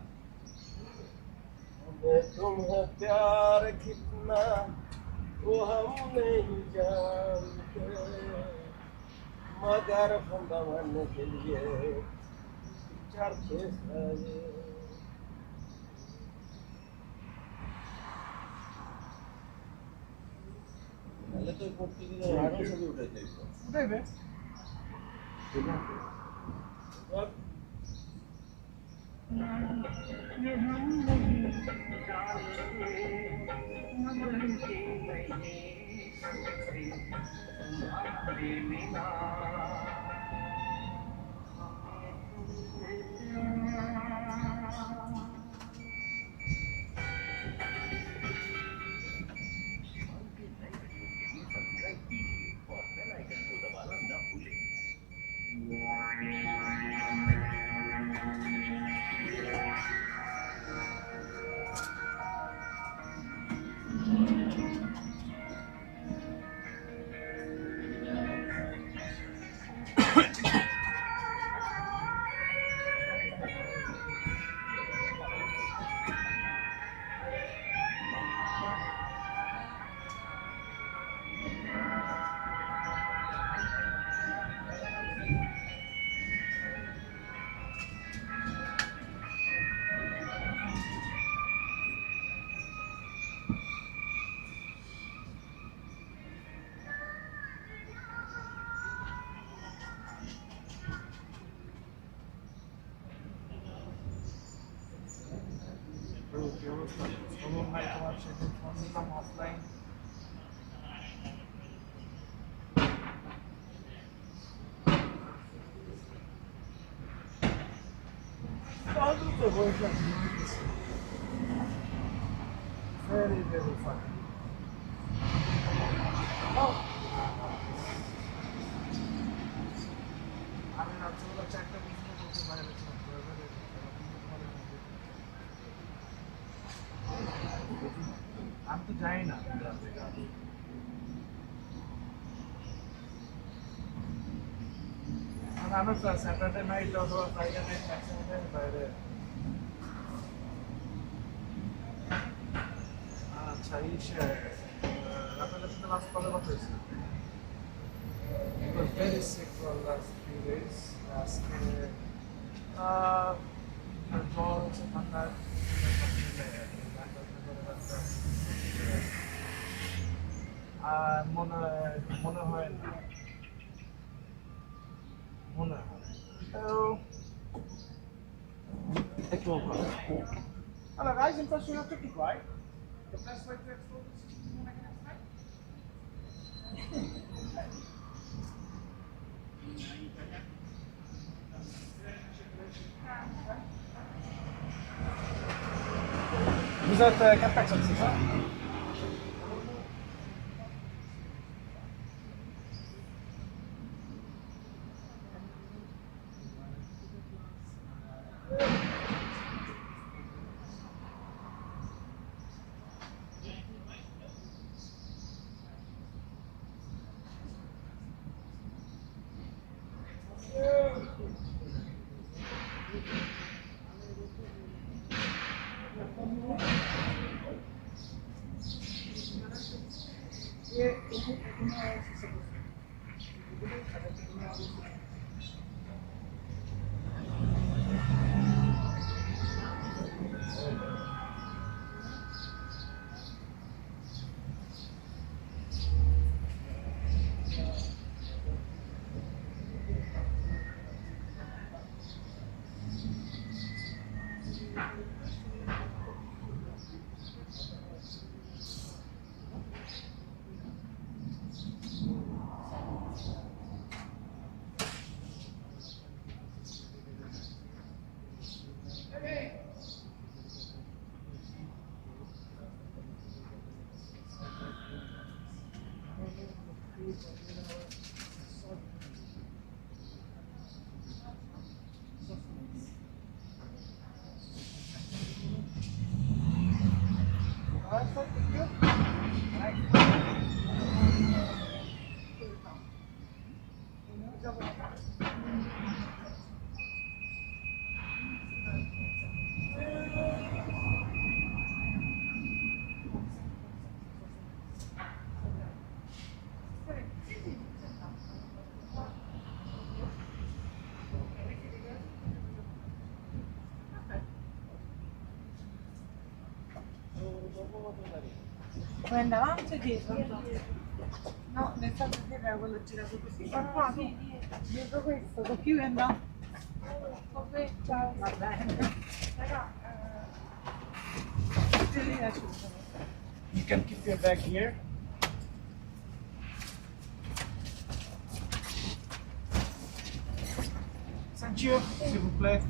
तुम्हें प्यार कितना वो हम नहीं जानते मगर फंदावन के लिए चढ़ते साये पहले तो पोर्तुगीज हाड़ों से भी उठाते हैं उठाइबे some offline. All of the work that you do is very, very fun. Oh. আমি রাত্রিবেলা চারটা বিজনেস করতে বাইরে ছিলাম আমি তো যাই না আমি স্যাটারডে নাইট অথবা ফ্রাইডে নাইট ম্যাক্সিমাম বাইরে আচ্ছা আপনাদের সাথে লাস্ট কবে কথা হয়েছিল He was very sick for the last few days. Last জ্বর হচ্ছে ঠান্ডা মনে হয় না মনে হয় একটু Hello guys, in first you have Tuk-Tuk, right? The best way to explore this is to make an explain. Vous êtes 4 personnes, c'est ça? Vuoi andare avanti o dietro? No, nel senso che era quello girato così. Qua, dietro questo, con chi vuoi andare? Ciao. Va bene. You can keep your bag here. Thank you, s'il vous plaît.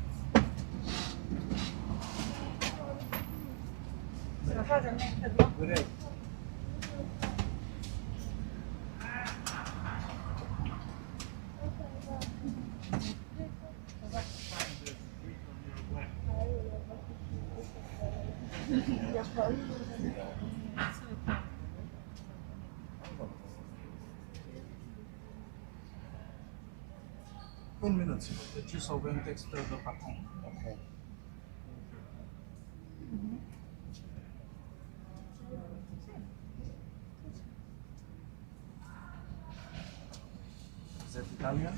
La fate a metterlo? Vorrei. Une minute, s'il vous plaît. Juste envoyer un texte de patron. Okay. Vous êtes italien?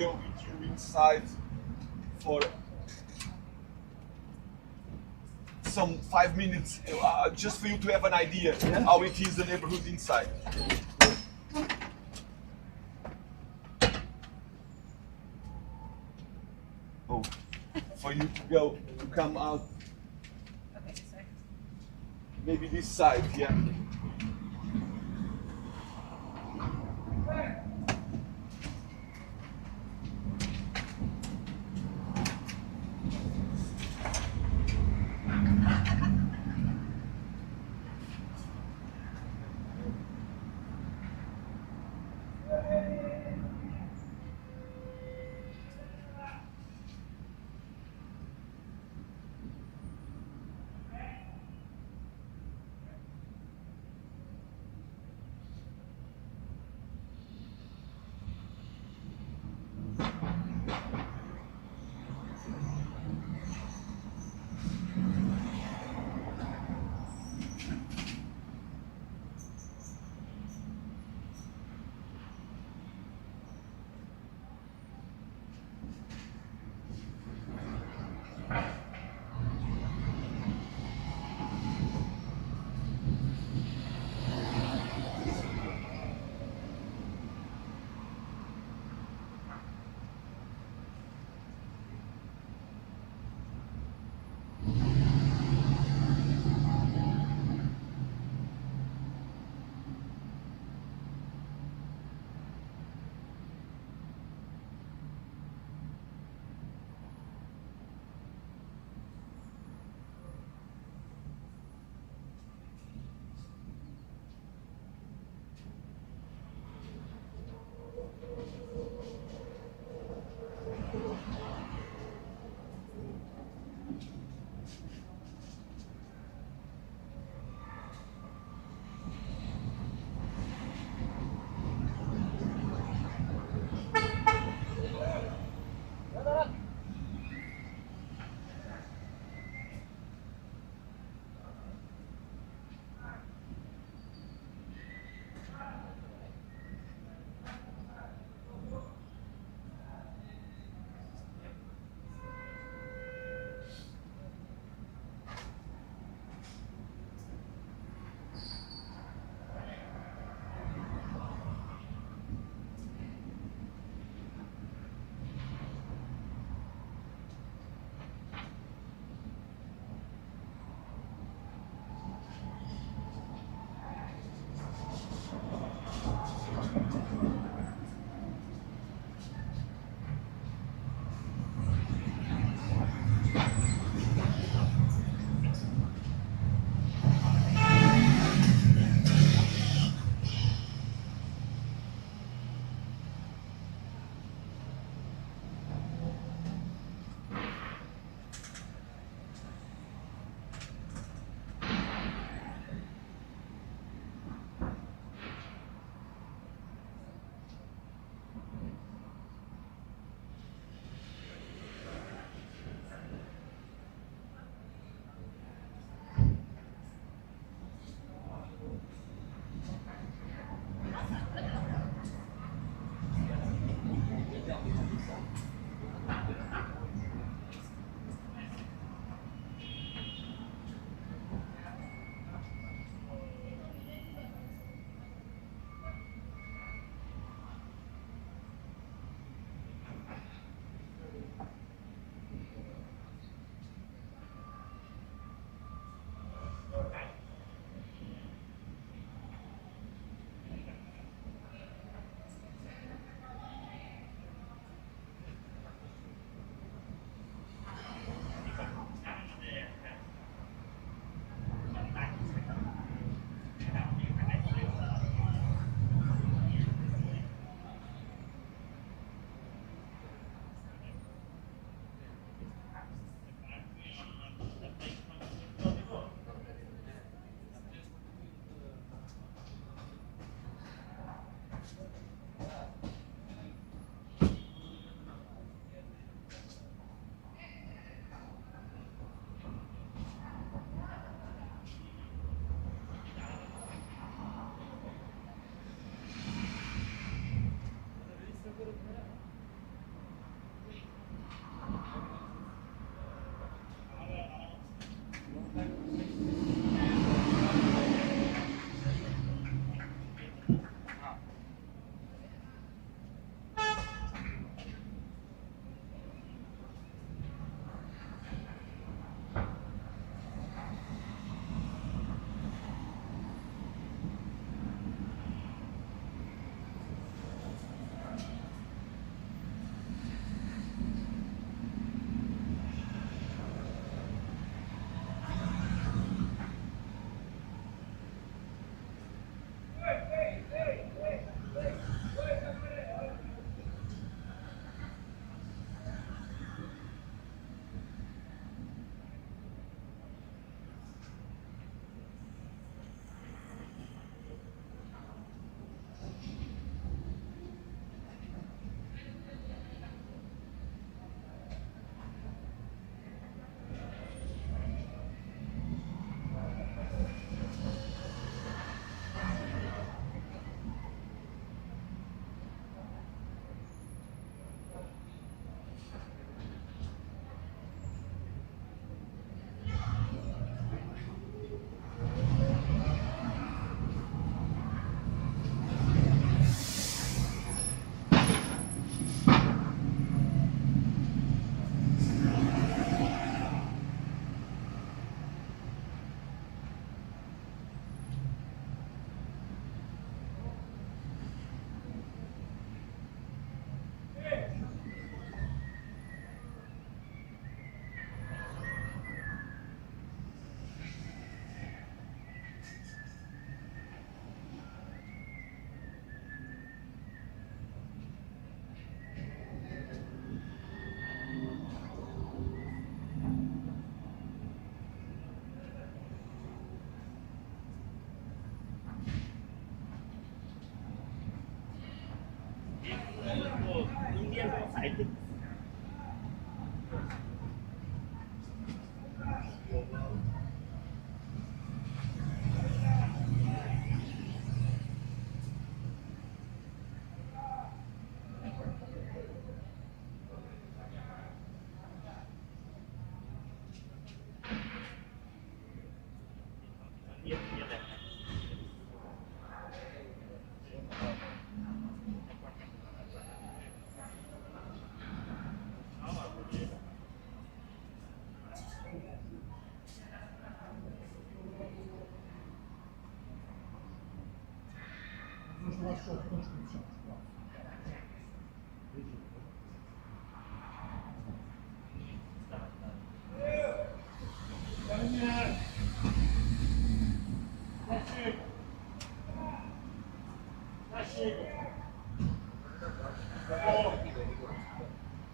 go with you inside for some 5 minutes, just for you to have an idea how it is the neighborhood inside. Oh, for you to come out. Maybe this side, yeah.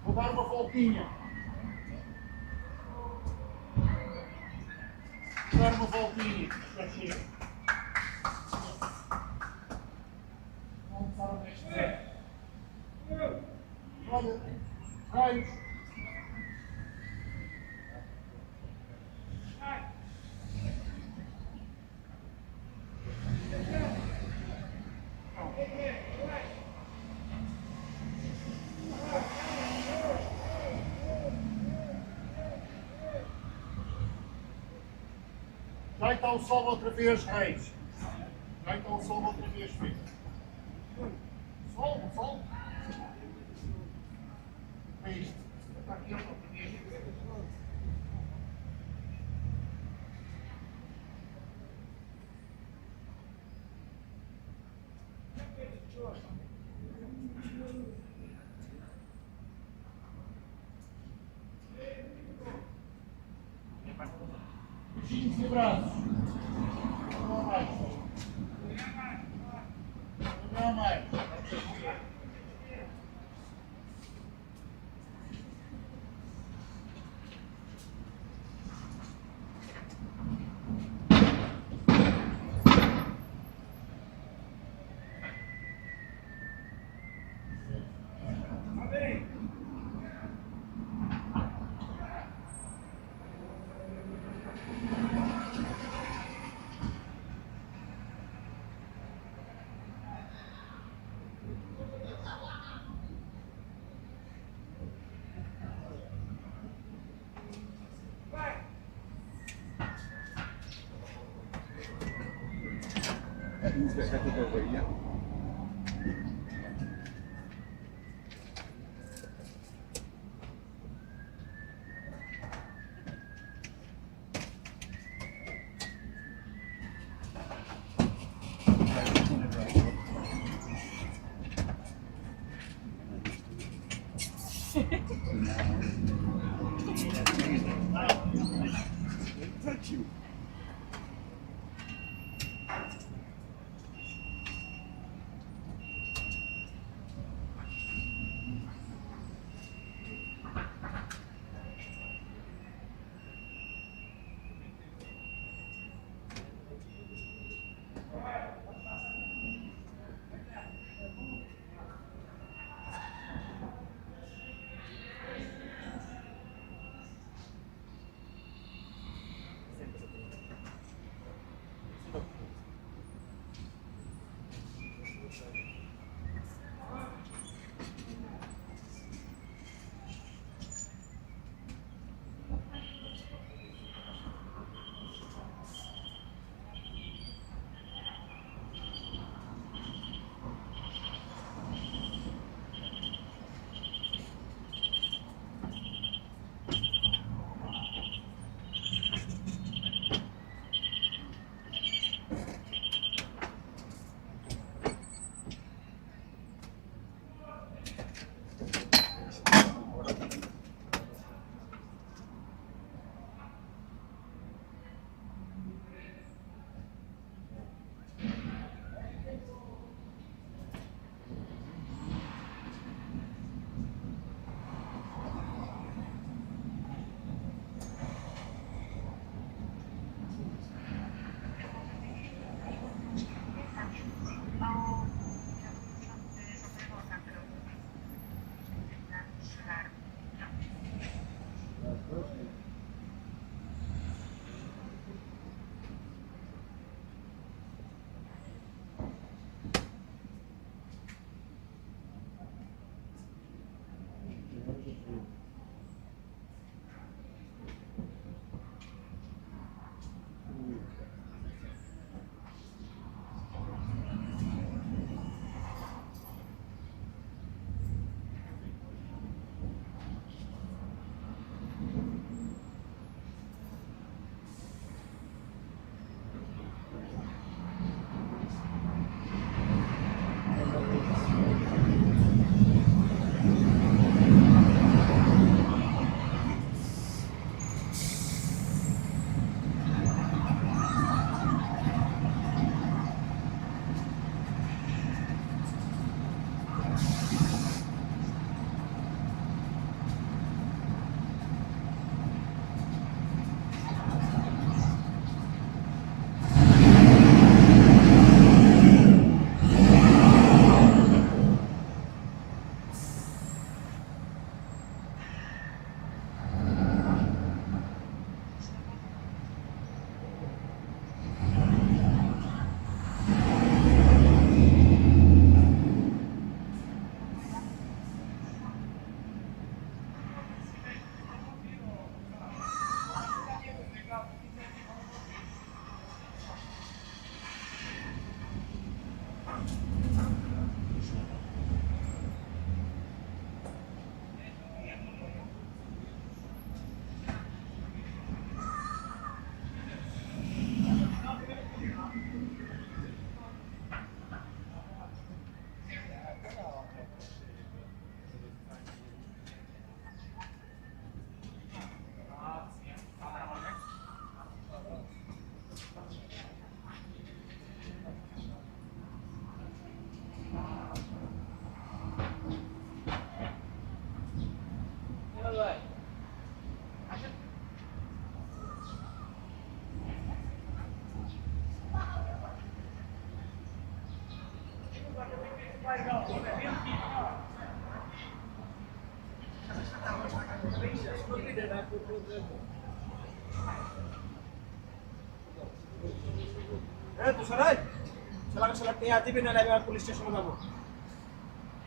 Vou dar uma voltinha. Vou dar uma voltinha. Já chega. Vamos começar a mexer. Olha, raios. Já está o sol outra vez, reis. Já está o sol outra vez, filho. Sol, sol. É isto. Está aqui outra vez. Beijinhos e abraços. Não mais. Não mais. Police স্টেশনে যাবো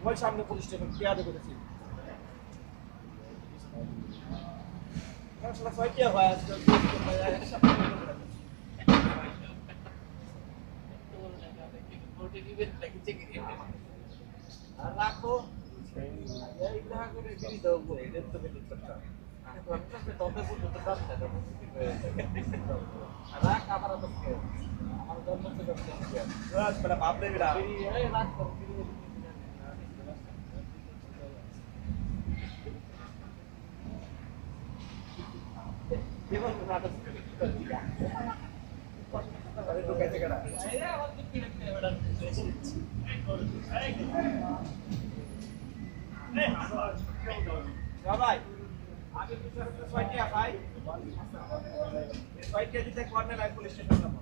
ওই সামনে police station টিয়া দেবো রাখো ভাই আগে কিছু ছয়টা ভাই ছয়টা দিতে কর্নার লাইন পুলিশ স্টেশন যাবো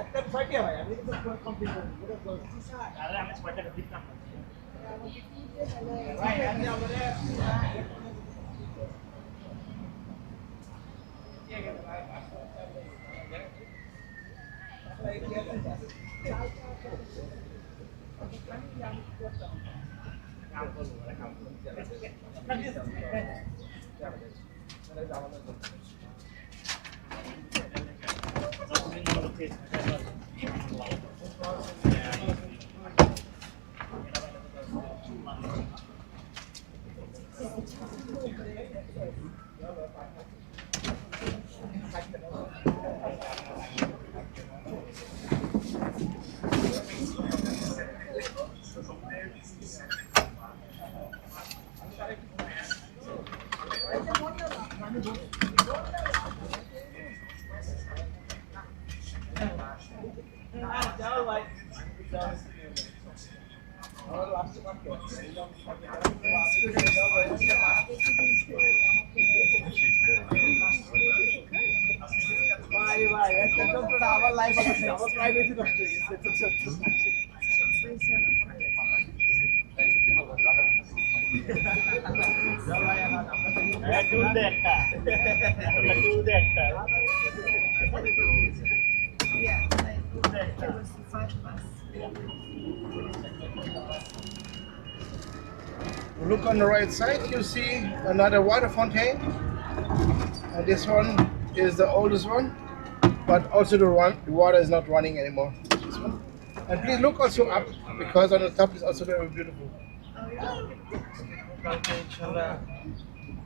একটা ছয়টা ভাই আমি তো কমপ্লিট করব আমি ছয়টা দিতাম ভাই আমি আমাদের আবার লাইভ আছে আবার প্রাইভেসি নষ্ট হয়ে Look on the right side, you see another water fountain. And this one is the oldest one, but also the water is not running anymore. This one. And please look also up, because on the top is also very beautiful.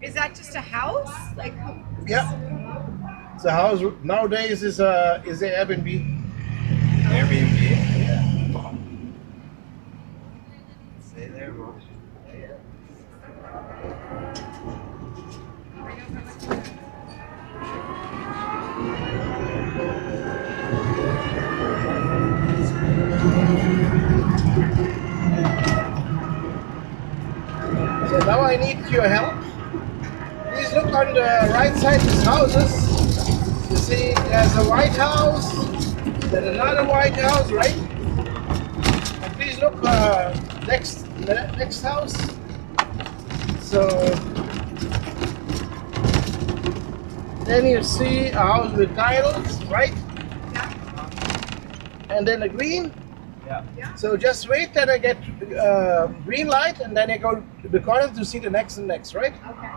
Is that just a house? Like, Yeah. The house nowadays is the Airbnb. Airbnb? Stay there, bro. So now I need your help. Please look on the right side of these houses. You see there's a white house, then another white house, right? And please look next house. So then you see a house with tiles, right? yeah. And then a green. Yeah. So just wait till I get green light, and then I go to the corner to see the next and next, right? Okay.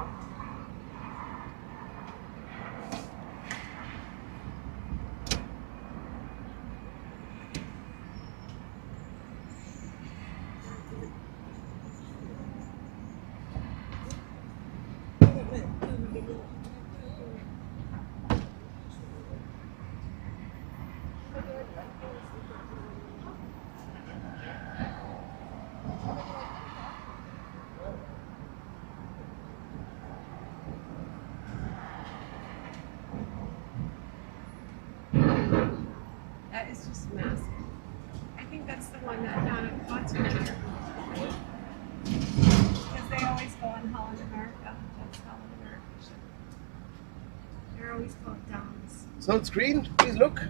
they're always called downs. So it's green, please look.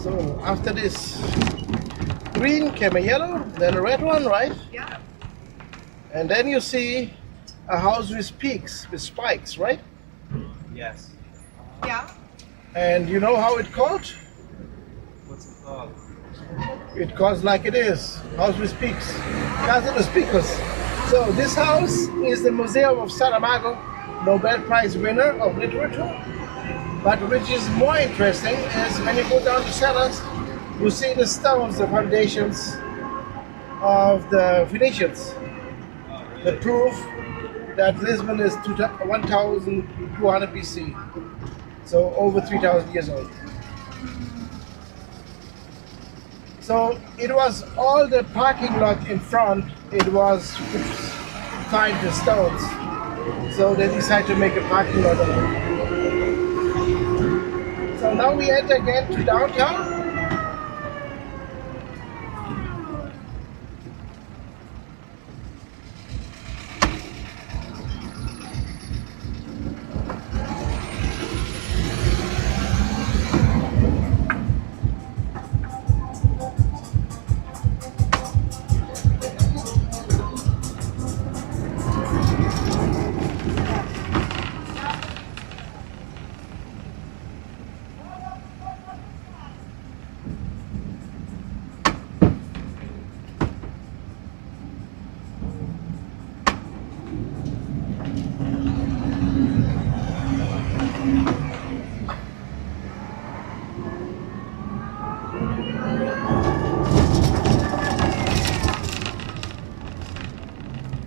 So after this green came a yellow, then a red one, right? Yeah. And then you see a house with peaks, with spikes, right? Yes. Yeah. And you know how it called? What's it called? It calls like it is, house with peaks. Casa dos Picos. So this house is the Museum of Saramago, Nobel Prize winner of literature. But which is more interesting is when you go down the cellars, you see the stones, the foundations of the Phoenicians. The proof that Lisbon is 1200 BC. So over 3,000 years old. So it was all the parking lot in front, it was to find the stones. So they decided to make a parking lot of it. So now we enter again to downtown.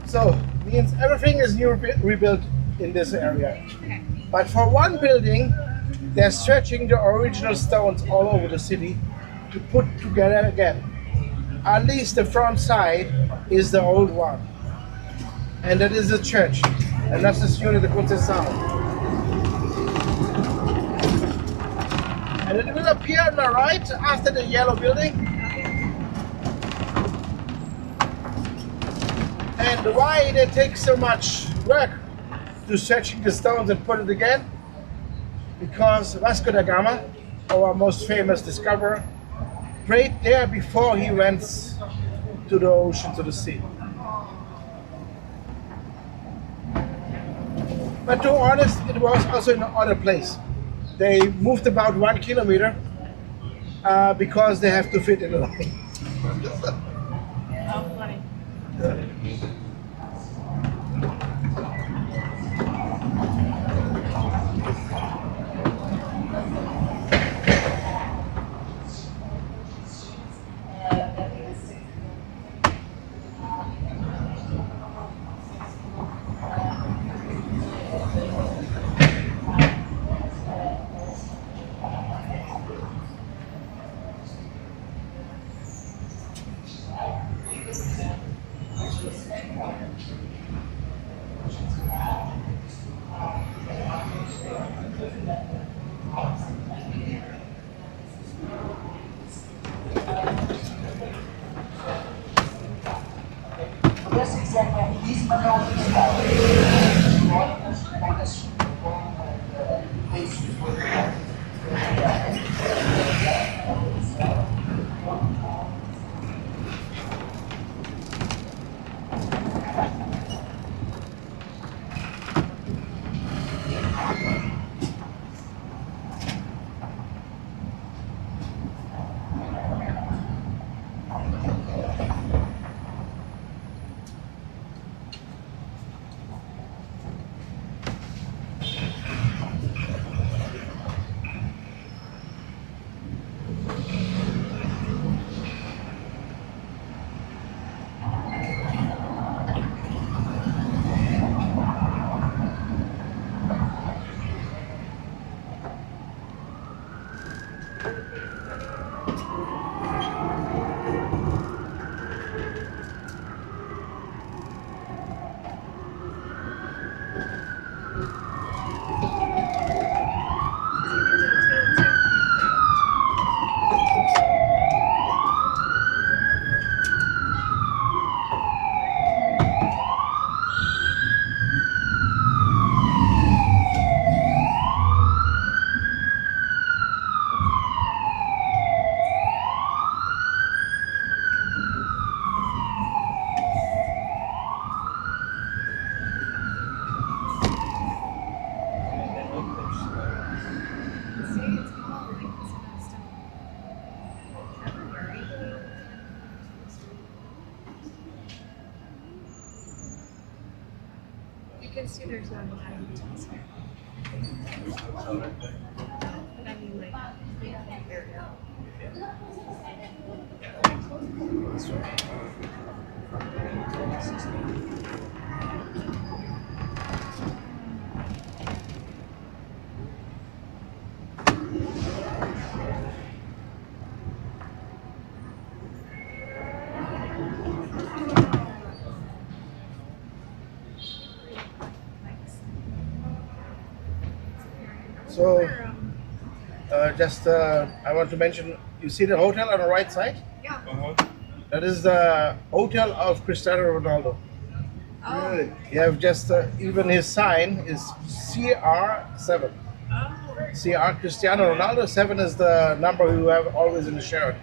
So means everything is new rebuilt in this area. But for one building, they're stretching the original stones all over the city to put together again. At least the front side is the old one. And that is the church. And that's the Senhora de Conceição. And it will appear on the right after the yellow building. And why they take so much work to stretching the stones and put it again? Because Vasco da Gama, our most famous discoverer, prayed there before he went to the ocean, to the sea. But to be honest, it was also in another place. They moved about 1 kilometer because they have to fit in a line. How funny. can see there's not a lot of hotels here. But I mean, like, area. So, I want to mention, you see the hotel on the right side? Yeah. That is the hotel of Cristiano Ronaldo. Oh. You have just, even his sign is CR7. Oh. CR Cristiano Ronaldo, 7 is the number you have always in the shirt.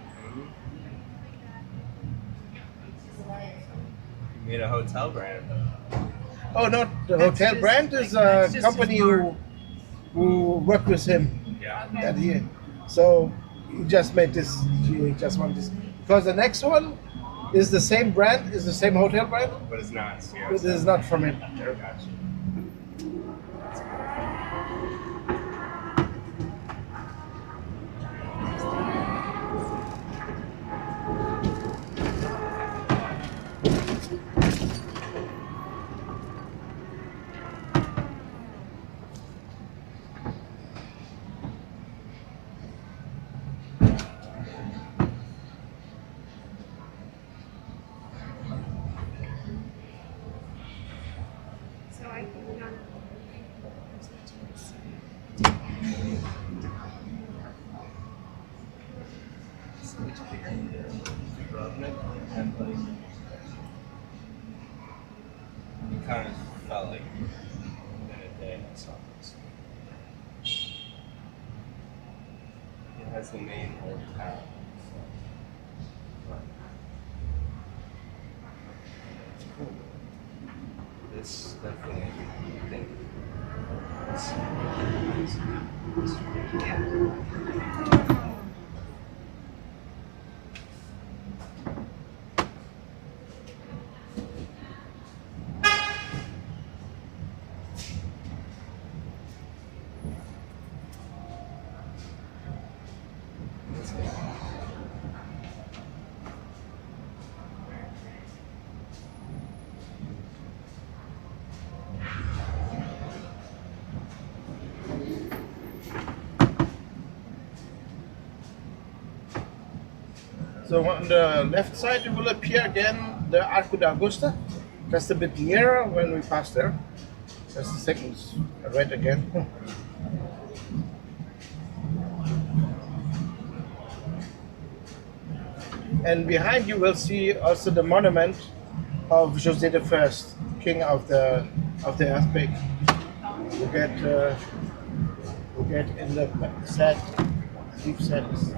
You made a hotel brand. Oh, no, the That's hotel just- brand is that's a just company his bar. who worked with him. Yeah. That he, so he just made this, he just wanted this. Because the next one is the same brand, is the same hotel brand, But it's not. Yeah, but this is not from him. Gotcha. So I can go on. Dubrovnik and like it kind of felt like within a day I saw this. It has the main old town. So. It's cool. This definitely I think So on the left side, it will appear again the Arco da Augusta, just a bit nearer when we pass there. Just a second, right again. And behind you will see also the monument of Jose I, king of the earthquake. You get in the sad, deep sadness.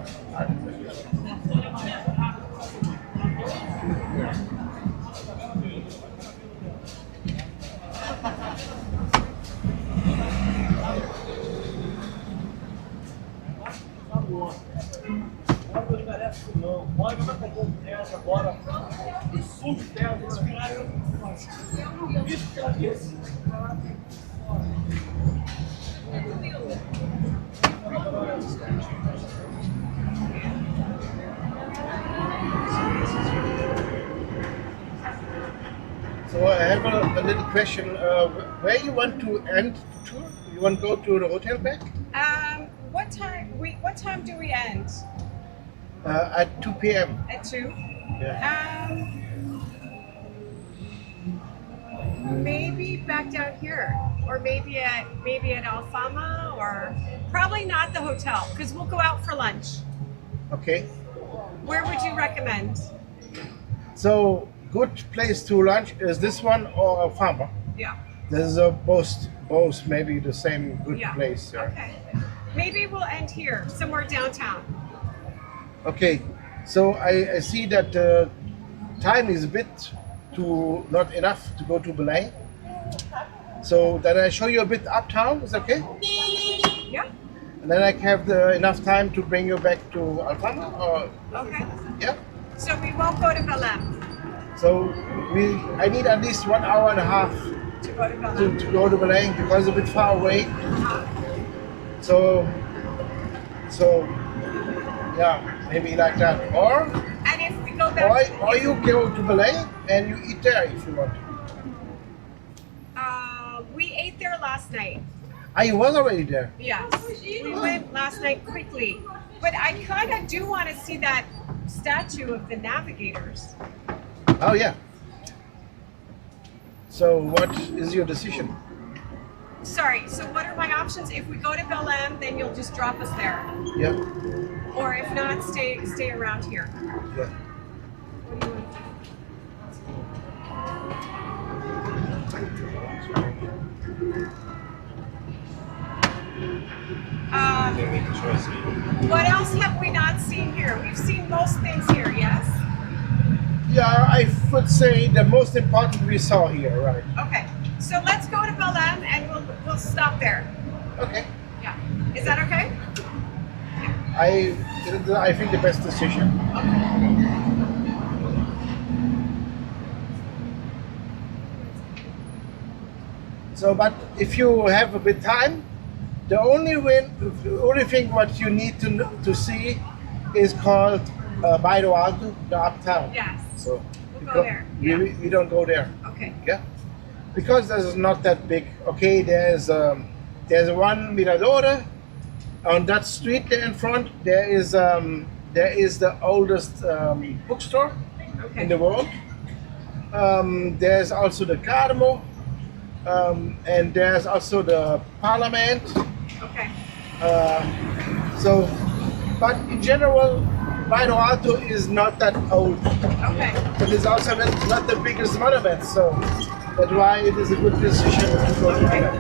So I have a little question. Where you want to end the tour? You want to go to the hotel back? What time do we end? At 2 p.m. At 2? Yeah. Maybe back down here, or maybe at Alfama, or probably not the hotel, because we'll go out for lunch. Okay. Where would you recommend? So good place to lunch is this one or Alfama? Yeah. This is both maybe the same good Yeah. place. Yeah. Okay. Maybe we'll end here, somewhere downtown. Okay. So I see that the time is a bit not enough to go to Belém. So then I show you a bit uptown. Is that okay? Yeah. And then I have enough time to bring you back to Alfama. Or Okay. yeah. So we won't go to Belém. So I need at least 1 hour and a half To go to Belém. to go to Belém because it's a bit far away. So yeah, maybe like that. Or And if we go back, or you go to Belém and you eat there if you want. we ate there last night. Ah, you was already there. Yes, we went last night quickly, but I kind of do want to see that statue of the navigators. Oh yeah. So what is your decision? Sorry, so what are my options? If we go to Belém, then you'll just drop us there. Yeah. Or if not, stay around here. Yeah. What do you want to What else have we not seen here? We've seen most things here, yes? Yeah, I would say the most important we saw here, right? Okay, so let's go to Belém and we'll stop there. Okay. Yeah, is that okay? I think the best decision. So, but if you have a bit time, the only thing what you need to see is called Bairro Alto, the uptown. Yes. So We'll go there. we don't go there. Okay. Yeah. Because there's not that big. Okay, there's one Mirador on that street there in front. There is the oldest bookstore in the world. There's also the Carmo, and there's also the Parliament. Okay. But in general, Bairro Alto is not that old. Okay. But it's also not the biggest monument, so that's why it is a good decision to go to there.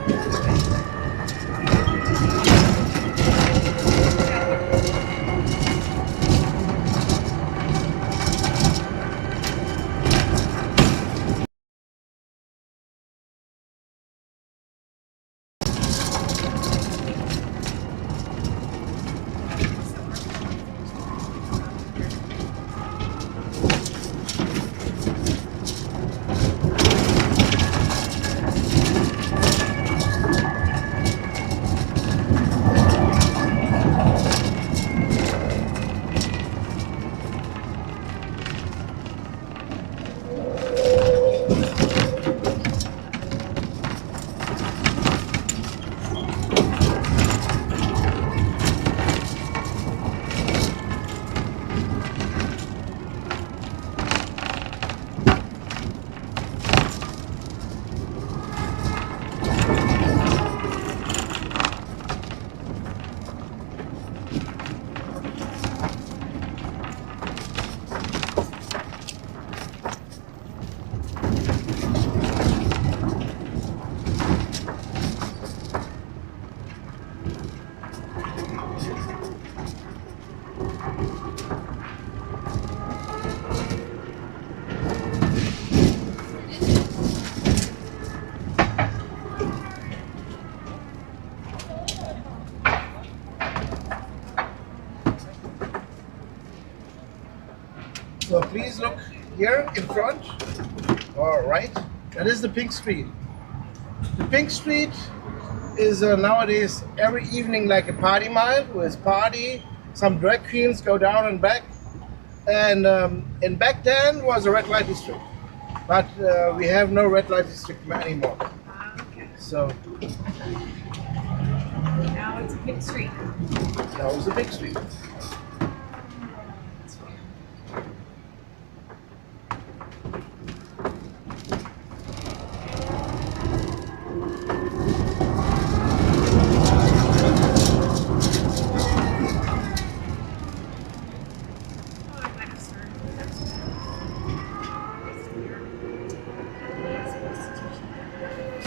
So please look here in front, all right, that is the Pink Street. The Pink Street is nowadays every evening like a party mile with party, some drag queens go down and back, and back then was a red light district, but we have no red light district anymore. Okay. So Now it's a big street. now it's the Pink Street.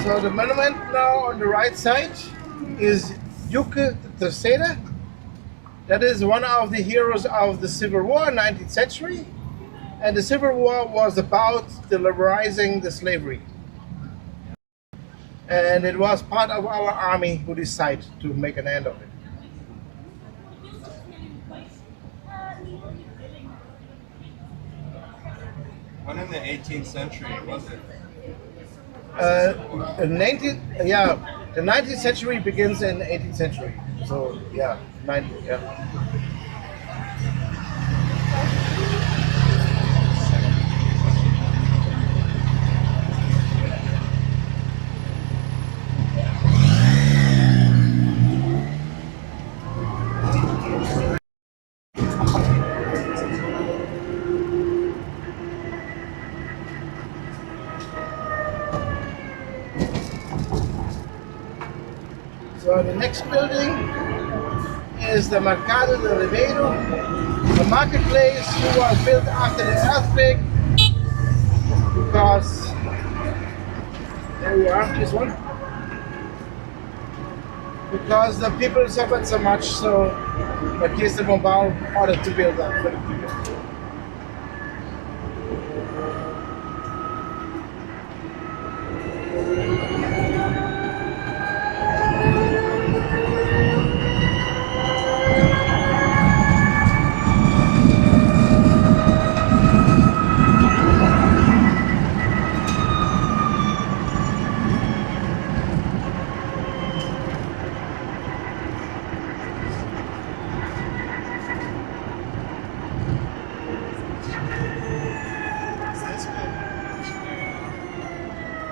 So the monument now on the right side is Tuk-Tuk. That is one of the heroes of the Civil War, 19th century. And the Civil War was about liberalizing the slavery. And it was part of our army who decided to make an end of it. When in the 18th century was it? The 19th, yeah, the 19th century begins in 18th century. So yeah, 90, yeah. So the next building is the Mercado de Ribeiro, the marketplace who was built after the earthquake, because there we are, this one. Because the people suffered so much, so Marquês de Pombal ordered to build that for the people.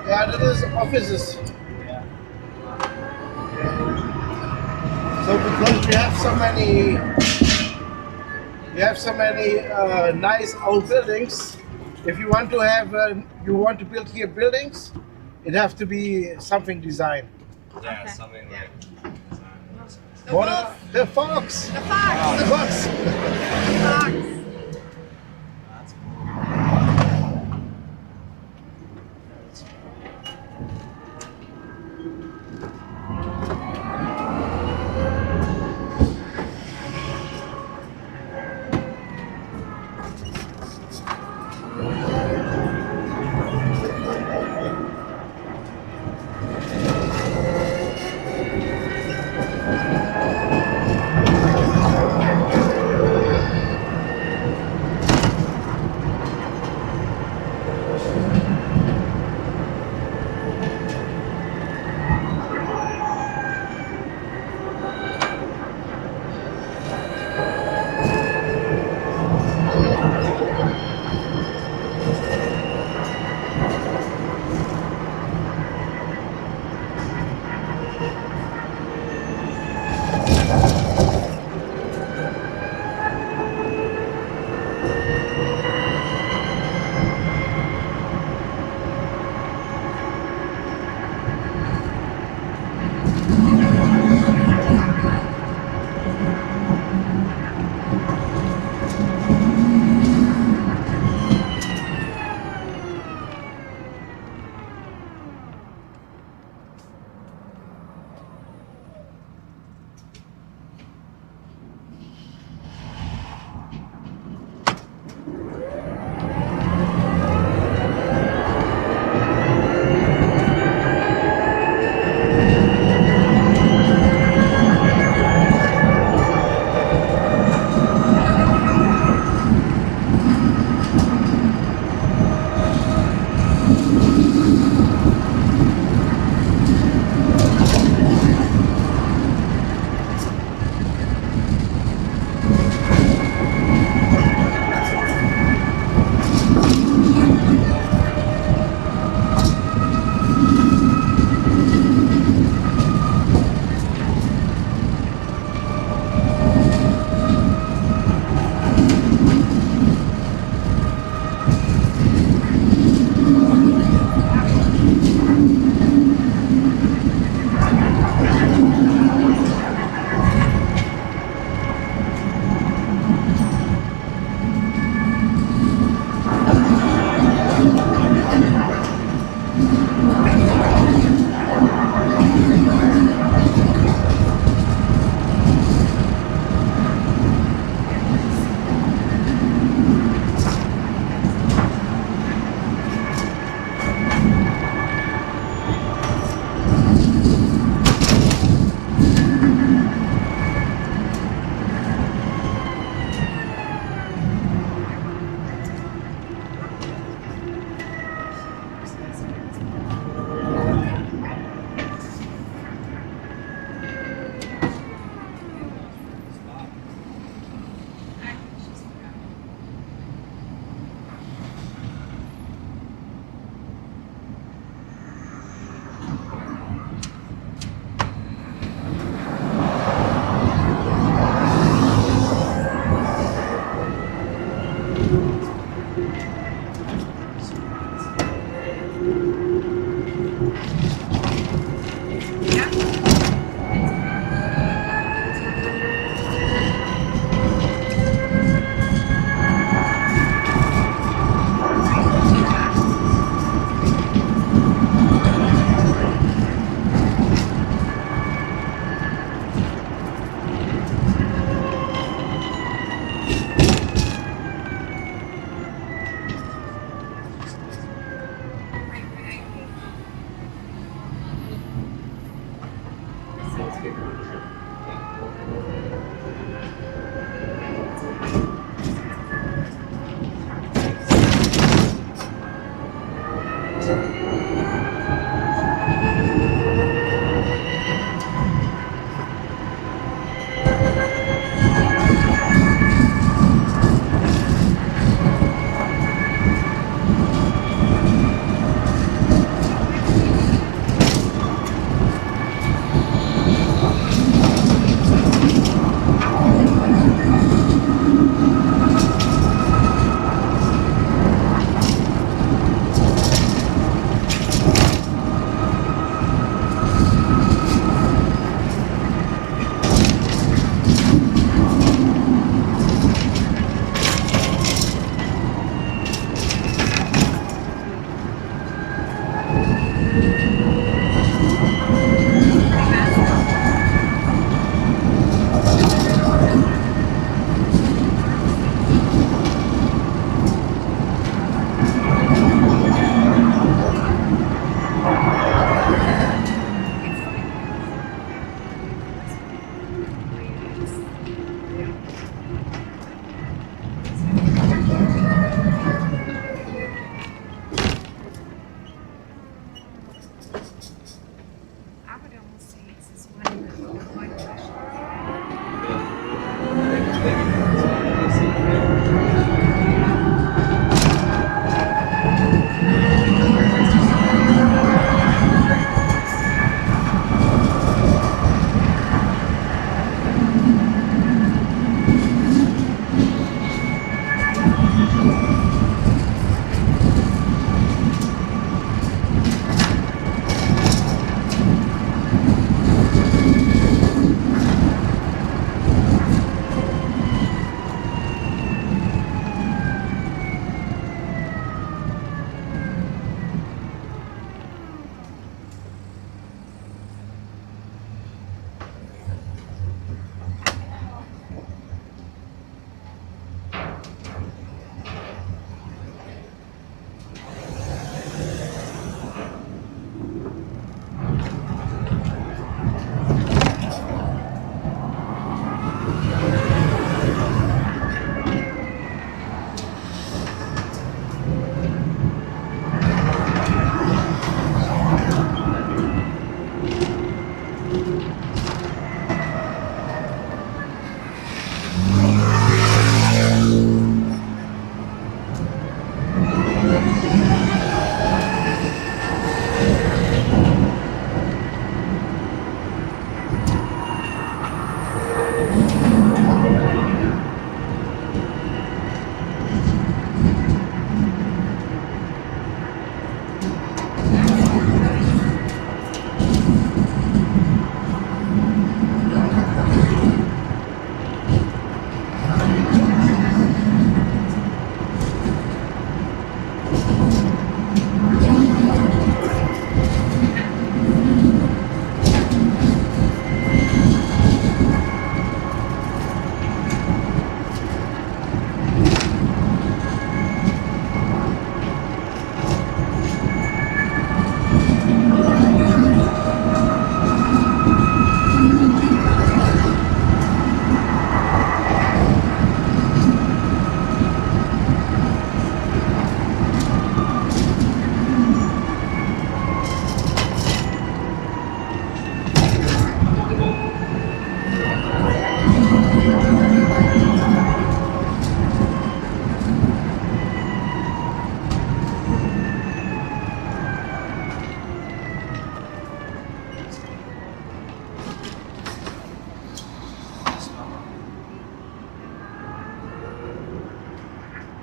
Yeah, that is offices. So because we have so many nice old buildings, if you want to have build here buildings, it have to be something designed. Yeah, something like. The fox. The fox. The fox. The fox.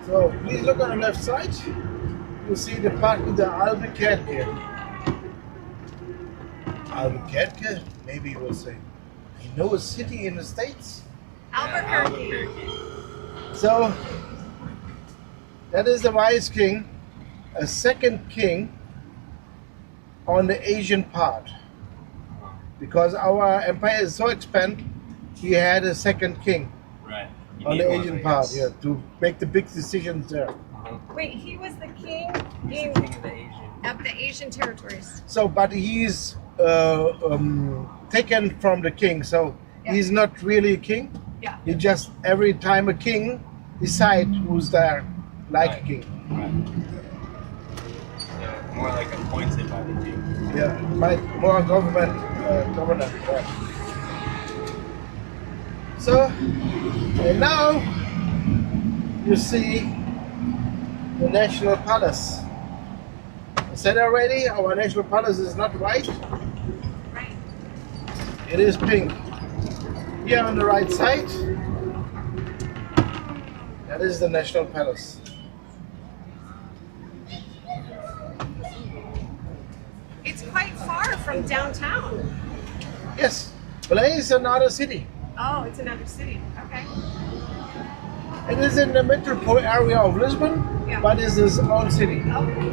So please look on the left side. You see the park with the Albuquerque. Albuquerque? Maybe you will say. You know a city in the States? Albuquerque. So that is the wise king, a second king on the Asian part. Because our empire is so expanded, he had a second king. Right. On the Asian part, yeah, to make the big decisions there. Wait, he was the king He's the king of the Asian. of the Asian territories. So, but he's taken from the king. So he's not really a king. Yeah. He just every time a king decide who's there, like a king. So more like appointed by the king. Yeah, more government. Yeah. So, and now you see the National Palace. I said already, our National Palace is not white. Right. It is pink. Here on the right side, that is the National Palace. It's quite far from downtown. Yes, Belém is another city. Oh, it's another city. Okay. It is in the metropolitan area of Lisbon, Yeah. but it's its own city. Okay.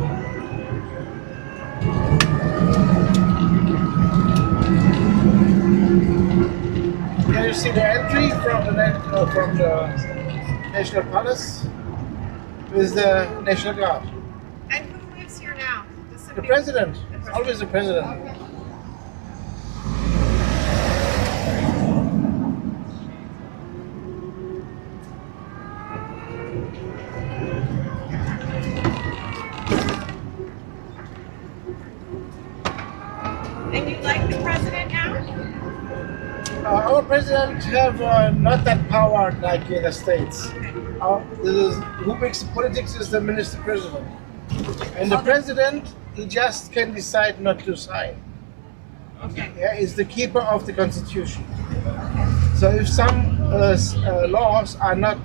Here you see the entry from the National Palace with the National Guard. And who lives here now? Does The somebody- president, always the president. And you like the president now? Our president have not that power like in the States. Who makes the politics is the minister president. And the president, he just can decide not to sign. Okay. Yeah, is the keeper of the constitution. So if some laws are not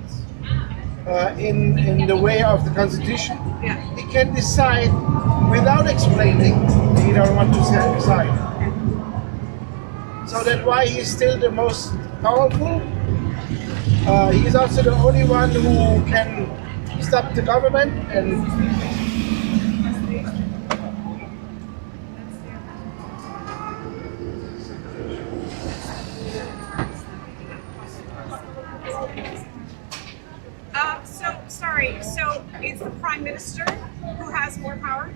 in the way of the constitution, Yeah. he can decide without explaining he don't want to sign. So that's why he's still the most powerful. He's also the only one who can stop the government and So it's the prime minister who has more power?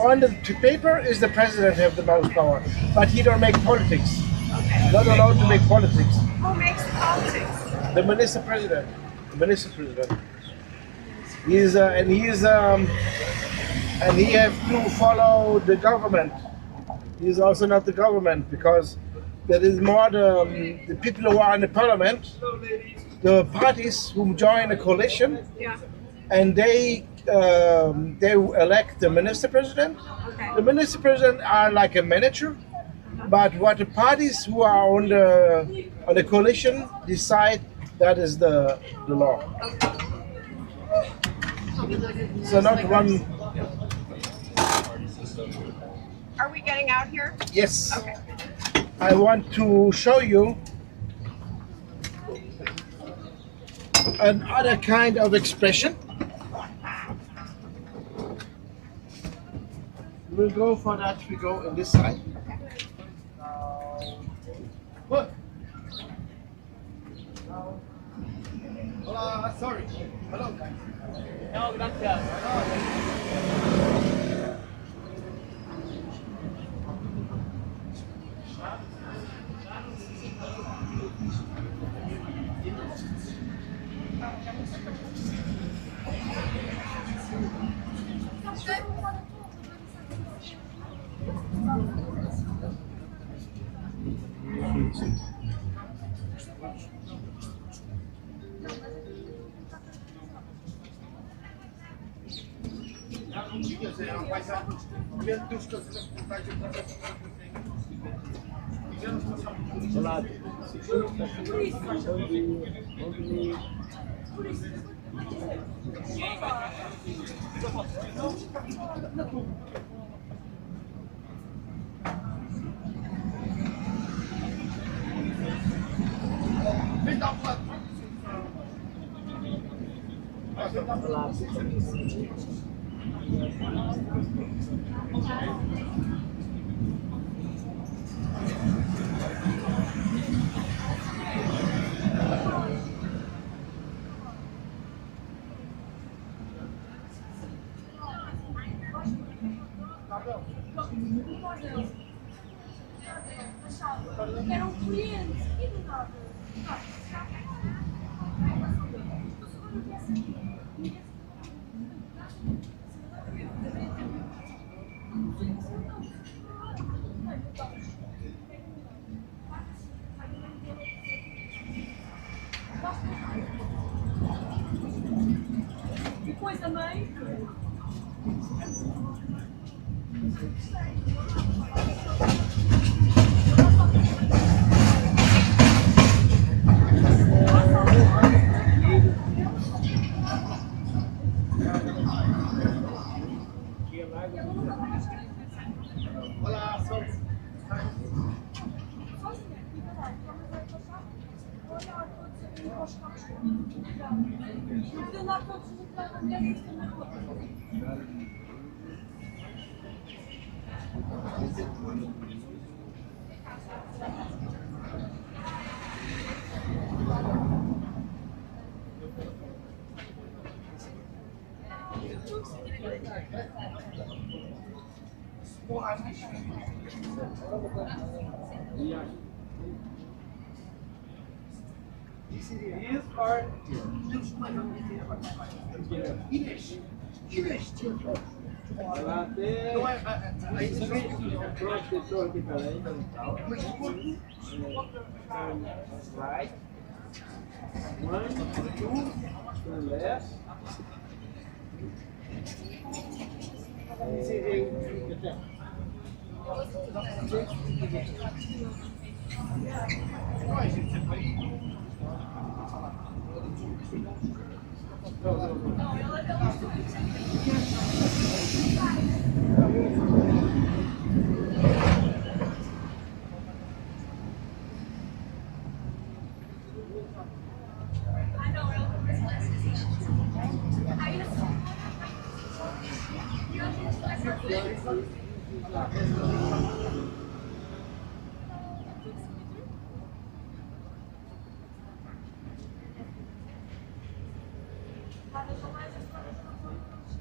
on the paper is the president have the most power, but he don't make politics. Okay. Not allowed to make politics. Who makes the politics? The minister president. The minister president. He's and he have to follow the government. He's also not the government because that is more the people who are in the parliament, the parties who join a coalition, Yeah. and they elect the minister president. Okay. The minister president are like a manager, but what the parties who are on the coalition decide, that is the law. So not one. Are we getting out here? Yes. Okay. I want to show you another kind of expression. We'll go for that. We go on this side. What? Hola, sorry. Hello, guys. No, gracias. Eram clientes e do nada. Depois também. This part. Ela tem protetor aqui também. Right. 1, 2, turn left.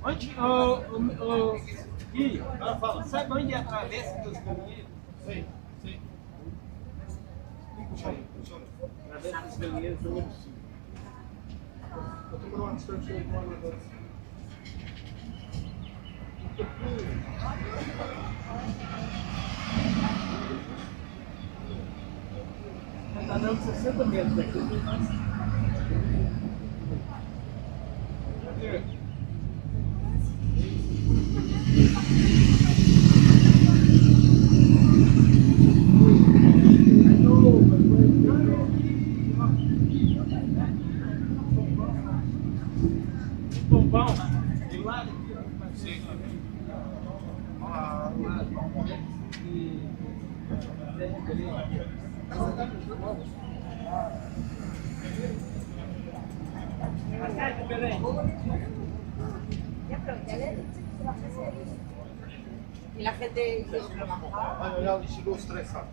Onde, Gui, ela fala, sabe onde é a travessa dos galinheiros? Sei, sei. Travessa dos galinheiros, número 5. Eu tô por uma distância de uma hora. Tá dando 60 metros aqui. Cadê? Pão, de lado aqui, ó. Sim. E la gente Olha, ele chegou estressado.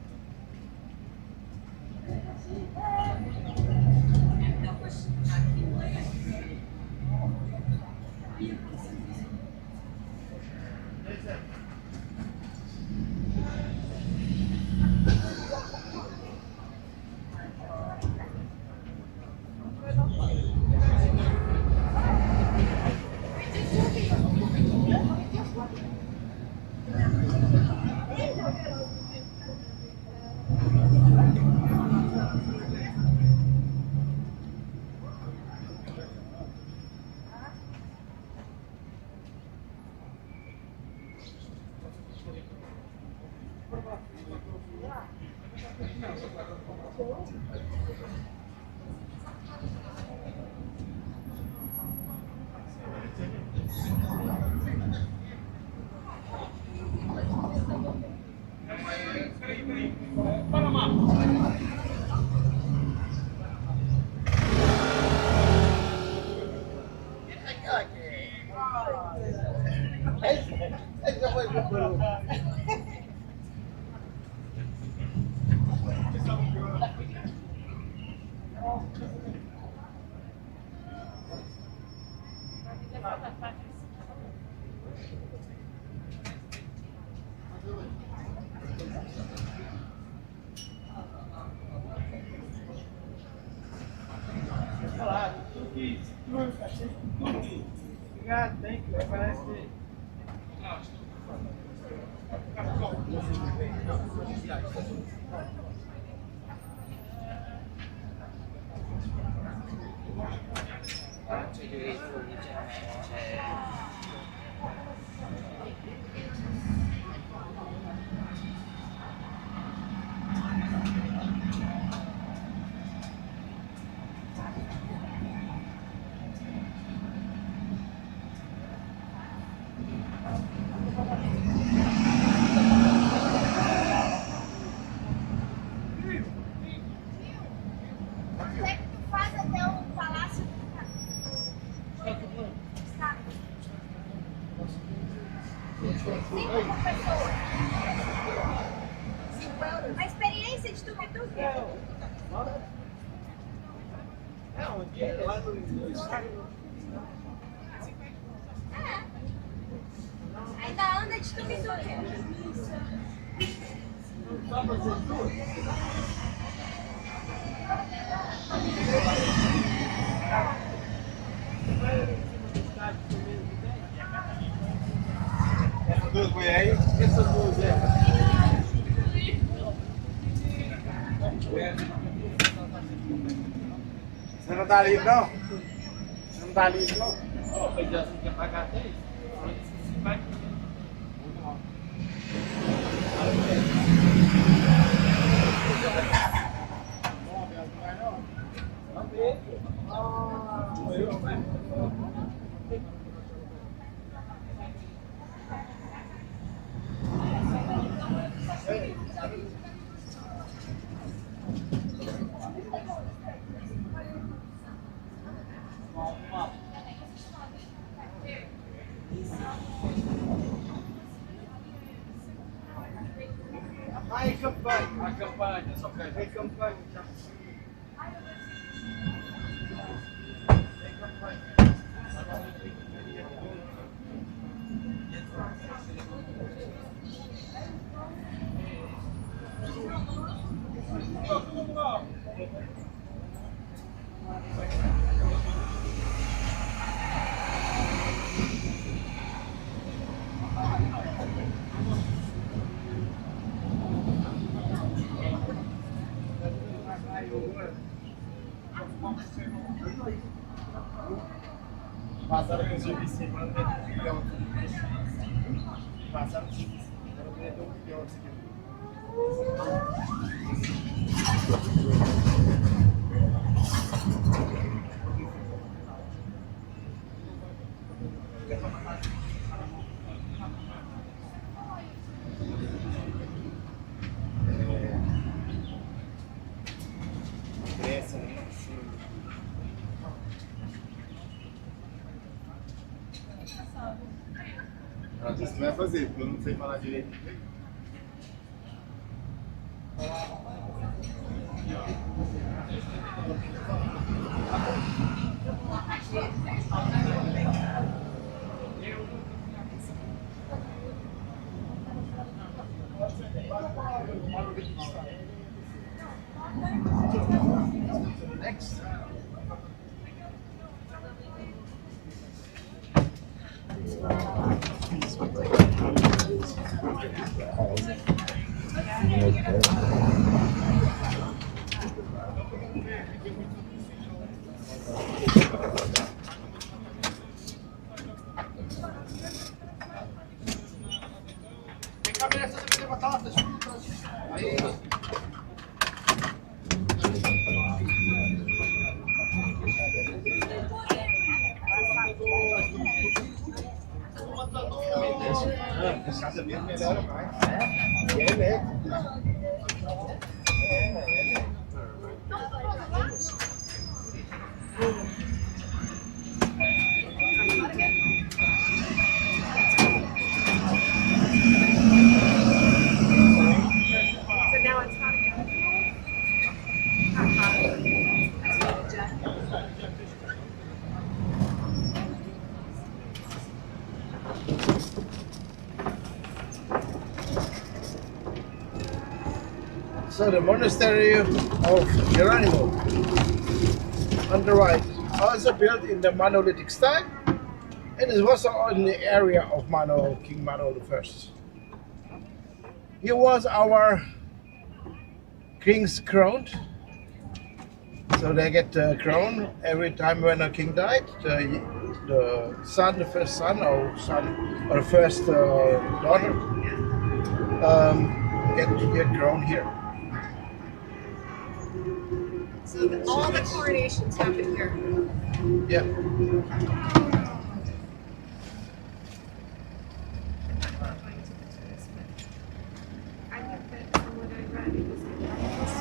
Obrigado, thank you. Have a nice day. Quanto é que tu faz até o Palácio do Estado? 5 por pessoa. 5 euros. A experiência de tuk-tuk? É onde? Lá no estádio. Ainda anda de tuk-tuk. Só vocês duas? Essas duas foi aí? Essas duas é. Você não tá livre não? Você não tá livre não? Você já quer pagar até isso? Vai. Ai, campanha. A campanha, só quer ver campanha. Passaram o dia de semana, né? 1 milhão. Passaram o dia de semana, né? 1 milhão de Isso tu vai fazer, porque eu não sei falar direito. Next. Casamento melhora mais. E é elétrico. So the monastery of Geronimo on the right, also built in the monolithic style. And it was in the area of King Mano I. Here was our king's crowned. So they get the crown every time when a king died. The son, the first son, or the first daughter, get crowned here. So all the coronations happen here. Yeah. I think that from what I read, it was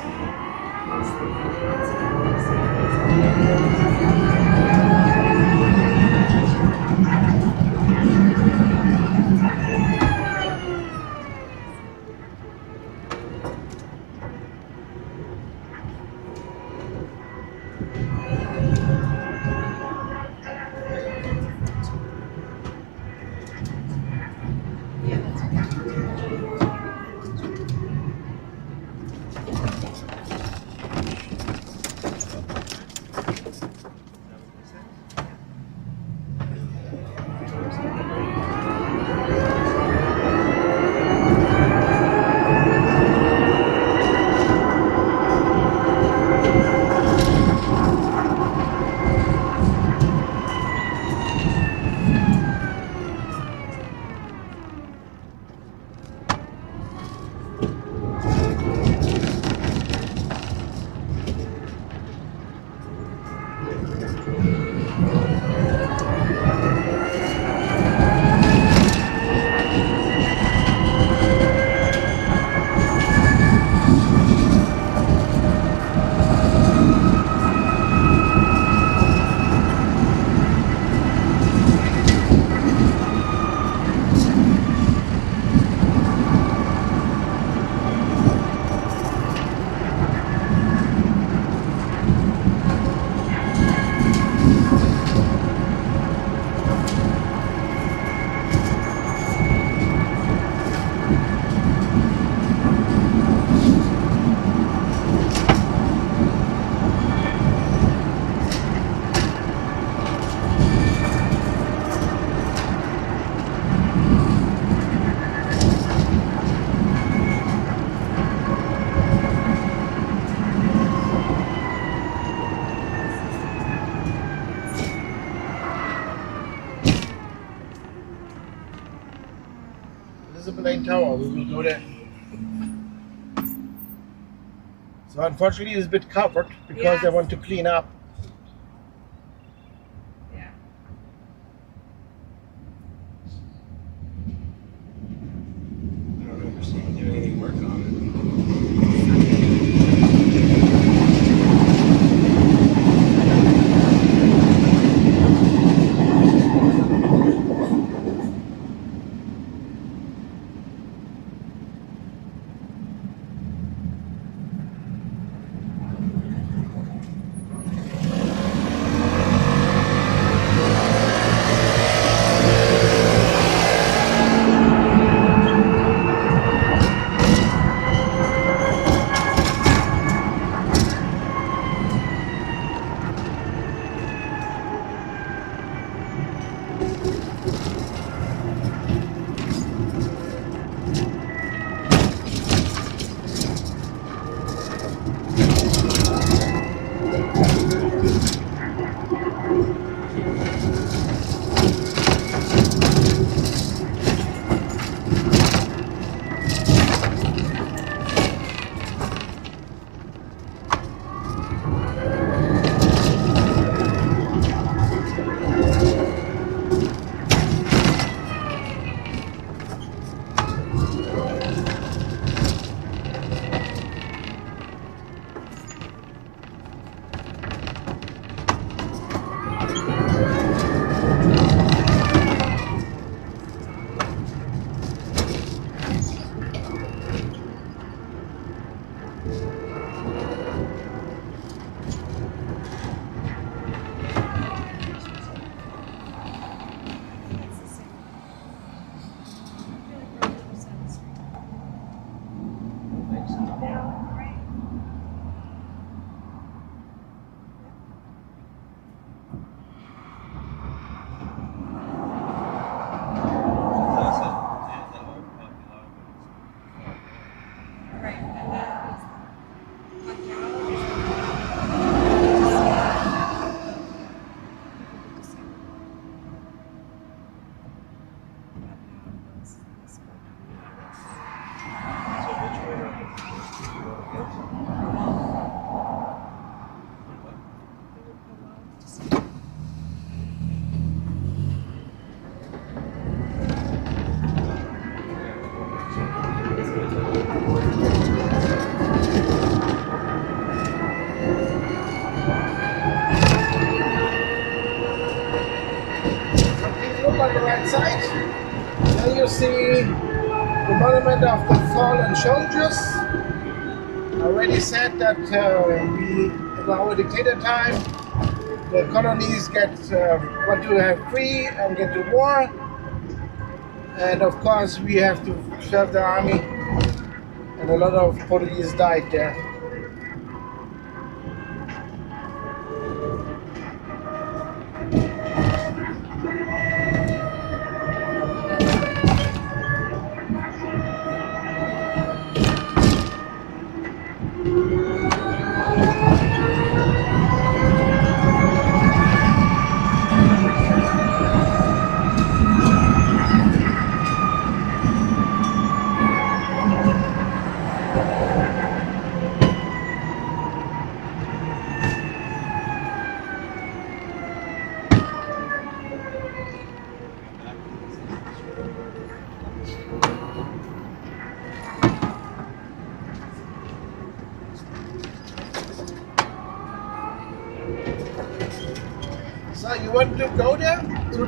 Elizabeth Tower, we will go there. So unfortunately it's a bit covered because they want to clean up. I don't remember seeing do any work on it. side. Then you see the monument of the fallen soldiers. I already said that in our dictator time, the colonies want to have free and get to war. And of course, we have to serve the army. And a lot of Portuguese died there. So you want to go there to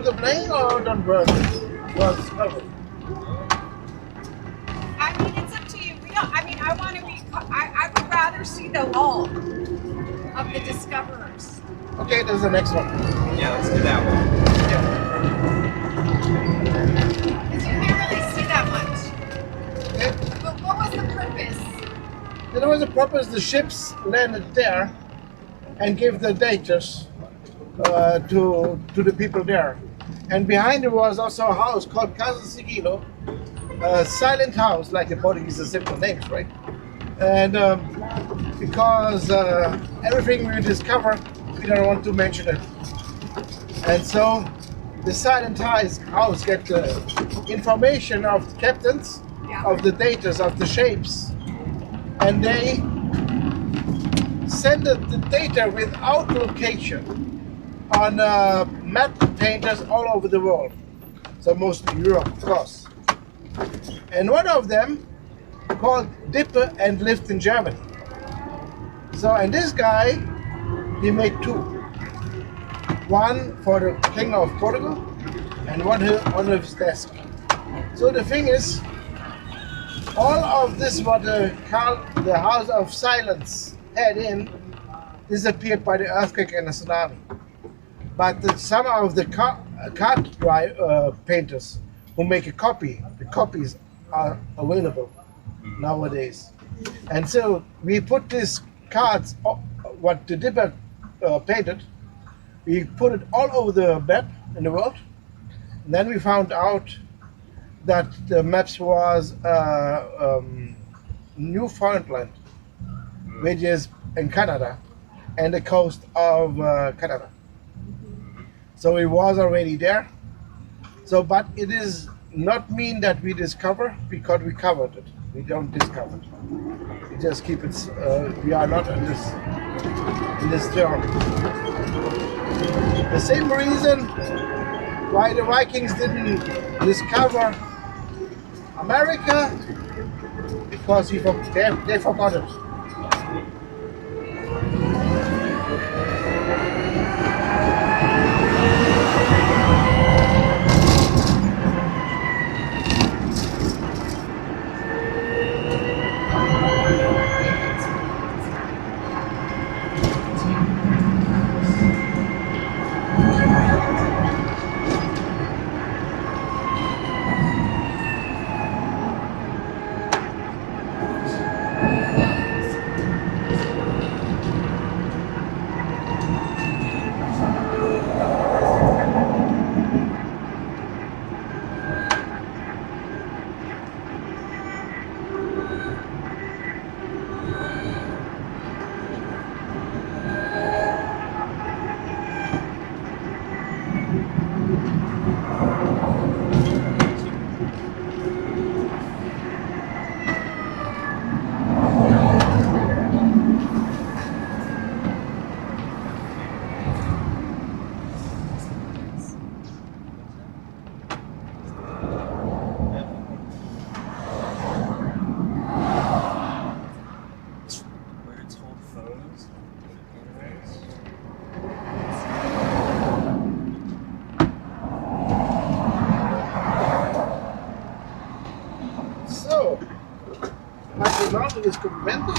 the plane or don't burn it? I mean, it's up to you. We don't. I mean, I want to be. I would rather see the wall of the discoverers. Okay, there's the next one. Yeah, let's do that one. Because you can't really see that much. Okay. But what was the purpose? There was a purpose. The ships landed there and gave the datas to the people there. And behind it was also a house called Casa Sigilo, a silent house, like the Portuguese are simple names, right? And because everything we discover, we don't want to mention it. And so the silent house get the information of the captains, of the datas, of the shapes, and they send the data without location on map painters all over the world. So mostly Europe, of course. And one of them called Dipper and lived in Germany. So, and this guy, he made two. One for the King of Portugal and one on his desk. So the thing is, all of this what the House of Silence had in disappeared by the earthquake and the tsunami. But some of the card painters who make a copy, the copies are available nowadays. And so we put these cards, what the Dipper painted, we put it all over the map in the world. And then we found out that the maps was Newfoundland, which is in Canada, and the coast of Canada. So it was already there. So, but it is not mean that we discover because we covered it. We don't discover it. We just keep it. We are not in this term. The same reason why the Vikings didn't discover America, because they forgot it. descubrimientos.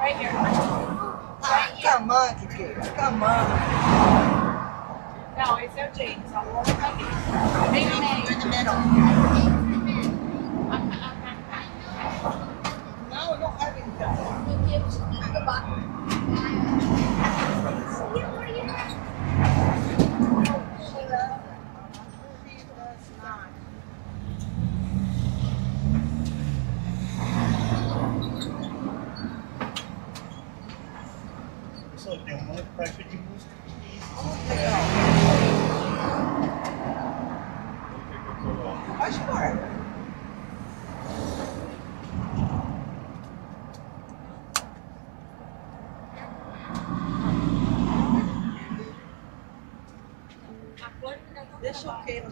Right here. Come on, Kiki. Come on. No, it's no change. So we'll look like Maybe in the middle. No, no having that. Pessoal, tem uma caixa de música. Pode pôr. Deixa eu queira.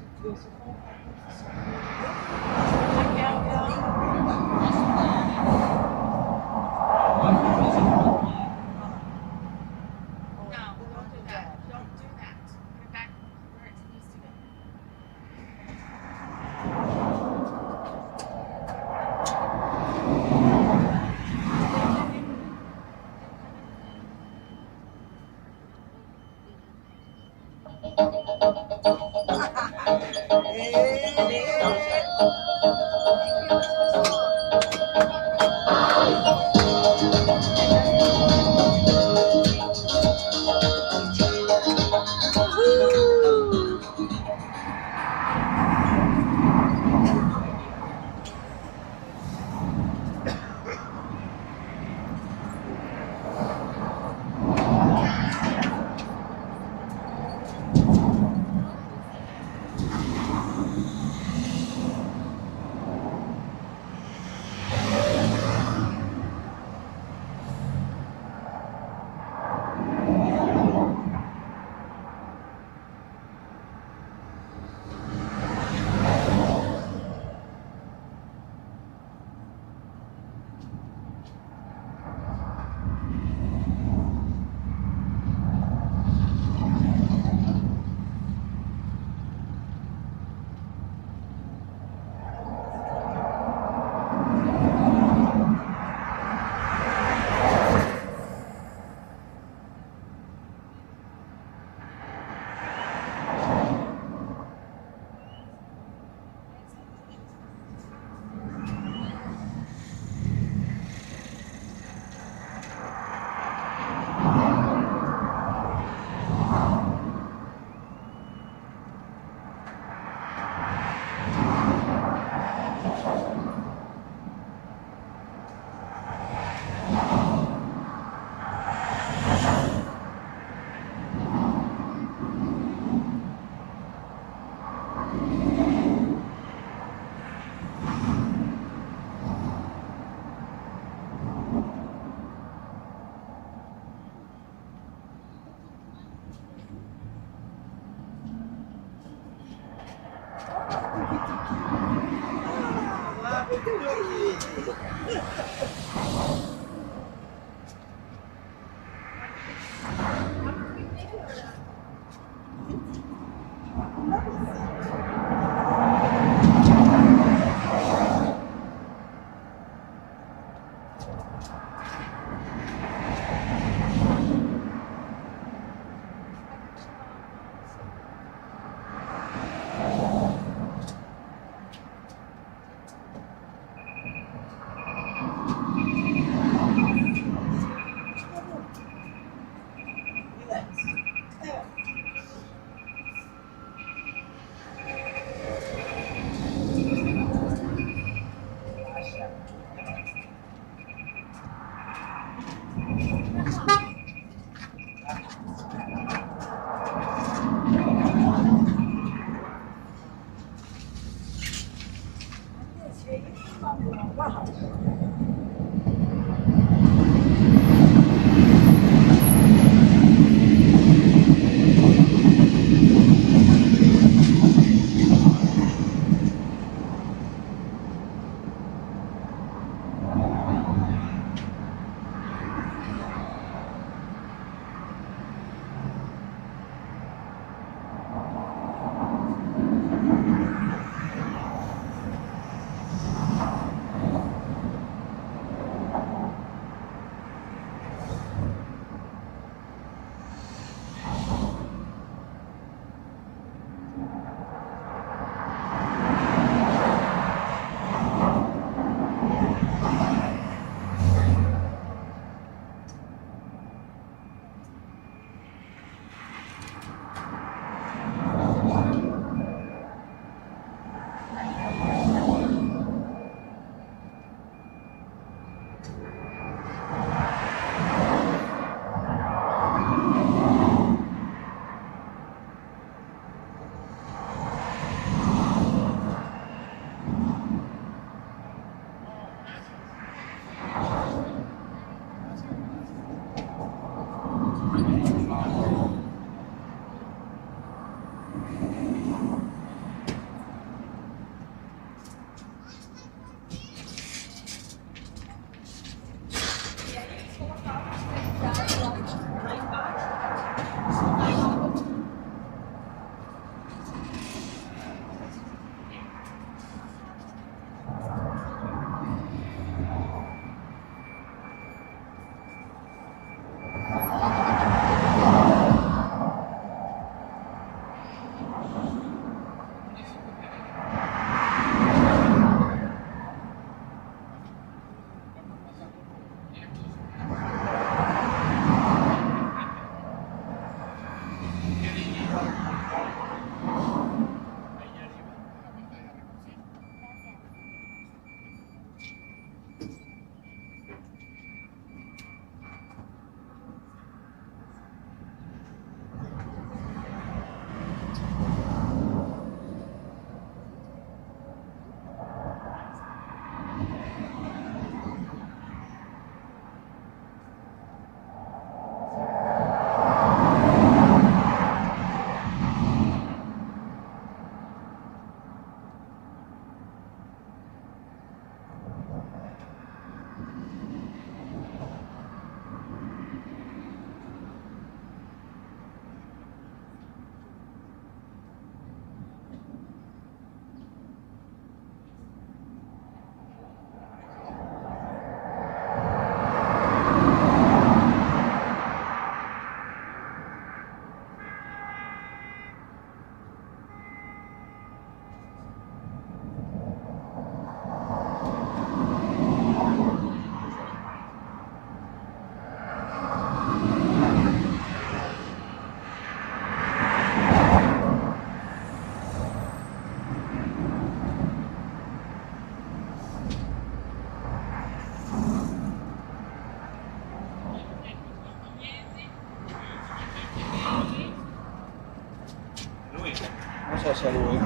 slash alleyway.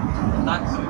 Taxi.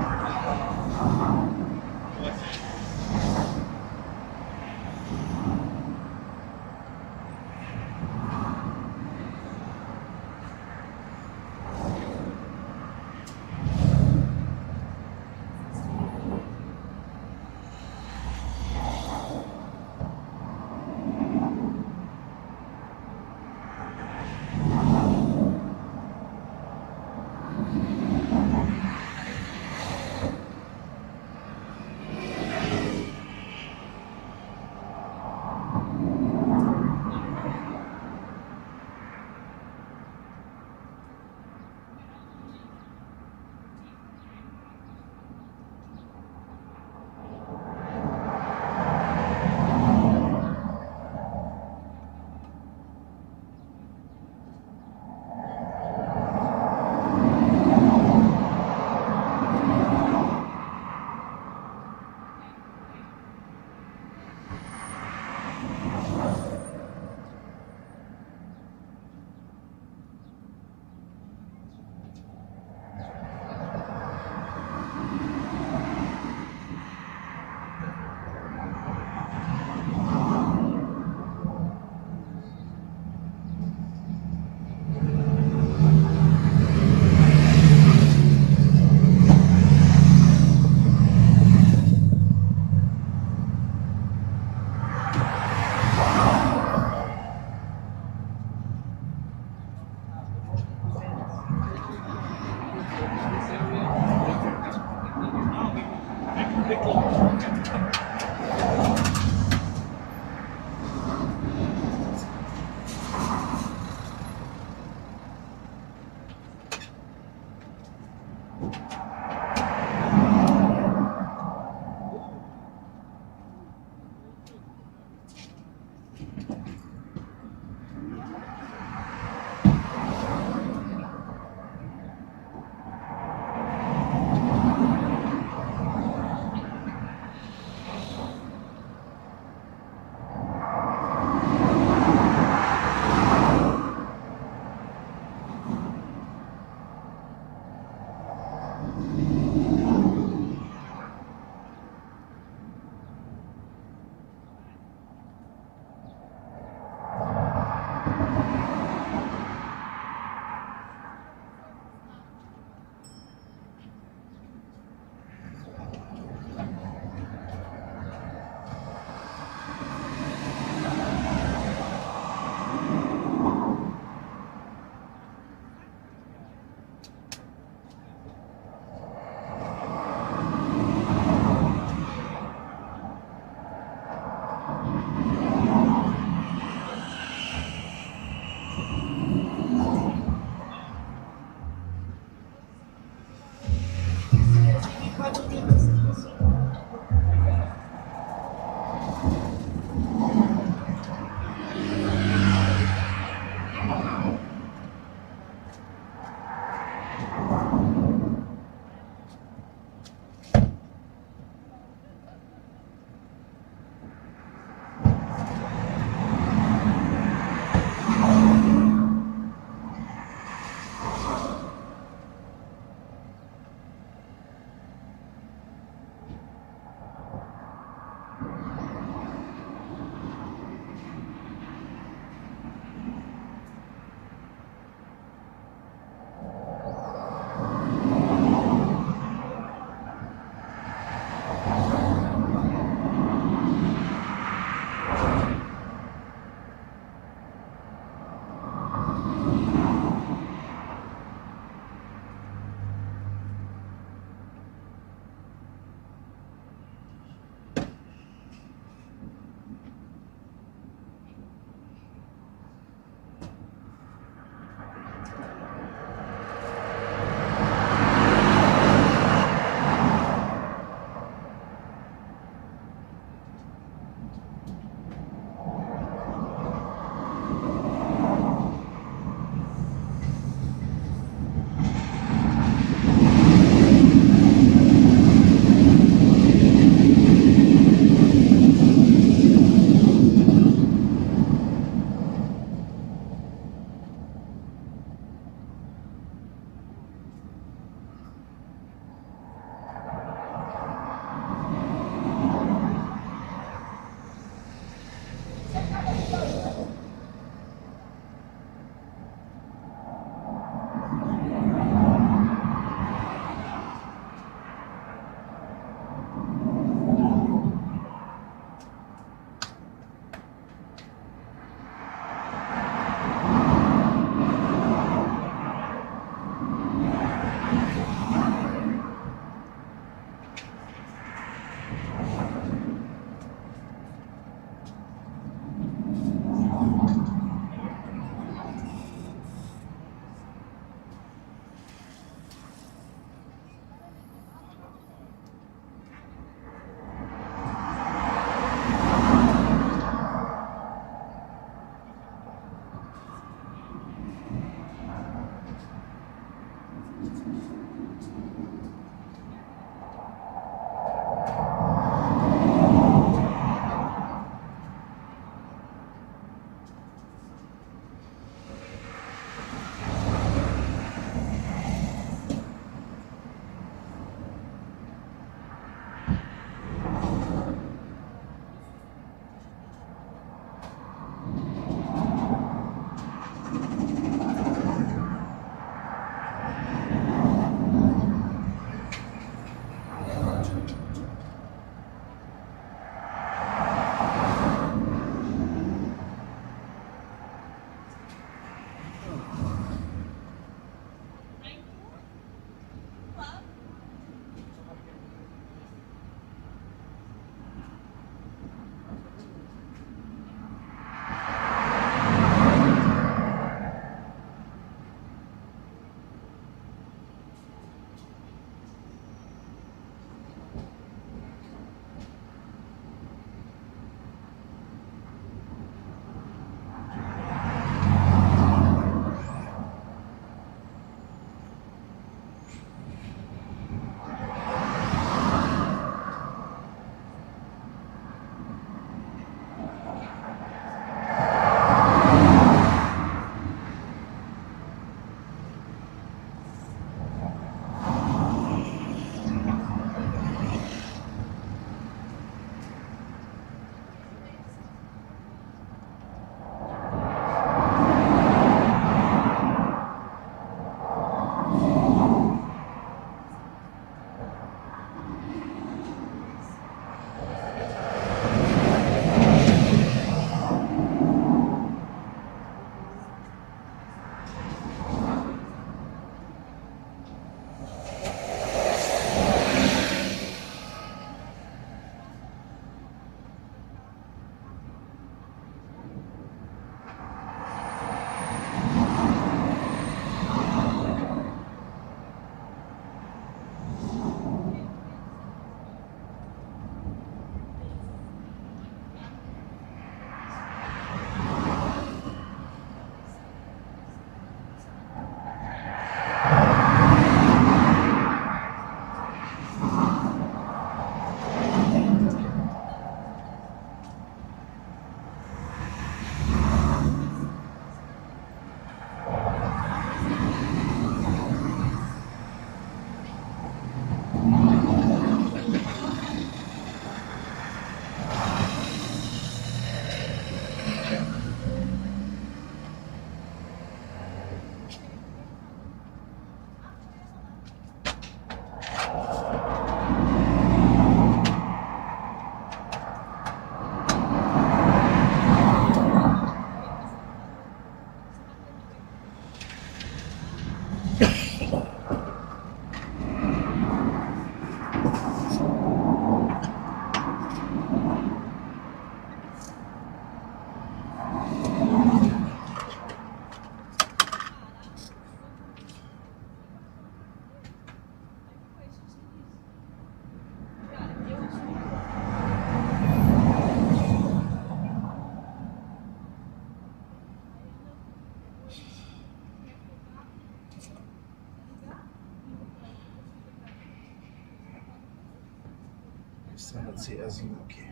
So let's see, as you okay.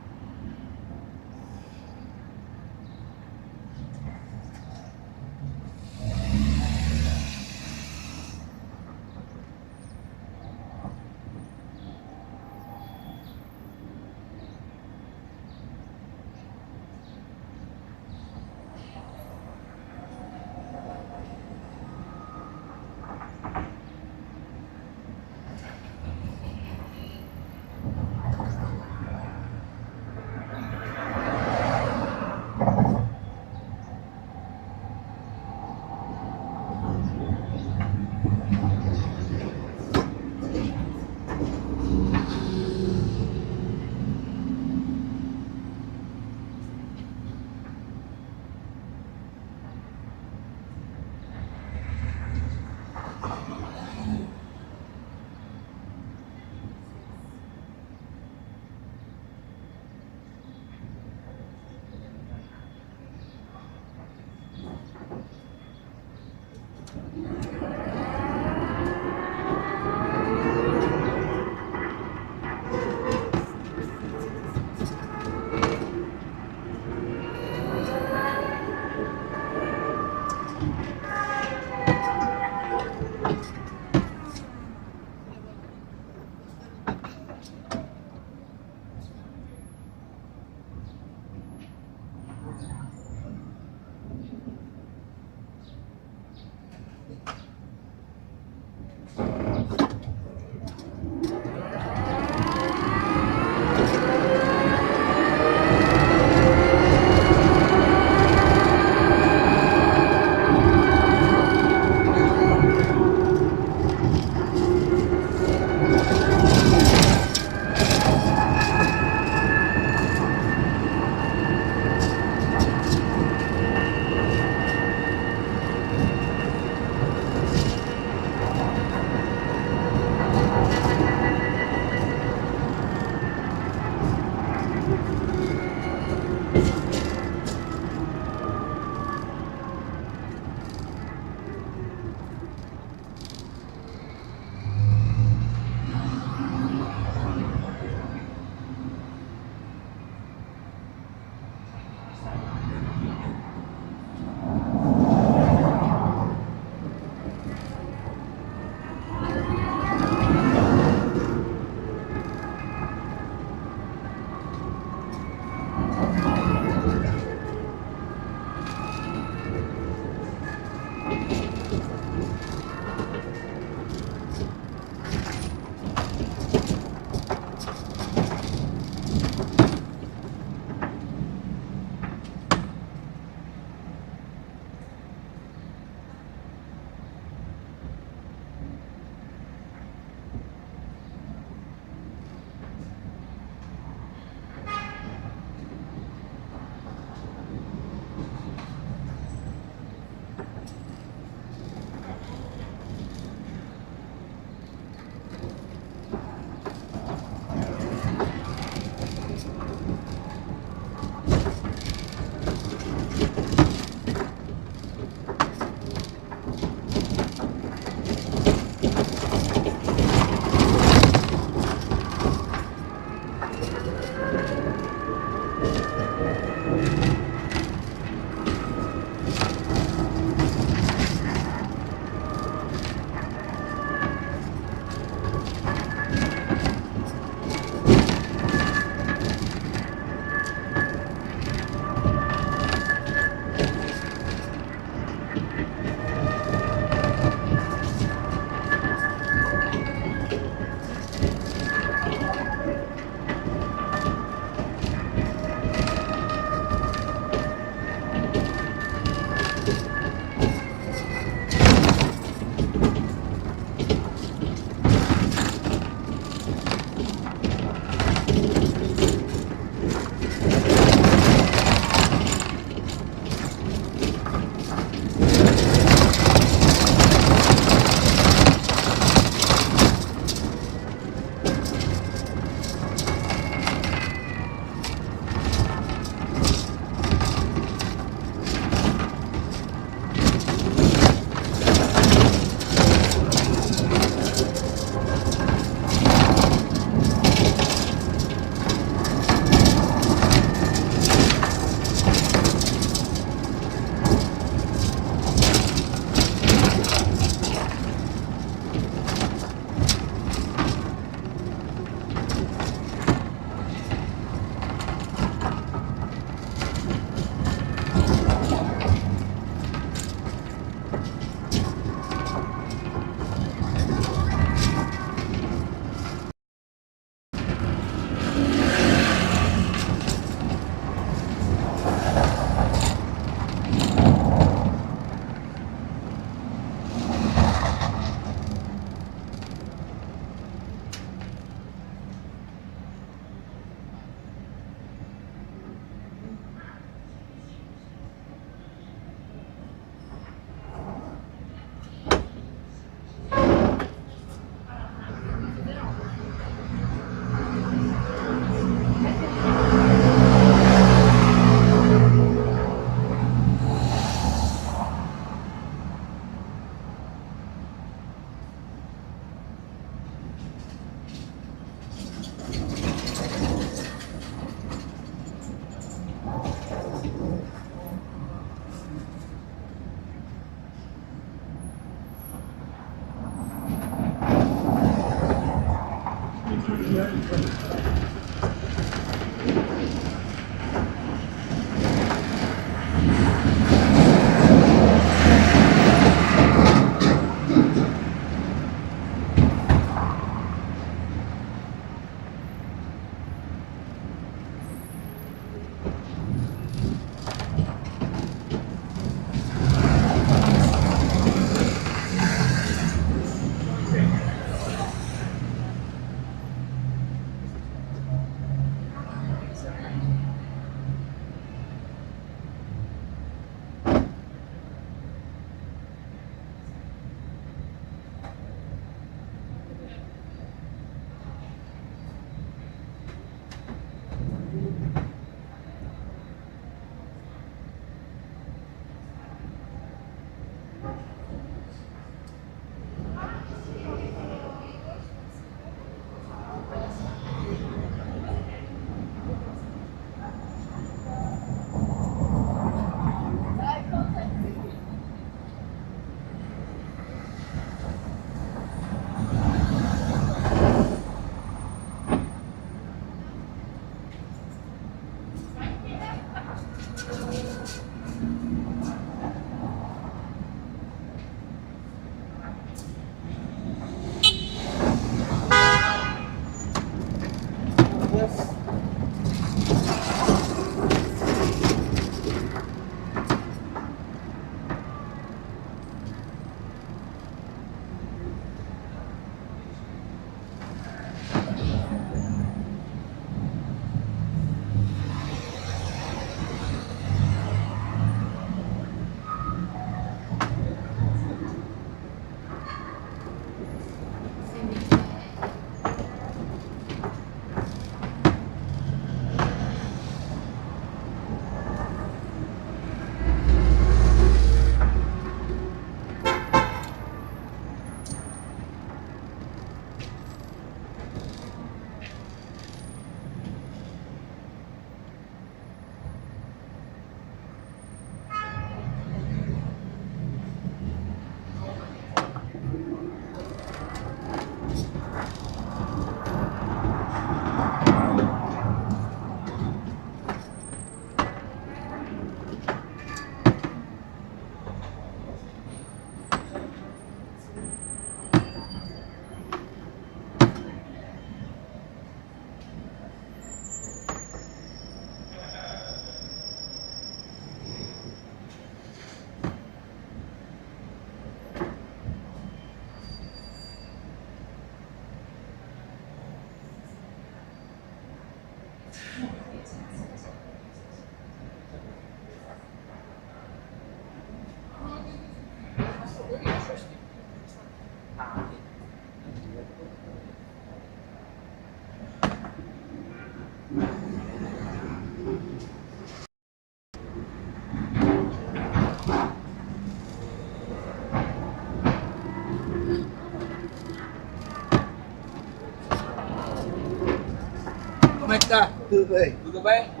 Como é que tá? Tudo bem. Tudo bem?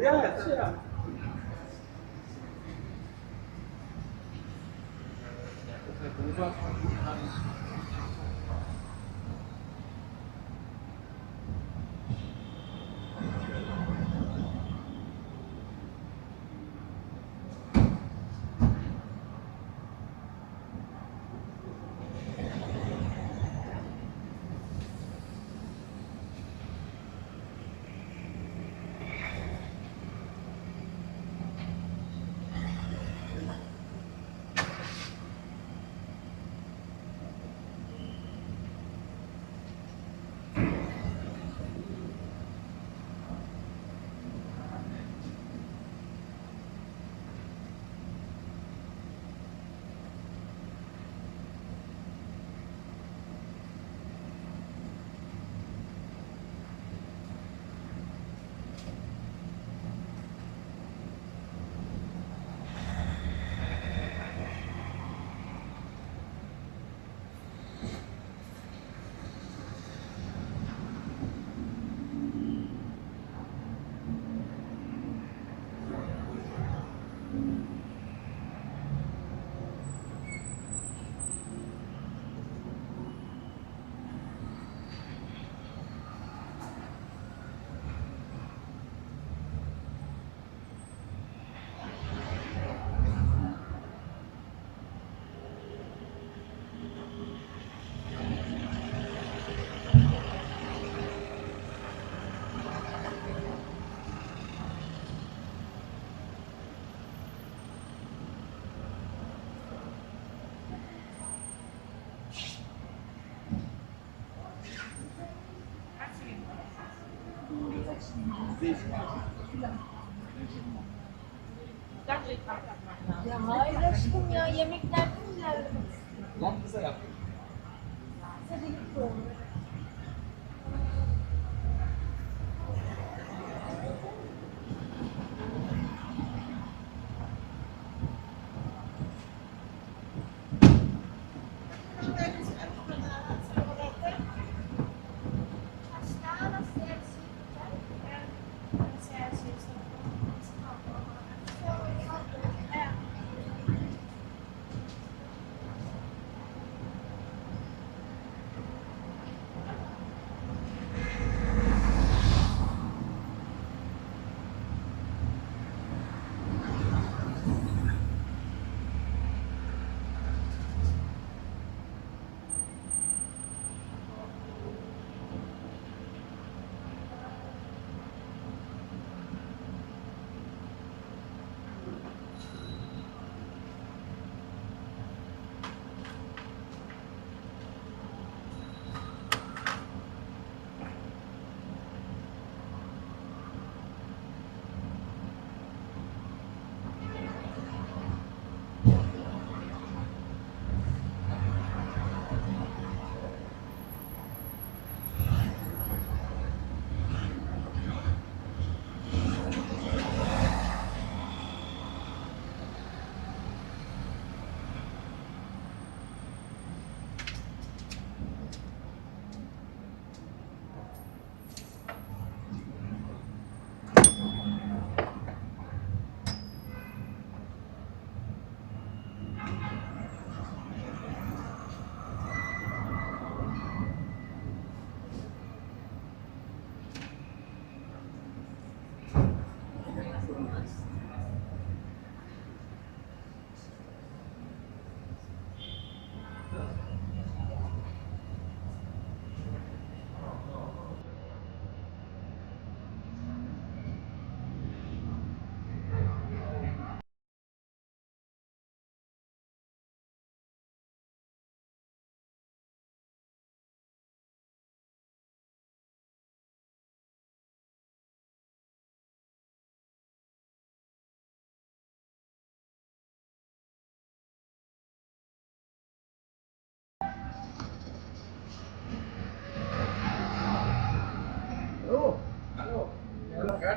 Yes, yeah. Ya hayır aşkım ya yemekler mi geldi? Lan kısa yap.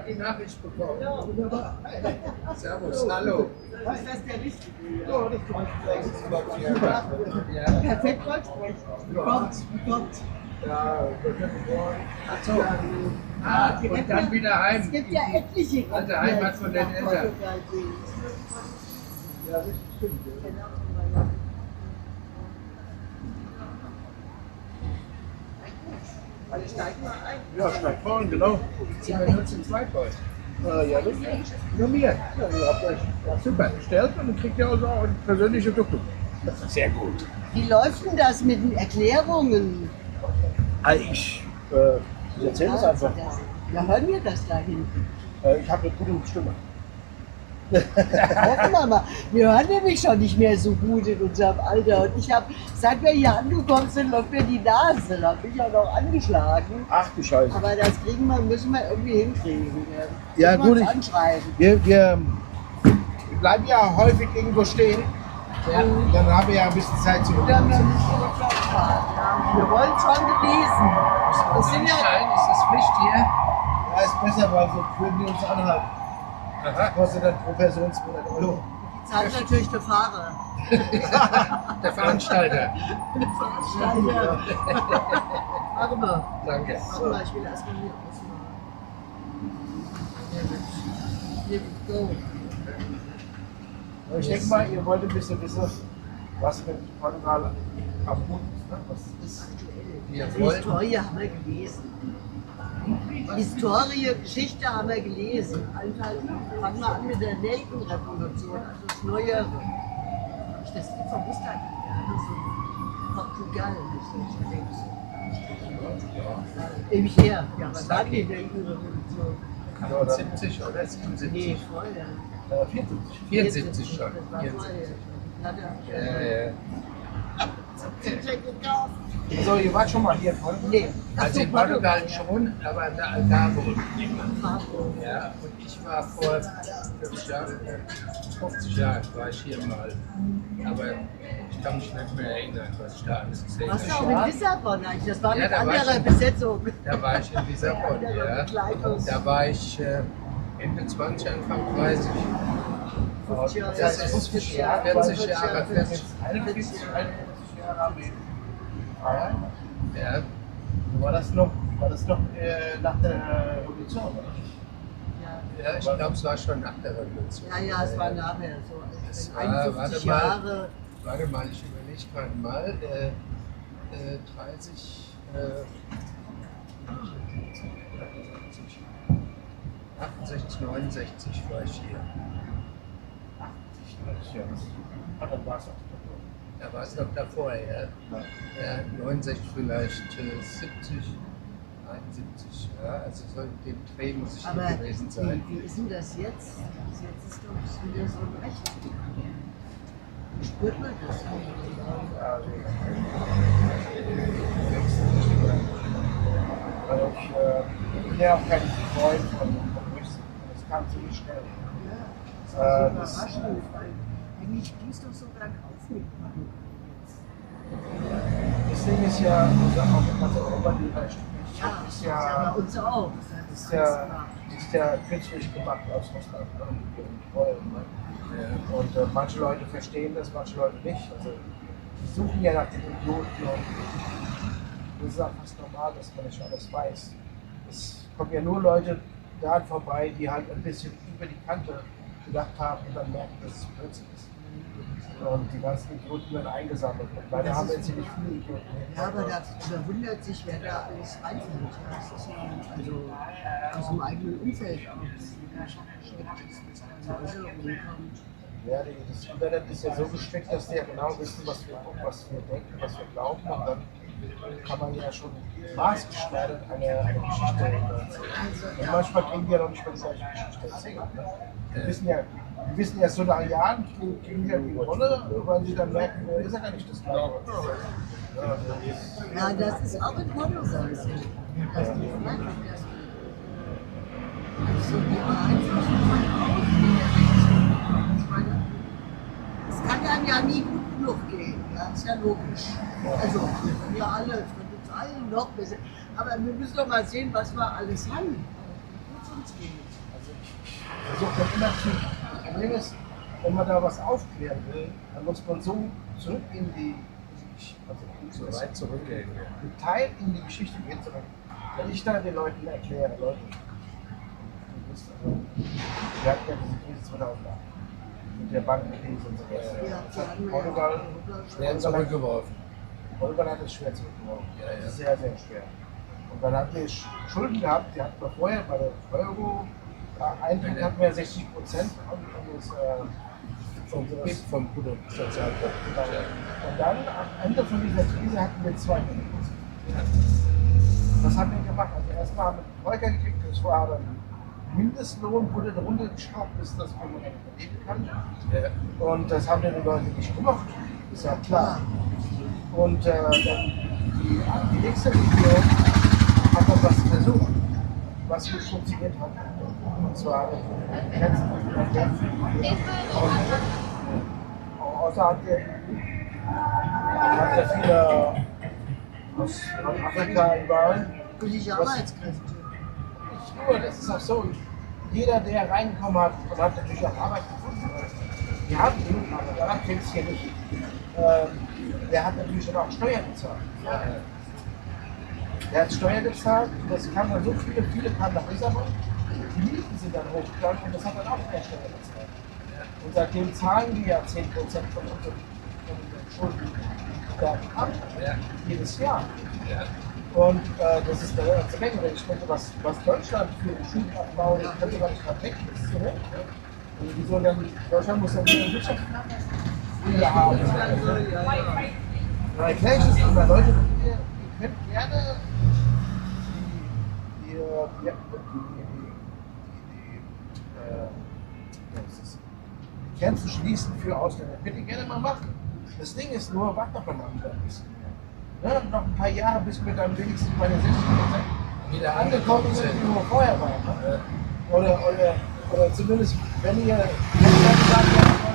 Die Nachricht bekommen. Wunderbar. Servus, hallo. Ist das der richtige? Ja, richtig. Perfekt Deutsch sprechen. Gott. Ja, Ach so. Ah, und dann wieder heim. Es gibt ja etliche Also Heimat von den Eltern. Ja, das stimmt. Ja, steigt vorne, genau. Sind wir nur zu zweit heute? Ja, das Nur mir. ja, ihr habt euch Super, bestellt und dann kriegt ihr also auch ein persönliches Tuk-Tuk. Sehr gut. Wie läuft denn das mit den Erklärungen? Ich erzähle es einfach. Ja, hören wir das da hinten? Ich habe eine gute Stimme. Hoffen wir mal. Wir hören nämlich schon nicht mehr so gut in unserem Alter. Und ich habe, seit wir hier angekommen sind, läuft mir die Nase. Da bin ich auch noch angeschlagen. Ach du Scheiße. Aber das müssen wir irgendwie hinkriegen. Ja, Müssen wir gut, uns anschreiben. Wir bleiben ja häufig irgendwo stehen. Ja. Dann haben wir ja ein bisschen Zeit zu Wir wollen schon gelesen. Das sind ja, Ist das Pflicht hier? Ja, ist besser, weil so würden die uns anhalten. Das kostet dann pro Person 200 €. die zahlt natürlich der Fahrer. Der Veranstalter. Der Veranstalter. Warte mal. Danke. Warte mal, ich will erstmal hier ausmachen. Here we go. Ich denke mal, ihr wollt ein bisschen wissen, was mit Portugal am Hut ist. Ne? Was ist Die Historie haben wir gelesen. Historie, Geschichte haben wir gelesen. Einfach fangen wir an mit der Nelkenrevolution, also das Neuere. Ich das verwusst habe, so Portugal ist ewig her. Ja, was war die Nelkenrevolution? 70 oder 77? Nee, vorher. 74. 74 schon. Das war 74. vorher. Ja. So, ihr wart schon mal hier vorne? Nee. Also in Portugal schon, aber in der Algarve niemand. Ja, und ich war vor 50 Jahren war ich hier mal. Aber ich kann mich nicht mehr erinnern, was ich da alles gesehen habe. Warst du auch in Lissabon eigentlich? Das war Ja, mit da war anderer ich- Besetzung. Da war ich in Lisbon, ja. Da war ich Ende 20, Anfang 30. 50 Jahre. Das ist 40 Jahre, 40 Jahre, 40. 41 Jahre am Leben. Ja. War das noch nach der Revolution? Oder? Ja, ich glaube, es war schon nach der Revolution. Ja, ja, es war nachher so. Es war, 51 Jahre. Warte mal, ich überlege gerade mal. 30, 68, 69 war ich hier. Dann war es auch. Da war es noch davor, ja. Ja, 69 vielleicht, 70, 71, ja. Also so in dem Dreh muss ich Aber hier gewesen sein. wie ist denn das jetzt? Jetzt ist doch wieder so ein Recht. Spürt man das? Also ich bin ja auch kein Freund von Rüsten. Das kam ziemlich schnell. Ja, Das das ist überraschend, weil eigentlich ging es doch so bergauf mit Portugal. Das Ding ist ja, auch wenn man so Europa spricht, Ja, ist ja, bei uns auch. ist ja künstlich gemacht aus Russland. Ne? Und wollen, ne? Und manche Leute verstehen das, manche Leute nicht. Also die suchen ja nach den Idioten und das ist auch fast normal, dass man nicht alles weiß. Es kommen ja nur Leute daran vorbei, die halt ein bisschen über die Kante gedacht haben und dann merken, dass es Blödsinn ist. Und die ganzen Idioten werden eingesammelt. Und leider haben wir jetzt hier nicht viele Idioten. Ja, aber da verwundert sich, wer da alles reinfällt. Ja, das ist ja also aus dem eigenen Umfeld Ja, das Internet ist ja so gestrickt, dass die ja genau wissen, was wir denken, was wir glauben. Und dann kann man ja schon maßgeschneidert eine Geschichte erzählen. Und manchmal kriegen wir ja noch nicht mal die gleiche Geschichte erzählen. Ne? Wir wissen ja so nach Jahren, kriegen wir die Rolle, weil sie dann merken, ist ja gar nicht das Gleiche. Ja, das ist auch in Portugal so. Dass die merken, dass also die Beeinflussung von außen. Es kann einem ja nie gut genug gehen, ja, ist ja logisch. Also, wir alle, es wird uns allen noch besser. Aber wir müssen doch mal sehen, was wir alles haben. Wie es uns geht. Also immer zu. Das Problem ist, wenn man da was aufklären will, dann muss man so zurück in die nicht. Also, So weit zurückgehen. ein Teil in die Geschichte geht zurück. Wenn ich da den Leuten erkläre, Leute, ihr wisst also, wir hatten ja diese Krise 2008 mit der Bankenkrise und so weiter. Portugal Schwer zurückgeworfen. Portugal hat es schwer zurückgeworfen. Ja. Sehr, sehr schwer. Und dann hatten wir Schulden gehabt, die hatten wir vorher bei der Euro. Eintritt hatten wir 60% vom Bruttosozialprodukt. Und dann am Ende von dieser Krise hatten wir 2%. Was haben wir gemacht? Also erstmal haben wir den Troika gekriegt, das war dann Mindestlohn, wurde runtergeschraubt, bis das man leben kann. Und das haben wir den Leuten nicht gemacht, ist ja klar. Und dann die nächste Regierung hat dann was versucht, was gut funktioniert hat. Und zwar die letzten außerhalb der viele aus Afrika überall. Billige Arbeitskräfte. Nicht nur, das ist auch so. Jeder, der reingekommen hat, und hat natürlich auch Arbeit gefunden. Die haben die, aber daran fängt es hier nicht. Der hat natürlich dann auch Steuern bezahlt. Der hat Steuern gezahlt, das kam dann so viele kamen nach Lisbon. Die Mieten sind dann hochgegangen und das hat dann auch mehr Steuern bezahlt. Und seitdem zahlen die ja 10% von unseren Schulden ab, jedes Jahr. Und das ist eine ganze Menge. Wenn ich denke, was Deutschland für den Schuldenabbau, das könnte man nicht weg, das ist so weg. Also wieso dann, Deutschland muss dann wieder Wirtschaft haben. Da erkläre ich das immer, Leute, ihr könnt gerne die Grenzen schließen für Ausländer. Könnt ihr gerne mal machen. Das Ding ist nur, warte doch mal ein bisschen. Ja, noch ein paar Jahre, bis wir dann wenigstens bei den 60% wieder angekommen sind, wie wir vorher waren. Ne? Oder zumindest, wenn ihr sagt,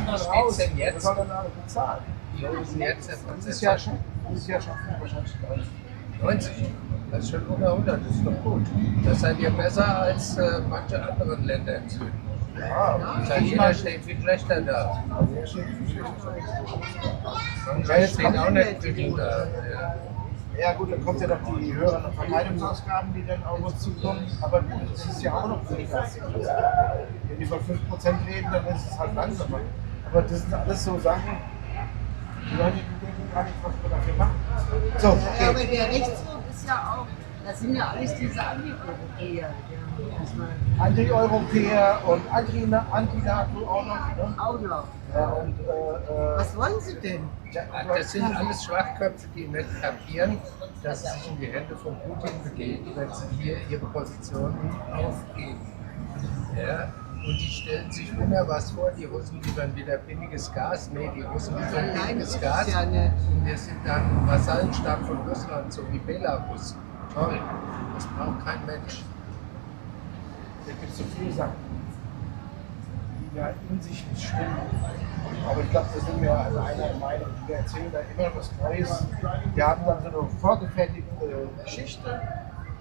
was raus, denn jetzt? wir sollen dann alle bezahlen. Wie hoch ist denn jetzt? Dieses Jahr schon wahrscheinlich 90. Das ist schon unter 100, das ist doch gut. Das seid ihr besser als manche anderen Länder im Süden. Ja, Italiener steht viel schlechter da. Frankreich steht auch nicht viel da. Ja gut, dann kommt ja noch die höheren Verteidigungsausgaben, die dann auf uns zukommen. Aber gut, das ist ja auch noch weniger als die Krise. Wenn die von 5% reden, dann ist es halt langsamer. Aber das sind alles so Sachen, die Leute denken gar nicht, was wir dafür machen. So, okay. Ja, aber der Rechtsruck ist ja auch, das sind ja alles diese Anti-Europäer. Anti-Europäer und Anti-NATO auch noch. Ne? Auch noch. Ja, und, was wollen sie denn? Das sind alles Schwachköpfe, die nicht kapieren, dass sie sich in die Hände von Putin begeben, wenn sie hier ihre Positionen aufgeben. Ja? Und die stellen sich immer was vor, die Russen liefern wieder billiges Gas. Nee, die Russen liefern billiges Gas. Ja, und wir sind dann Vasallenstaat von Russland, so wie Belarus. Toll, das braucht kein Mensch. Da gibt es so viele Sachen, die ja in sich nicht stimmen. Aber ich glaube, da sind wir alle einer Meinung. Wir erzählen da immer was Neues. Wir haben dann so eine vorgefertigte Geschichte.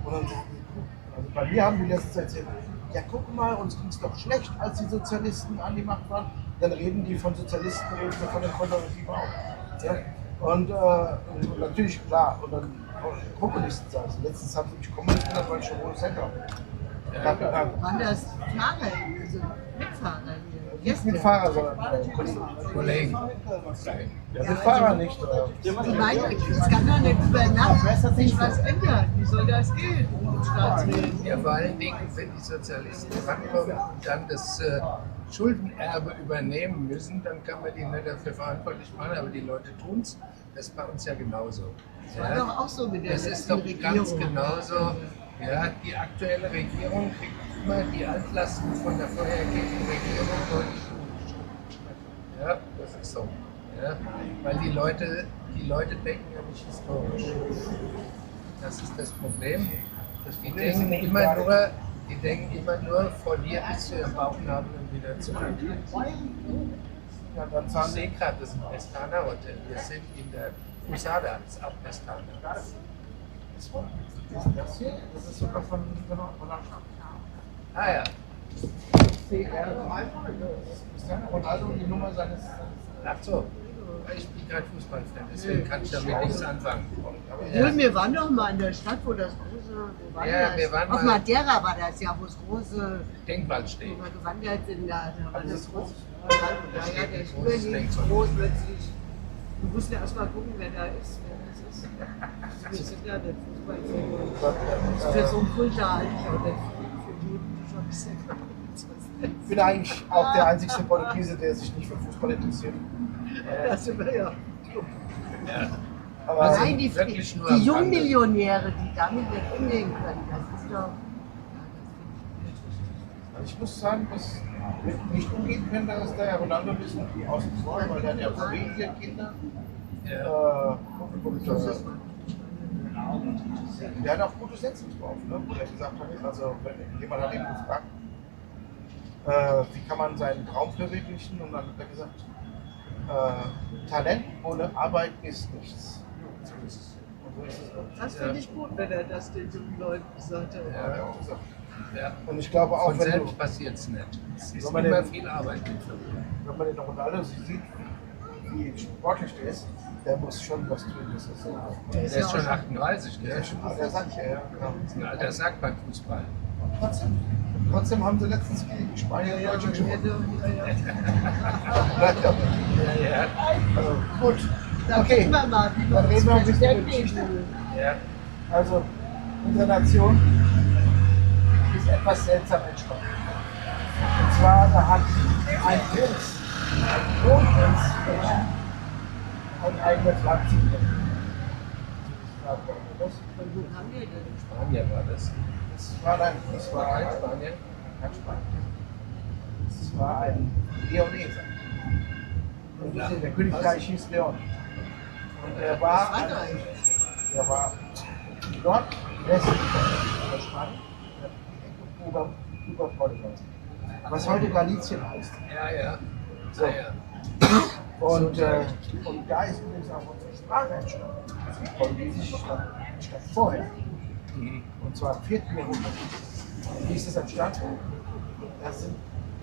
Und dann sagen wir, also bei mir haben die letztens erzählt, ja guck mal, uns ging es doch schlecht, als die Sozialisten an die Macht waren. Dann reden die von Sozialisten, reden wir von den Konservativen auch. Ja? Und natürlich, klar, und dann Kommunisten sagen sie. Letztens haben sie mich Kommunisten genannt, weil ich schon ohne Cent habe. Waren das Fahrer, also Mitfahrer hier? Nicht mit Fahrer, sondern Kollegen. Ja, mit Fahrer nicht. Ich meine, es kann doch nicht über Nacht sich was ändern. Wie soll das gehen? Ja, vor allen Dingen, wenn die Sozialisten rankommen und dann das Schuldenerbe übernehmen müssen, dann kann man die nicht dafür verantwortlich machen, aber die Leute tun es. Das ist bei uns ja genauso. Das war doch auch so mit der Das ist doch Regierung. ganz genauso. Ja, die aktuelle Regierung kriegt immer die Altlasten von der vorhergehenden Regierung deutlich umgeschrieben. Ja, das ist so. Ja, weil die Leute denken ja nicht historisch. Das ist das Problem. Die denken immer nur von hier bis zu ihrem Bauchnabel und wieder zurück. Ja, dann Ich sehe gerade, das ist ein Pestana Hotel. Wir sind in der Posada, das ist auch Pestana. Das hier, das ist sogar von der Ah ja. CR. Das ist Cristiano Ronaldo, die Nummer seines. Ach so. ich bin kein Fußballfan, deswegen kann ich damit nichts anfangen. Obwohl, wir waren doch mal in der Stadt, wo das große, Wir waren auf mal- Madeira war das ja, wo das große, Denkmal steht. wo wir gewandert sind, da war das groß. Ja, der ist Großes überlebensgroß plötzlich. Wir mussten ja erst mal gucken, wer da ist, wer das ist. Wir sind ja der Fußballfan. Für so einen Kult da halte ich auch nicht für gut. Schon ein bisschen. Ich bin eigentlich auch der einzige Portugiese, der sich nicht für Fußball interessiert. Das sind wir ja. Aber Nein, die Jungmillionäre, die damit nicht umgehen können, das ist doch. Also ich muss sagen, was mit nicht umgehen können, da ist der Ronaldo ein bisschen außen vor, weil der hat ja Familienkinder. Und der hat auch gute Sätze drauf, ne? Wo er gesagt hat, also wenn jemand hat ihn gefragt, wie kann man seinen Traum verwirklichen, und dann hat er gesagt, Talent ohne Arbeit ist nichts. Und so ist es. Das finde ich gut, wenn er das den jungen Leuten gesagt hat. Ja. Und ich glaube auch, Von wenn selbst du, passiert es nicht. Es ist wenn man immer den- viel Arbeit mit verbunden. wenn man den Ronaldo sieht, wie sportlich der ist, der muss schon was tun. Das ist so. Der ist schon 38, Der gell? ist schon alter Sack, ja, genau. Das ist ein alter Sack beim Fußball. Trotzdem haben sie letztens gegen Spanien Deutsche gewonnen. Ja. Also, gut. Dann Okay, gucken wir mal, wie dann reden wir ein bisschen über Präsident Geschichte. Ja. Also, unsere Nation ist etwas seltsam entspannt. Und zwar, da hat ein Prinz, ein Kronprinz, ein eigenes Land zu gründen. Von wo haben wir denn? Spanier war das. Das war ein Spanier. Kein Spanier. Das war ein Leoneser. Und der Königreich hieß Leon. Und er war Nordwesten von Spanien, über Portugal. Was heute Galicien heißt. Ja. So. Und da ist übrigens auch unsere Sprache entstanden. Die portugiesische Stadt vorher. Und zwar im 4. Jahrhundert. Wie ist das entstanden? Da sind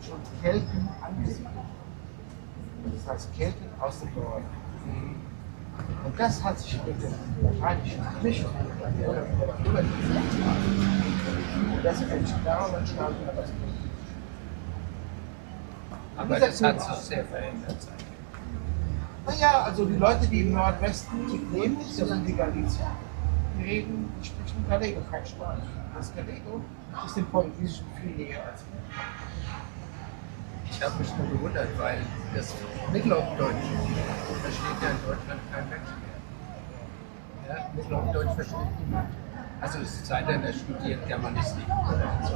schon Kelten angesiedelt. Das heißt Kelten aus dem Norden. Und das hat sich mit dem lateinischen Mischung das ist darum entstanden, das Aber das hat sich sehr verändert. Naja, also die Leute, die im Nordwesten leben, das sind die Galicien, die sprechen Galego, kein Spanisch. Das Galego ist dem Portugiesischen viel näher als Ich habe mich nur gewundert, weil das Mittelhochdeutsch versteht ja in Deutschland kein Mensch mehr. Ja, Mittelhochdeutsch versteht niemand. Also es sei denn, er studiert Germanistik oder so.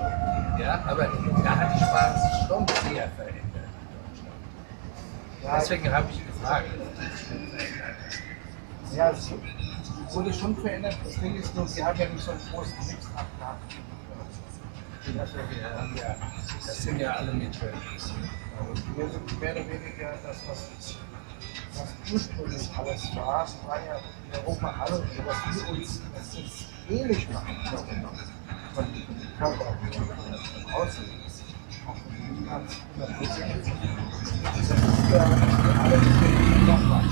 Ja, aber da hat die Sprache sich schon sehr verändert in Deutschland. Deswegen habe ich gefragt, ob das schon verändert ist. Ja, es wurde schon verändert. Das Ding ist nur, sie haben ja nicht so einen großen Mix abgehabt. Ja, das sind ja alle Mittel. Wir sind mehr oder weniger das, was ursprünglich alles war, war ja in Europa alles, was wir uns ähnlich machen. Von Körper aussehen. Auch nicht ganz 100%. Das ist alles nochmal.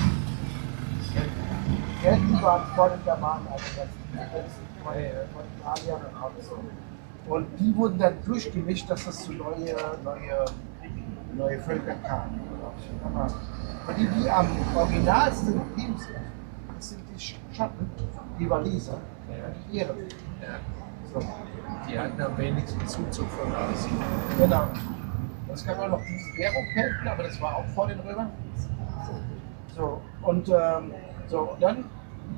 Kelten waren vor den Germanen, also von Italiern und alles so. Und die wurden dann durchgemischt, dass es zu neue Völker kamen. Aber die am originalsten geblieben sind, das sind die Schotten, die Waliser, die Iren. Ja. So. Die hatten am wenigsten Zuzug von außen. Genau. Es gab auch noch dieses Währungskelten, aber das war auch vor den Römern. So, und dann,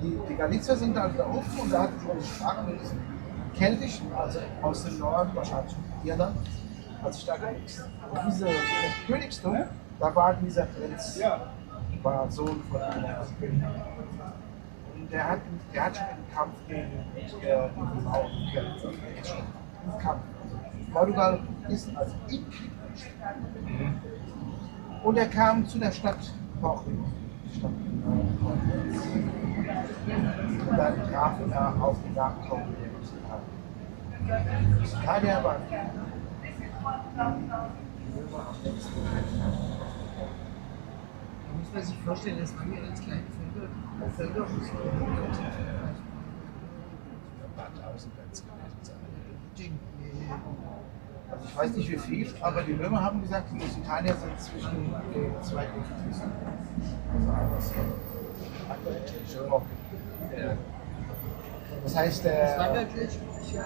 die Galizier sind dann da oben und da hatten sie eine Sprache mit diesem Keltischen, also aus dem Norden, wahrscheinlich Irland, hat sich da gemixt. Und dieser Königstum, da war dieser Prinz, war Sohn von einer Königin. Und der hat schon einen Kampf gegen die Mauern gekämpft. Im Kampf. Portugal ist also im Krieg. Und er kam zu der Stadt Porto. Und dann traf er auf die Nachkommen der Italiener waren muss man sich vorstellen, das waren ja ganz kleine Felder und so. Ein paar tausend werden es gewesen sein. Also ich weiß nicht wie viel, aber die Römer haben gesagt, die Lusitanier sind zwischen den zwei Konflikten. Also schon. Ja. Das heißt, Das war wirklich, ja.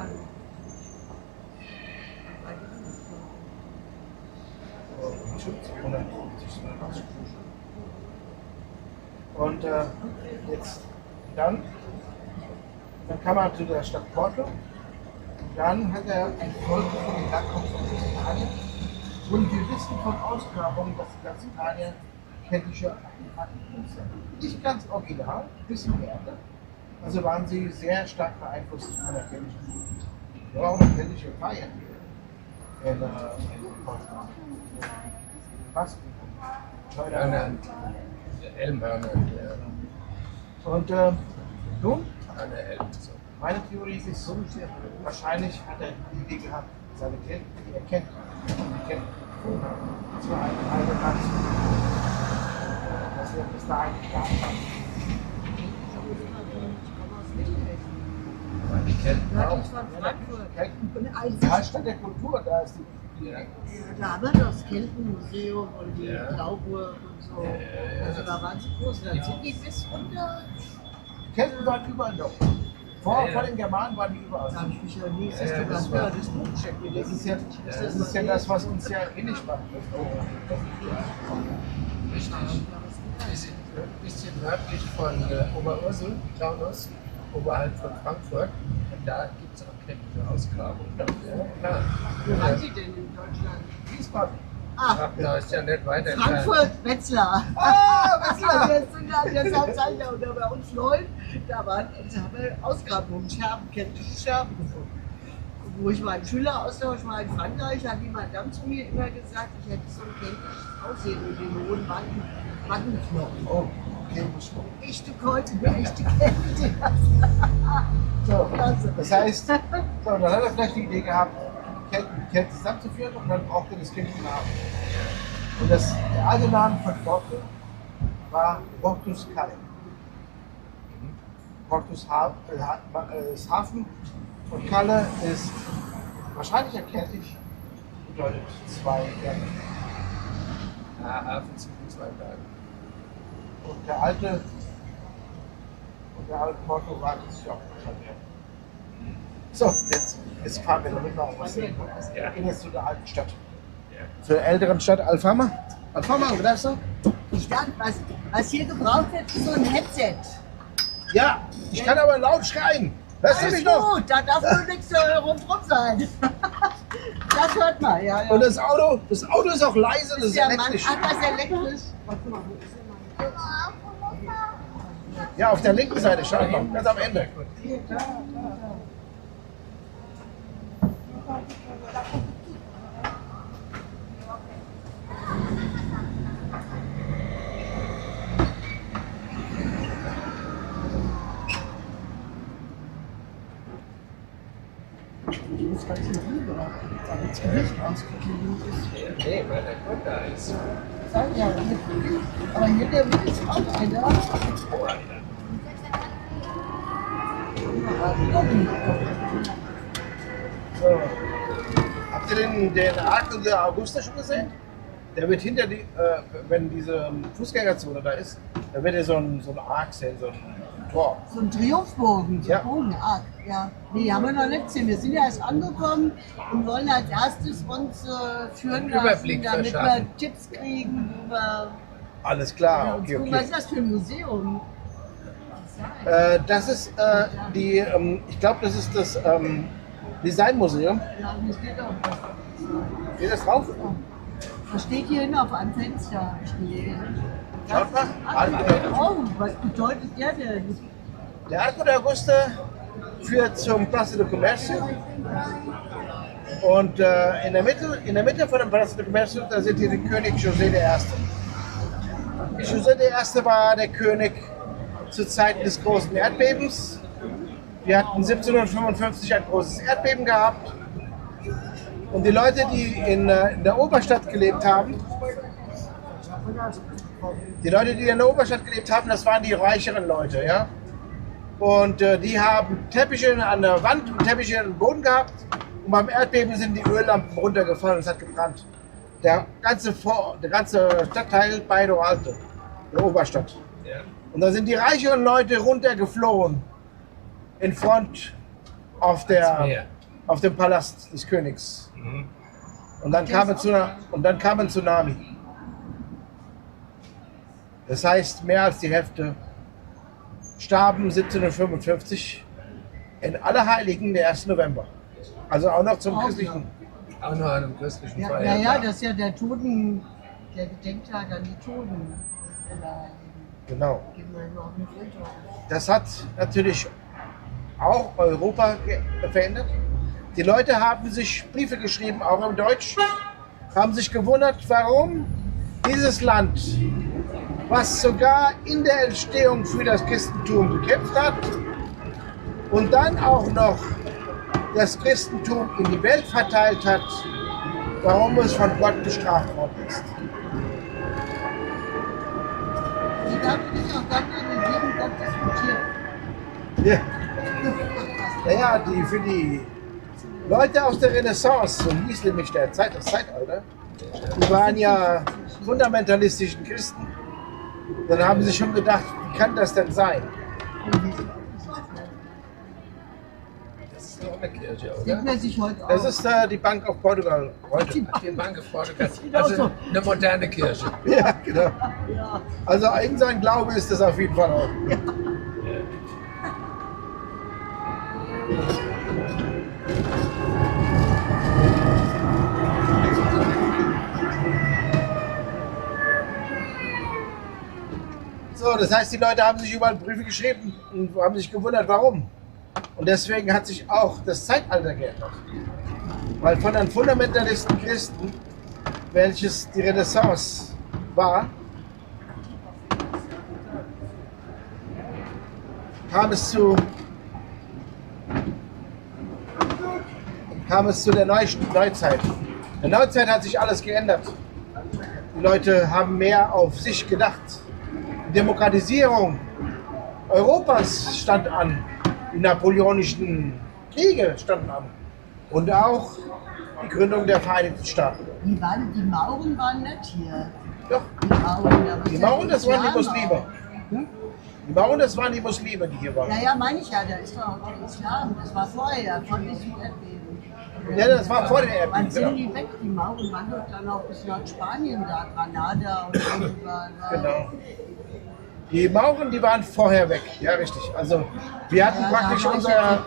Und jetzt dann kam er zu der Stadt Porto. Dann hat er ein Volk von den Herkunft von Lusitania. Und wir wissen von Ausgrabungen, dass die Lusitanier keltische Artefakte sind. Nicht ganz original, ein bisschen mehr. Also waren sie sehr stark beeinflusst von der keltischen Kultur. Da war auch eine keltische Feier in Portugal. Was? Hörner, Elmhörner. Und nun? Eine Elm. Meine Theorie ist so, wahrscheinlich hat er die Idee gehabt, seine Kelten, die er kennt, zu einer Nacht, dass er bis dahin gedacht hat. Die Kelten auch. Ich war in Frankfurt. Kelten, die Stadt der Kultur, da ist die. Da haben wir das Keltenmuseum und die Blauburg und so. Also da waren sie groß. Dann sind die bis runter. Kelten waren überall noch. Vor den Germanen waren die überall. Da habe ich mich ja nie Das ist ja das, was uns ja ähnlich macht. Richtig. Wir sind ein bisschen nördlich von Oberursel, Taunus, oberhalb von Frankfurt. Und da gibt es auch keltische Ausgrabungen. Ja, klar. Wo waren Sie denn in Deutschland? Wiesbaden. Ach, da ist ja nicht weiter entfernt. Frankfurt, Wetzlar. Wetzlar, deshalb sage ich ja, und bei uns 9, da haben wir Ausgrabungen, Scherben, keltische Scherben gefunden. Und wo ich meinen Schüleraustausch war in Frankreich, hat die Madame zu mir immer gesagt, ich hätte so ein keltisches Aussehen mit den hohen Wangenknochen. Oh, echte Keute, echte Kälte. So, das heißt, so, dann hat er vielleicht die Idee gehabt, die Kelten zusammenzuführen und dann braucht er das Kind einen Namen. Und der alte Name von Porto war Portus Calle. Portus ist Hafen und Calle ist wahrscheinlich keltisch, bedeutet zwei Berge. Ja, Hafen sind zwei Berge. Und der alte Porto war das ja. So, jetzt fahren wir damit noch was sehen. Wir gehen jetzt zu der alten Stadt. Zur älteren Stadt Alfama. Alfama, was darfst du? Ich dachte, was hier gebraucht wird, ist so ein Headset. Ja, ich kann aber laut schreien. Hörst du mich noch? Gut, da darf nur nichts rundherum sein. Das hört man, ja. Und das Auto ist auch leise, das ist elektrisch. Ach, das ist elektrisch. Warte mal, wo ist denn Ja, auf der linken Seite, schau mal, ganz am Ende. Ich muss ganz nach rüber, weil das Gesicht ausgeklingt ist. Nee, weil der Gott da ist. Ja, aber hier der Weg ist auch einer. Oh, Alter. So. Habt ihr den Arc der Augusta schon gesehen? Der wird hinter die, wenn diese Fußgängerzone da ist, da wird ja so ein Arc sehen, so ein Tor. So ein Triumphbogen, so Ja. ein Bogenarc, ja. Nee, haben wir noch nicht gesehen. Wir sind ja erst angekommen und wollen als erstes uns führen lassen, Überblick damit verschaffen. wir Tipps kriegen über Alles klar, uns okay, gucken, okay. was ist das für ein Museum? Das ist ich glaube, das ist das Designmuseum. Ja, hier steht auch was. Steht das drauf? Was steht hier hin auf einem Fenster? Ich gelesen. Schaut mal. Oh, was bedeutet der denn? Der Arco de Augusta führt zum Place de Comercio. Und in der Mitte von dem Place de Comercio, da sind hier der König José I. José I. war der König zu Zeiten des großen Erdbebens. Wir hatten 1755 ein großes Erdbeben gehabt. Und die Leute, die in der Oberstadt gelebt haben, Die Leute, die in der Oberstadt gelebt haben, das waren die reicheren Leute, ja. Und die haben Teppiche an der Wand und Teppiche am Boden gehabt. Und beim Erdbeben sind die Öllampen runtergefallen und es hat gebrannt. Der ganze Stadtteil Bairro Alto, der Oberstadt. Ja. Und da sind die reicheren Leute runtergeflohen in Front auf dem Palast des Königs. Mhm. Und dann kam ein Tsunami. Das heißt, mehr als die Hälfte starben 1755 in Allerheiligen, der 1. November. Also auch noch zum christlichen. Auch noch an einem christlichen Ja, Feiertag. ja, das ist ja der Gedenktag an die Toten. Genau. Geben wir noch eine Foto. Das hat natürlich auch Europa verändert. Die Leute haben sich Briefe geschrieben, auch im Deutsch, haben sich gewundert, warum dieses Land, was sogar in der Entstehung für das Christentum gekämpft hat und dann auch noch das Christentum in die Welt verteilt hat, warum es von Gott bestraft worden ist. Die haben sich auch dann in den lieben Gott diskutiert. Ja. Naja, für die Leute aus der Renaissance, so hieß nämlich das Zeitalter, die waren ja fundamentalistischen Christen. Dann haben sie schon gedacht, wie kann das denn sein? Das ist doch eine Kirche, oder? Sieht man sich heute Das auch. ist die Bank of Portugal heute. Die Bank of Portugal. Also eine moderne Kirche. Ja, genau. Also irgendein Glaube ist das auf jeden Fall auch. So, das heißt, die Leute haben sich überall Briefe geschrieben und haben sich gewundert, warum. Und deswegen hat sich auch das Zeitalter geändert. Weil von den Fundamentalisten Christen, welches die Renaissance war, kam es zu der Neuzeit. In der Neuzeit hat sich alles geändert. Die Leute haben mehr auf sich gedacht. Die Demokratisierung Europas stand an. Die napoleonischen Kriege standen an. Und auch die Gründung der Vereinigten Staaten. Die Mauren waren nicht hier. Doch. Die Mauren, das waren die Muslime. Die Mauren, das waren die Muslime, die hier waren. Ja, meine ich ja, da ist doch auch der Islam. Das war vorher, von diesem Erdbeben. Ja, das war vor dem Erdbeben. Wann sind die weg? Die Mauren waren doch dann auch bis nach Spanien da, Granada und irgendwann. Genau. Die Mauren, die waren vorher weg, ja richtig. Also wir hatten praktisch unser...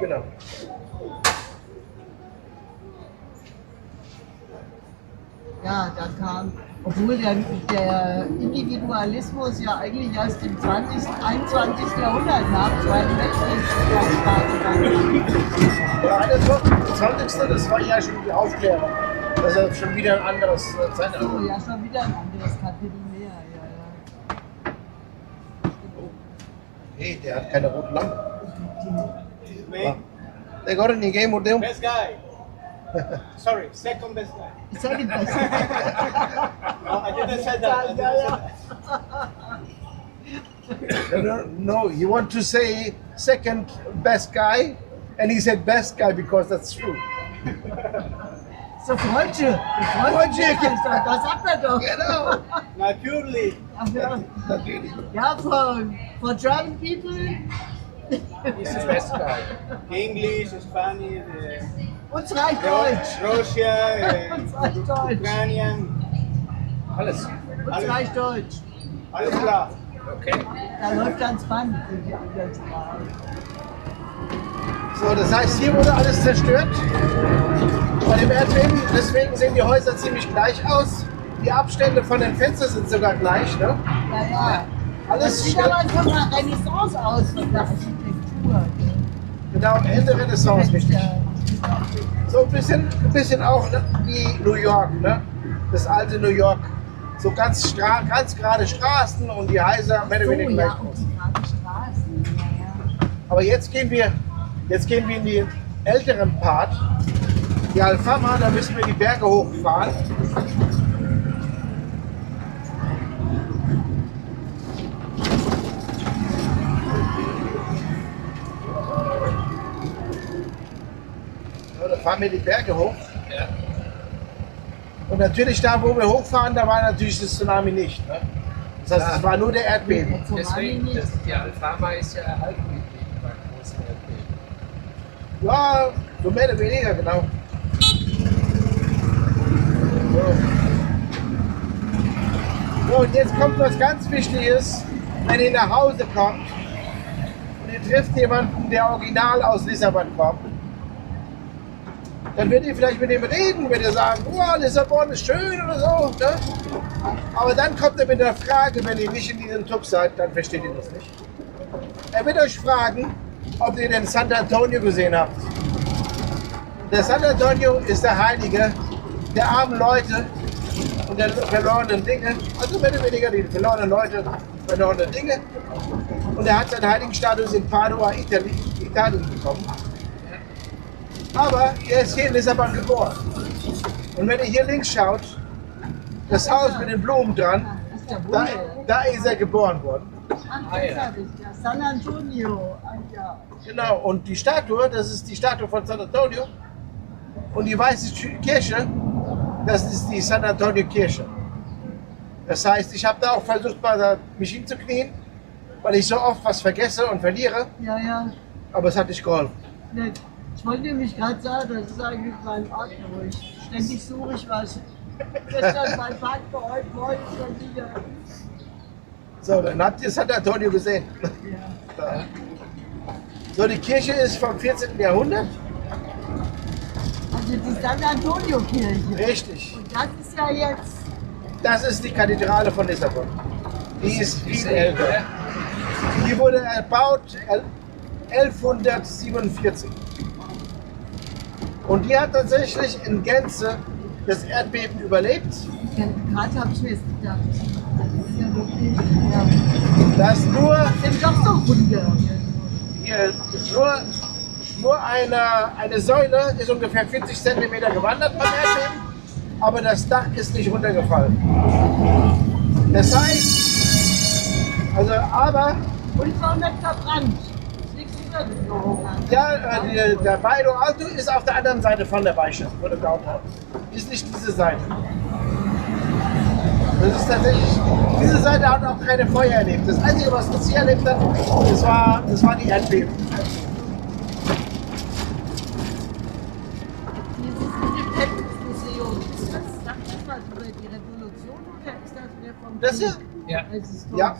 Genau. Ja, da kam, obwohl der Individualismus ja eigentlich erst im 21. Jahrhundert nach dem Zweiten Weltkrieg Ja, das 20. Das war ja schon die Aufklärung. Das ist schon wieder ein anderes Zeitalter. So, ja, schon wieder ein anderes Kapitel mehr, ja. Hey, der hat keine roten Lampen. Me, Der got in die Game with them. best guy. Sorry, second best guy. Second best. No, I didn't say that. I didn't say that. No, you want to say second best guy? And he said best guy because that's true. So Freudsche. Das sagt er doch. Genau. Naturally. Ja, for German people. He's the best guy. English, Spanish, Uns reicht Deutsch. Russia, Uns reicht Deutsch. Ukrainian. Alles. Uns reicht Deutsch. Alles klar. Okay. Da läuft ans Band für die anderen Sprachen. So, das heißt, hier wurde alles zerstört bei dem Erdbeben. Deswegen sehen die Häuser ziemlich gleich aus. Die Abstände von den Fenstern sind sogar gleich. Ne? Ja. Alles das sieht aber von der Renaissance aus, von der Architektur. Genau, Ende Renaissance, richtig. So ein bisschen auch wie New York, ne? Das alte New York. So ganz gerade Straßen und die Häuser mehr oder weniger gleich aus. Aber jetzt gehen wir in den älteren Part. Die Alfama, da müssen wir die Berge hochfahren. fahren wir die Berge hoch. Ja. Und natürlich da, wo wir hochfahren, da war natürlich das Tsunami nicht. Ne? Das heißt, es war nur der Erdbeben. Deswegen, die Alfama ist ja erhalten geblieben bei großen Erdbeben. Ja, so mehr oder weniger, genau. So, und jetzt kommt was ganz Wichtiges. Wenn ihr nach Hause kommt und ihr trifft jemanden, der original aus Lissabon kommt, dann werdet ihr vielleicht mit ihm reden, werdet ihr sagen, oh, Lissabon ist schön oder so. Ne? Aber dann kommt er mit der Frage, wenn ihr nicht in diesem Tuk seid, dann versteht ihr das nicht. Er wird euch fragen, ob ihr den San Antonio gesehen habt. Der San Antonio ist der Heilige der armen Leute und der verlorenen Dinge, also mehr oder weniger die verlorenen Leute, verlorenen Dinge. Und er hat seinen Heiligenstatus in Padua, Italien bekommen. Aber er ist hier in Lissabon geboren. Und wenn ihr hier links schaut, das Haus mit den Blumen dran, da ist er geboren worden. San Antonio. Genau, und die Statue, das ist die Statue von San Antonio. Und die weiße Kirche, das ist die San Antonio Kirche. Das heißt, ich habe da auch versucht, mal mich hinzuknien, weil ich so oft was vergesse und verliere. Ja, ja. Aber es hat nicht geholfen. Nee. Ich wollte nämlich gerade sagen, das ist eigentlich mein Ort, wo ich ständig suche ich was. Gestern mein Park für heute, heute schon wieder. So, dann habt ihr San Antonio gesehen. Ja. So, die Kirche ist vom 14. Jahrhundert. Also die San Antonio Kirche. Richtig. Und das ist ja jetzt. Das ist die Kathedrale von Lissabon. Die ist viel älter. Die wurde erbaut 1147. Und die hat tatsächlich in Gänze das Erdbeben überlebt. Gerade habe ich mir gedacht. Das ist ja wirklich. Ja. Das nur. Sind doch so Wunder. Hier, nur eine Säule ist ungefähr 40 cm gewandert beim Erdbeben, aber das Dach ist nicht runtergefallen. Das heißt, also aber. Und war nicht verbrannt. Ja, der Bairro Alto ist auf der anderen Seite von der Weiche, wo der Gaut hat. Ist nicht diese Seite. Das ist tatsächlich, diese Seite hat auch keine Feuer erlebt. Das Einzige, was das hier erlebt hat, das war die Erdbeben. Das hier? Ja. Das ist ja.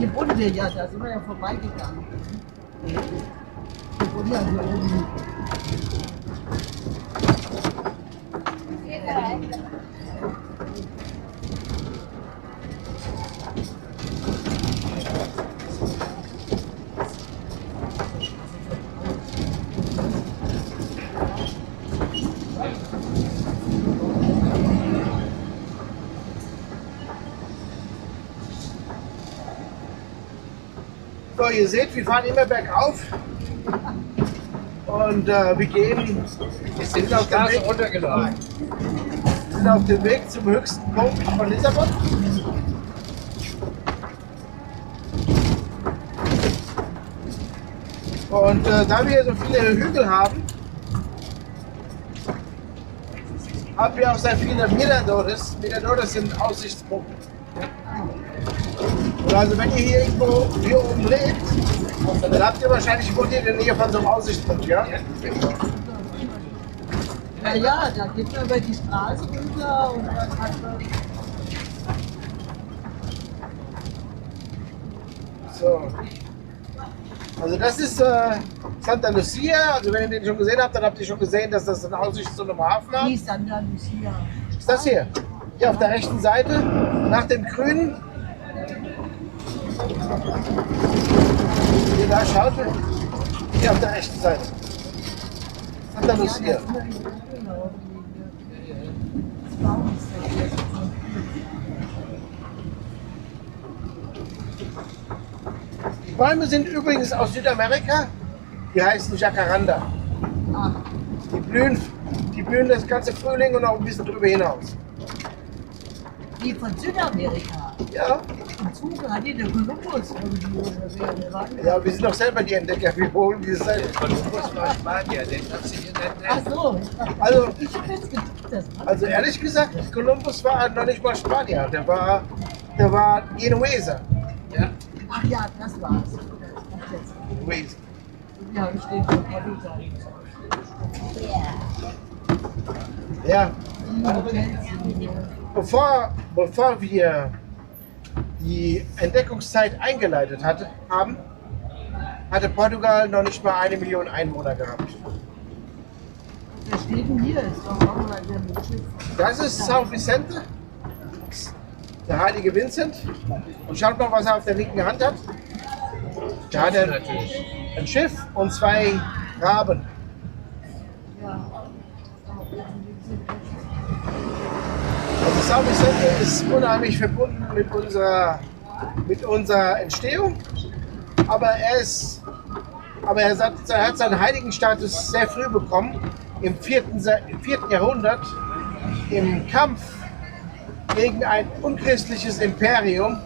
Die wohnen wir ja, da sind wir ja vorbeigegangen. Die wohnen ja hier oben. So, ihr seht, wir fahren immer bergauf und wir gehen, wir sind auf dem Weg runtergelaufen. Wir sind auf dem Weg zum höchsten Punkt von Lissabon. Und da wir so viele Hügel haben, haben wir auch sehr viele Miradores. Miradores sind Aussichtspunkte. Und also wenn ihr hier oben lebt, dann habt ihr wahrscheinlich wohnt ihr in der Nähe von so einem Aussichtspunkt, ja? Ja, ja, da geht man über die Straße runter und dann hat man. So. Also das ist Santa Lucia. Also wenn ihr den schon gesehen habt, dann habt ihr schon gesehen, dass das eine Aussicht zu einem Hafen hat. Die Santa Lucia. Ist das hier? Hier auf der rechten Seite, nach dem Grünen. Hier da, schaut. Hier auf der rechten Seite. Santa Lucia. Die Bäume sind übrigens aus Südamerika. Die heißen Jacaranda. Die blühen das ganze Frühling und auch ein bisschen drüber hinaus. Die von Südamerika. Ja. Im Zuge hat die der Kolumbus irgendwie oder wer war das? Ja, wir sind doch selber die Entdecker. Wir holen diese Seite. Kolumbus war Spanier, den hat sie hier nicht. Ach so. Also, Ich habe jetzt gedacht, das war. also ehrlich gesagt, Kolumbus war noch nicht mal Spanier. Der war Genueser. Ja. Ach ja, das war's. Genueser. Ja, ich stehe vor Portugal. Ja. Die Hotels sind hier. Bevor wir die Entdeckungszeit eingeleitet haben, hatte Portugal noch nicht mal 1 Million Einwohner gehabt. Wer steht denn hier? Ist doch auch mal der mit Schiff. Das ist São Vicente, der heilige Vincent. Und schaut mal, was er auf der linken Hand hat. Da hat er ein Schiff und 2 Raben. Ja. Also São Vicente ist unheimlich verbunden mit unserer Entstehung, aber er hat seinen Heiligenstatus sehr früh bekommen, im 4. Jahrhundert, im Kampf gegen ein unchristliches Imperium,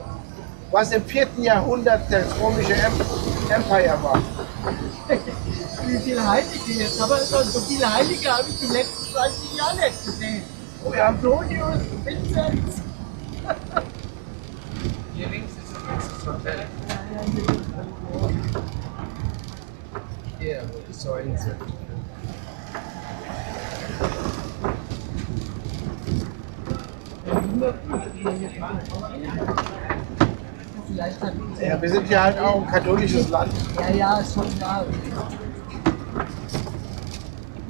was im 4. Jahrhundert das römische Empire war. Wie viele Heilige jetzt? Aber so viele Heilige habe ich die letzten 20 Jahre nicht gesehen. Oh ja, Antonius, Vincent. Hier links ist das Hotel. Hier, wo die Säulen sind. Ja, wir sind ja halt auch ein katholisches Land. Ja, ja, ist schon klar.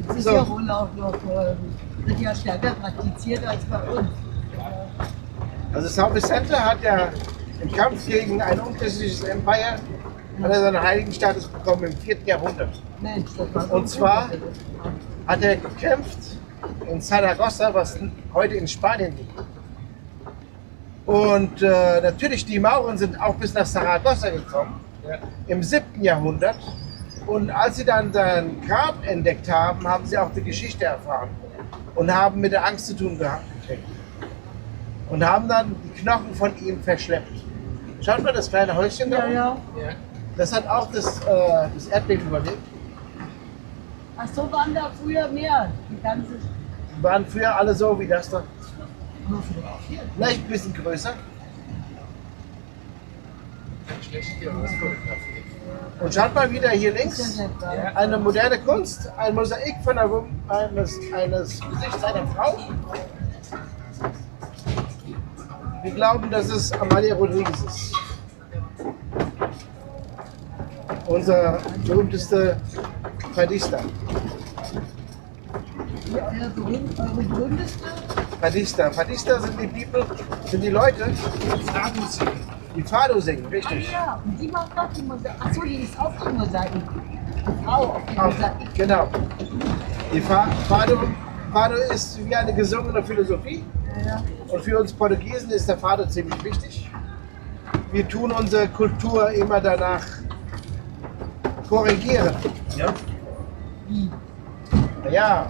Es ist So. ja wohl auch noch, wird ja stärker praktiziert als bei uns. Also São Vicente hat ja im Kampf gegen ein unchristliches Empire hat er seinen Heiligenstatus bekommen im 4. Jahrhundert. Mensch, das war Und zwar hat er gekämpft in Saragossa, was heute in Spanien liegt. Und natürlich, die Mauren sind auch bis nach Saragossa gekommen, im 7. Jahrhundert. Und als sie dann sein Grab entdeckt haben, haben sie auch die Geschichte erfahren und haben mit der Angst zu tun gehabt gekriegt. Und haben dann die Knochen von ihm verschleppt. Schaut mal das kleine Häuschen da. Ja. Das hat auch das Erdbeben überlebt. Ach so, waren da früher mehr. Die ganze. Die waren früher alle so wie das da. Vielleicht ein bisschen größer. Schlecht hier ausfotografiert. Und schaut mal wieder hier links. Eine moderne Kunst, ein Mosaik von eines Gesichts einer Frau. Wir glauben, dass es Amalia Rodriguez ist. Unser berühmtester Fadista. Der berühmteste? Fadista sind die Leute, die Fado singen, richtig. Ja, und die macht auch die Mosaik. Achso, die ist auf die Mosaik. Die Frau auf die Mosaik. Genau. Die Fado ist wie eine gesungene Philosophie. Ja. Und für uns Portugiesen ist der Fado ziemlich wichtig. Wir tun unsere Kultur immer danach korrigieren. Ja. Wie? Ja,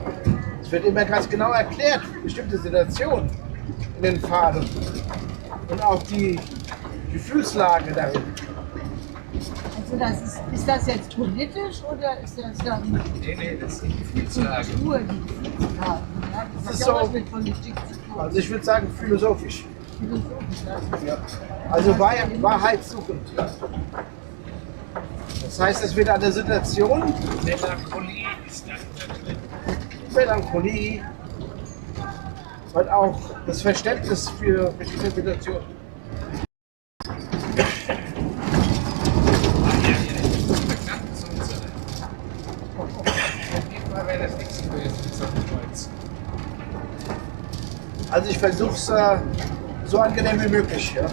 es wird immer ganz genau erklärt, bestimmte Situationen in den Faden. Und auch die Gefühlslage darin. Also ist das jetzt politisch oder ist das dann Nee, das sind Gefühlslagen. Kultur, die Gefühlslagen? Ja, das Das hat ist ja auch so- was mit Politik zu tun. Also ich würde sagen philosophisch. Philosophisch, ja. Ja. Also Wahrheit suchend. Das heißt, es wird eine Situation, Melancholie ist da drin. Melancholie und auch das Verständnis für verschiedene Situationen. Also ich versuche es so angenehm wie möglich. Ja. Ja,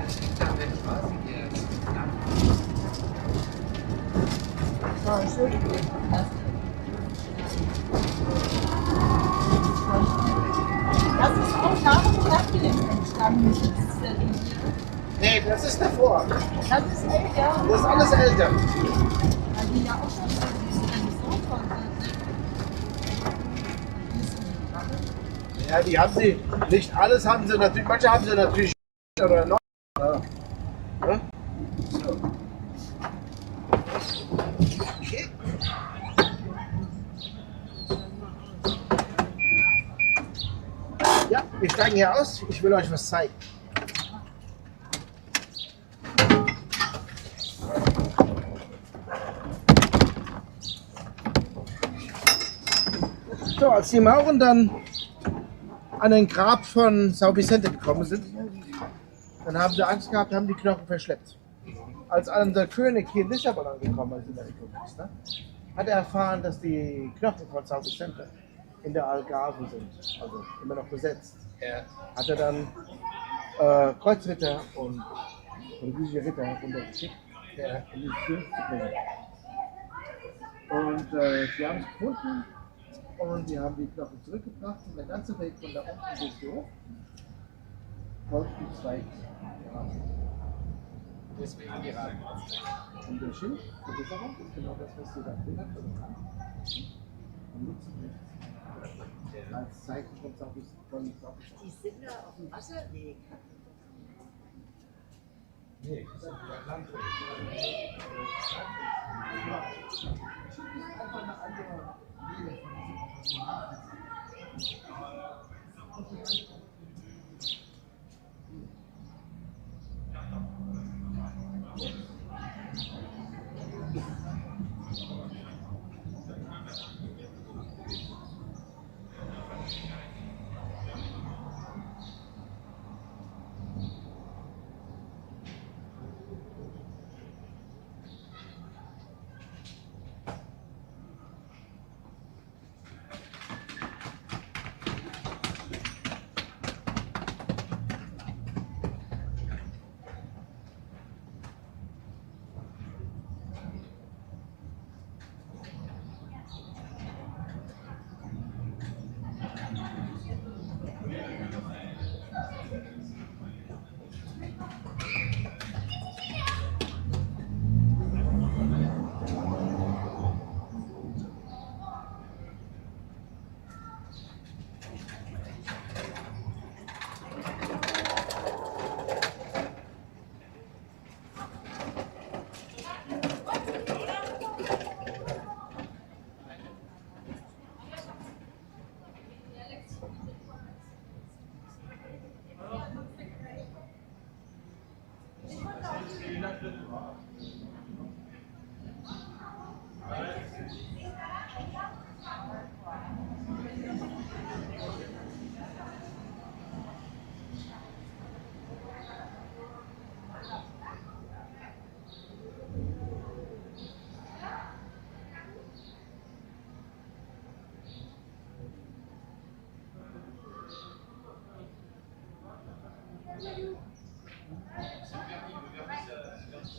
das liegt an der Straße hier. Ja, schön. Das ist auch nach dem Erdbeben entstanden. Das ist ja die hier. Nee, das ist davor. Das ist älter. Das ist alles älter. Weil die ja auch schon so diese Renaissance-Häuser sind. Ja, die haben sie, nicht alles haben sie natürlich, manche haben sie natürlich oder noch. Ja. Ja? So. Okay. Ja, wir steigen hier aus. Ich will euch was zeigen. So, als die Mauren dann an den Grab von São Vicente gekommen sind, dann haben sie Angst gehabt, haben die Knochen verschleppt. Als der König hier in Lissabon angekommen ist, in der Republik, ne, hat er erfahren, dass die Knochen von São Vicente in der Algarve sind, also immer noch besetzt. Ja. Hat er dann Kreuzritter und portugiesische Ritter runtergeschickt, um die Film zu bringen. Und sie haben es gefunden und die haben die Knochen zurückgebracht und der ganze Weg von da unten bis hier hoch folgt die zwei Piraten. Deswegen Piraten. Und der Schild, der Versicherung, ist genau das, was sie da drin hat. Und nutzen das als Zeichen von Saudi. Die sind da auf dem Wasserweg. Nee, das ist ein Landweg. Einfach eine andere Idee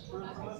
von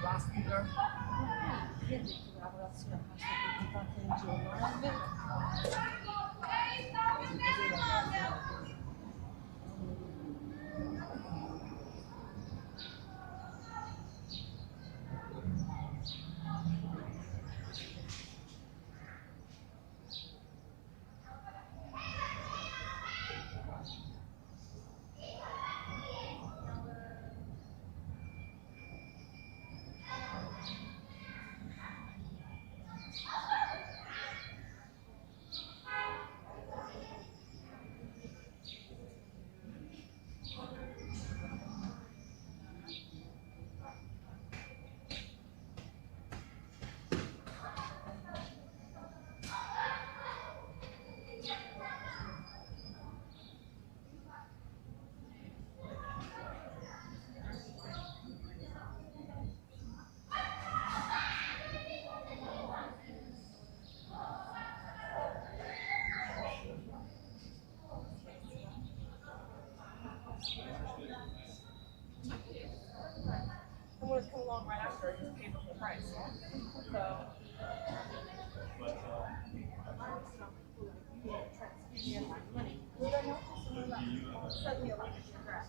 plastica. Someone was come along right after, I just paid the full price. So. Suddenly, a lot of grass.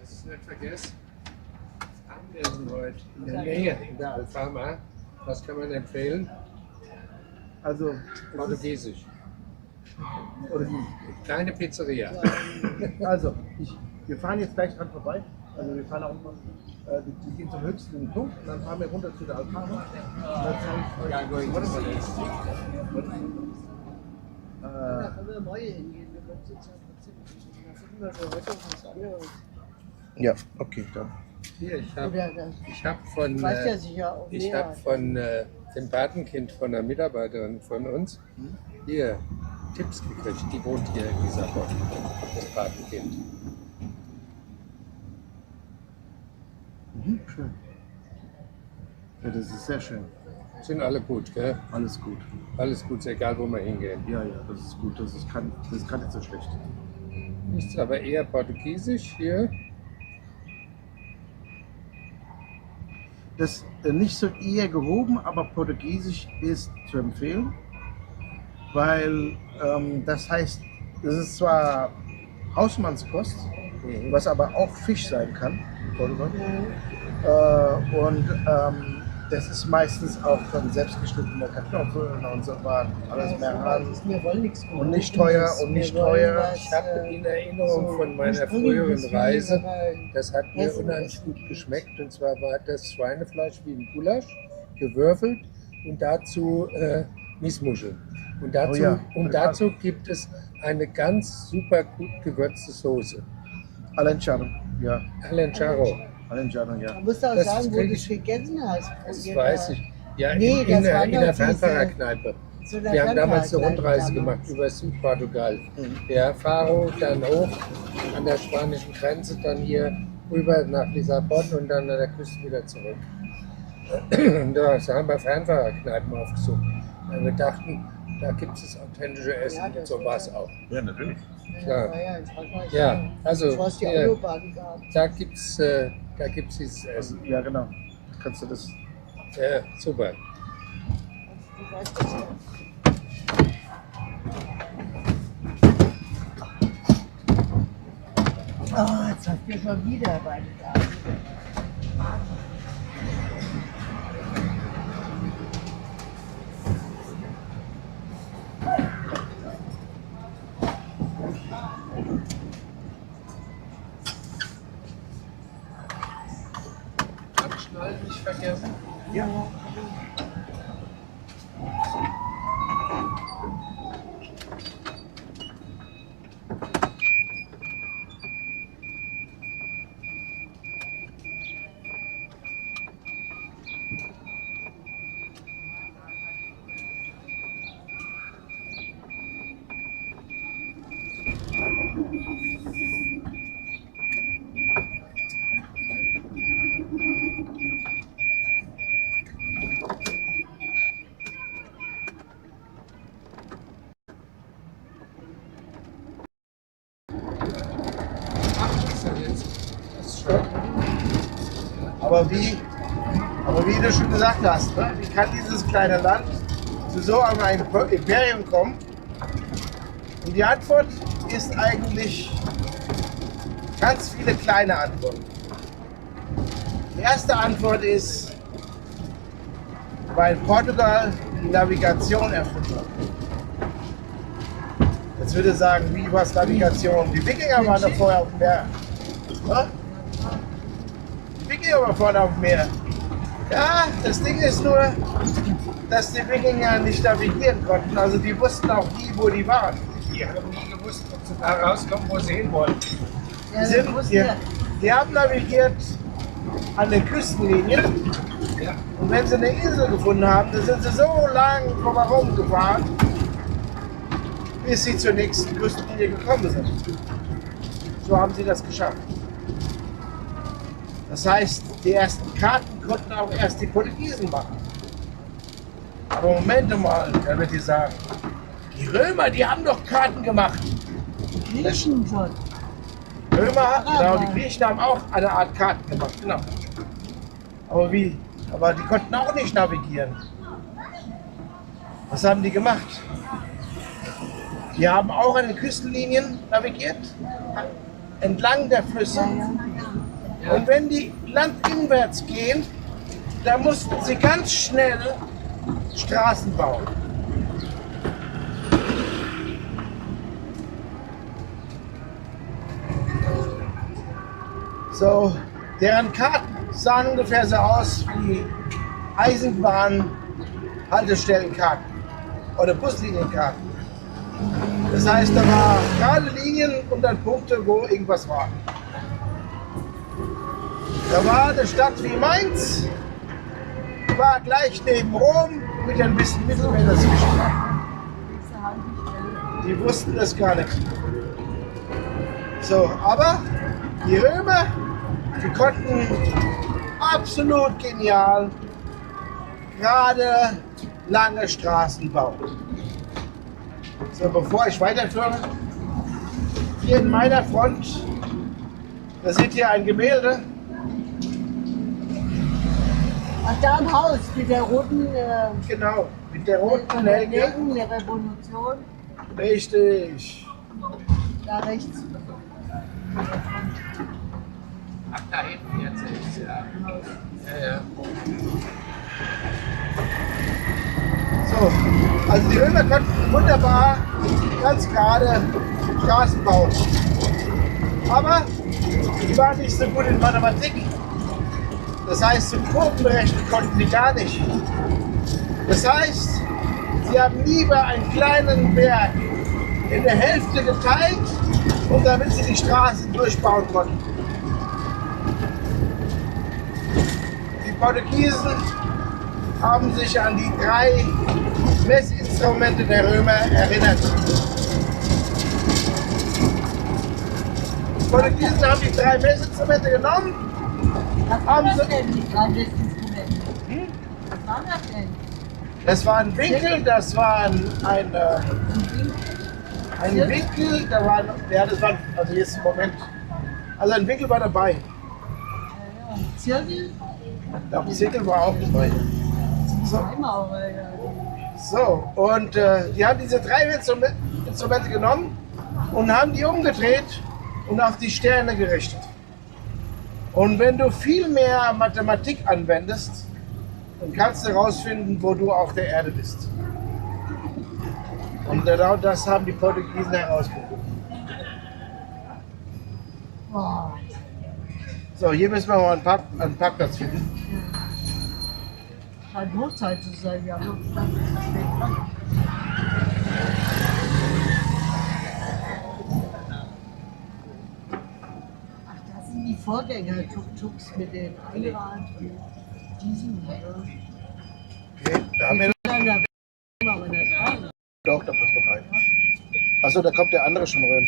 Das ist nicht vergessen. Abendessen heute in der Nähe, in der Alfama. Was kann man empfehlen? Also, Portugiesisch. oder die. Kleine Pizzeria. Also, wir fahren jetzt gleich dran vorbei. Also wir fahren auch mal, wir gehen zum höchsten Punkt und dann fahren wir runter zu der Alfama. Und dann zeige ich euch, warte mal jetzt. Da können wir morgen hingehen. Wir können jetzt ja trotzdem. Da finden wir schon heute was anderes. Ja, okay, dann. Hier, ich Oder das- habe von, weiß ja sicher auch ich mehr. hab von dem Patenkind von einer Mitarbeiterin von uns hier Tipps gekriegt. Die wohnt hier in Lisbon, das Patenkind. Mhm, schön. Ja, das ist sehr schön. Sind alle gut, gell? Alles gut. Alles gut, ist egal, wo wir hingehen. Ja, ja, das ist gut. Das ist nicht so schlecht. Ist aber eher Portugiesisch hier. Das nicht so eher gehoben, aber Portugiesisch ist zu empfehlen, weil das heißt, das ist zwar Hausmannskost, was aber auch Fisch sein kann, in Portugal. Und das ist meistens auch von selbstgeschnittene Kartoffeln und so weiter, alles mehr an. Wir wollen nichts Und nicht teuer und nicht teuer. Ich habe in Erinnerung von meiner früheren Reise, das hat mir unheimlich gut geschmeckt. Und zwar war das Schweinefleisch wie ein Gulasch, gewürfelt und dazu Miesmuscheln. Und dazu, Oh ja. dazu gibt es eine ganz super gut gewürzte Soße. Alencharo, ja. Alencharo. Alencharo, ja. Du musst auch Das sagen, wo krieg du ich- es gegessen hast. Das weiß ich. Ja, Nee, in das war der doch diese- Fernfahrerkneipe. So der Wir haben damals eine Fernfahrerkneipe Rundreise damals. gemacht über Südportugal. Ja, Faro, dann hoch an der spanischen Grenze, dann hier rüber nach Lissabon und dann an der Küste wieder zurück. Und da haben wir Fernfahrerkneipen aufgesucht. Weil wir dachten, da gibt es authentische Essen Ja, und das so war war es ja- auch. Ja, natürlich. Klar. Ja, ja, in Frankreich. Ja, also Bevor es die hier, Autobahn gab. da gibt's dieses Essen. Ja, genau. Kannst du das. Ja, super. Du weißt das ja. Oh, jetzt habt ihr schon wieder beide da. Abschnallen nicht vergessen. Ja. Aber wie du schon gesagt hast, ne? Wie kann dieses kleine Land zu so einem Imperium kommen? Und die Antwort ist eigentlich ganz viele kleine Antworten. Die erste Antwort ist, weil Portugal die Navigation erfunden hat. Jetzt würde ich sagen, wie war es Navigation? Die Wikinger waren doch vorher auf dem Meer. Ja? Die Wikinger waren vorne auf dem Meer. Ja, das Ding ist nur, dass die Wikinger nicht navigieren konnten. Also die wussten auch nie, wo die waren. Die haben nie gewusst, ob sie da rauskommen, wo sie hin wollen. Die haben navigiert an der Küstenlinie. Ja. Und wenn sie eine Insel gefunden haben, dann sind sie so lang drumherum gefahren, bis sie zur nächsten Küstenlinie gekommen sind. So haben sie das geschafft. Das heißt, die ersten Karten konnten auch erst die Portugiesen machen. Aber Moment mal, da wird die sagen, die Römer, die haben doch Karten gemacht. Die Griechen schon. Römer, genau, die Griechen haben auch eine Art Karten gemacht, genau. Aber wie? Aber die konnten auch nicht navigieren. Was haben die gemacht? Die haben auch an den Küstenlinien navigiert, entlang der Flüsse. Und wenn die landinwärts gehen, dann mussten sie ganz schnell Straßen bauen. So, deren Karten sahen ungefähr so aus wie Eisenbahnhaltestellenkarten oder Buslinienkarten. Das heißt, da war gerade Linien und dann Punkte, wo irgendwas war. Da war eine Stadt wie Mainz, war gleich neben Rom mit ein bisschen Mittelmeer dazwischen. Die wussten das gar nicht. So, aber die Römer, die konnten absolut genial gerade lange Straßen bauen. So, bevor ich weiterführe, hier in meiner Front, da seht ihr ein Gemälde. Ach, da im Haus mit der roten. Genau, mit der roten Nelke. Nelke. Der Revolution. Richtig. Da rechts. Ach, da hinten jetzt ist ja. Ja. So, also die Römer konnten wunderbar ganz gerade Straßen bauen. Aber die waren nicht so gut in Mathematik. Das heißt, zum Kurvenberechnen konnten die gar nicht. Das heißt, sie haben lieber einen kleinen Berg in der Hälfte geteilt, und damit sie die Straßen durchbauen konnten. Die Portugiesen haben sich an die 3 Messinstrumente der Römer erinnert. Die Portugiesen haben die 3 Messinstrumente genommen. Was waren das denn, die 3 Messinstrumente? Was waren das denn? Das war ein Winkel, das war ein Winkel, da war, ja, das war, also jetzt im Moment, also ein Winkel war dabei. Zirkel? Der Zirkel war auch dabei. So, und die haben diese 3 Instrumente genommen und haben die umgedreht und auf die Sterne gerichtet. Und wenn du viel mehr Mathematik anwendest, dann kannst du herausfinden, wo du auf der Erde bist. Und genau das haben die Portugiesen herausgefunden. So, hier müssen wir mal einen Parkplatz finden. Scheint Hochzeit zu sein, wir haben noch gedacht, ach, das sind die Vorgänger Tuk-Tuks mit den Einrad und diesen. Okay, da haben wir doch, da passt noch rein. Achso, da kommt der andere schon rein.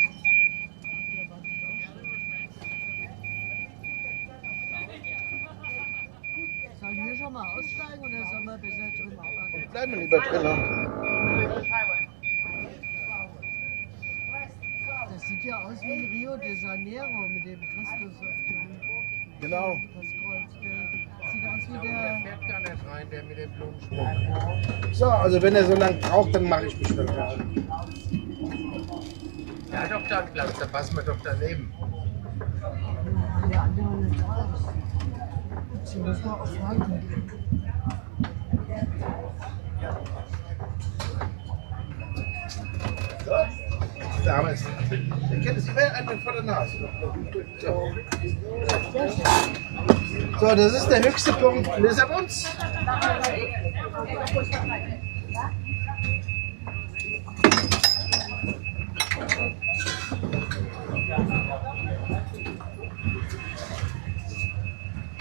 Sollen wir schon mal aussteigen oder sollen wir besser drin arbeiten? Bleiben wir lieber drin. Das sieht ja aus wie Rio de Janeiro mit dem Christus auf dem Genau. Das Kreuz. Sieht aus wie der. Der fährt gar nicht rein, der mit dem Blumenschmuck. So, also wenn er so lange braucht, dann mache ich mich schnell rein. Der hat doch da einen Platz, da passen wir doch daneben. Der andere nicht raus. Sie müssen wir auf Franken gehen. So, da haben wir es. Den kennt es immer einen vor der Nase. So, das ist der höchste Punkt Lissabons.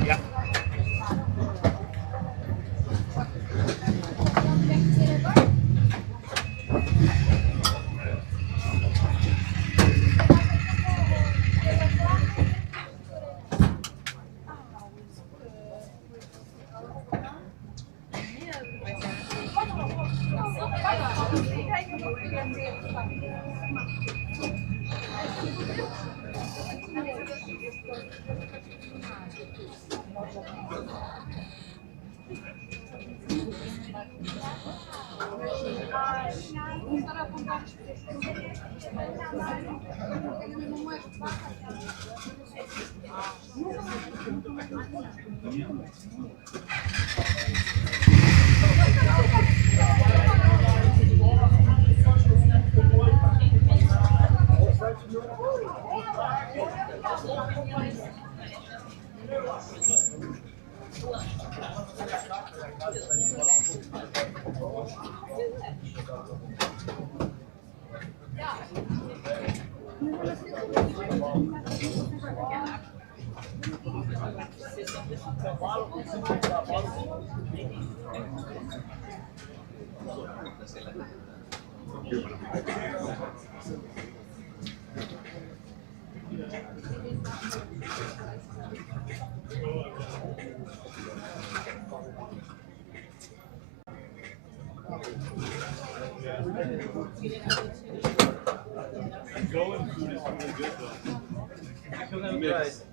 Ja. Going food is really good though. Nice.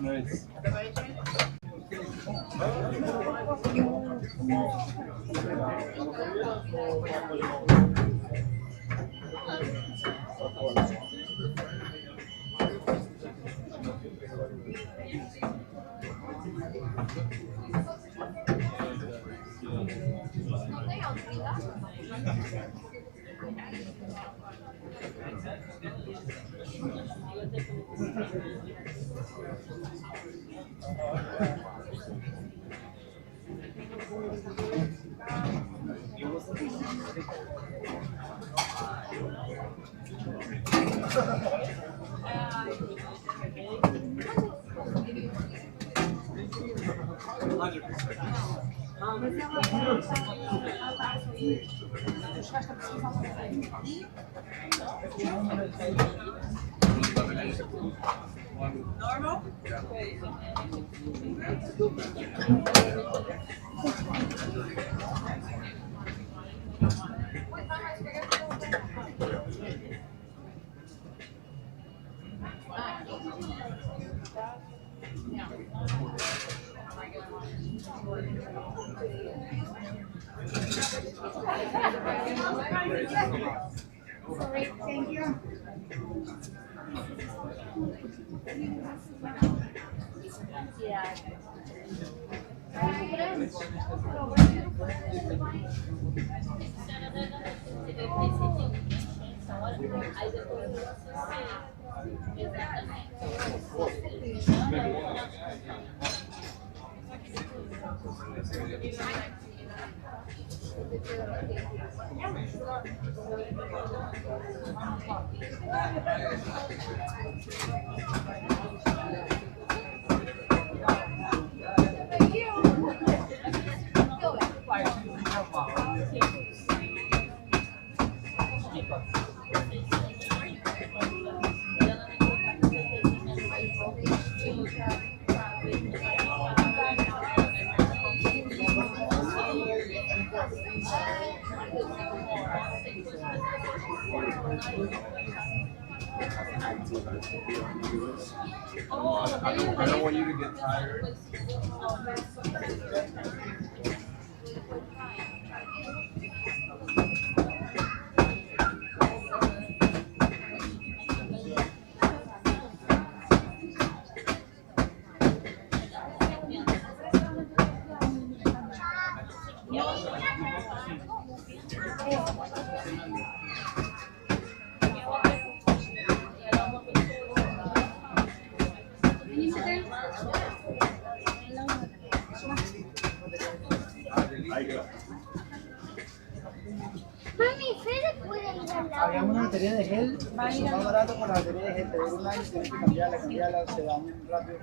Nice. Normal? Sorry, thank you. Yeah. I don't want you to get tired. Hagamos una batería de gel, es más barato con la batería de gel, te dura un año, tienes que cambiarla, se dañan rápido.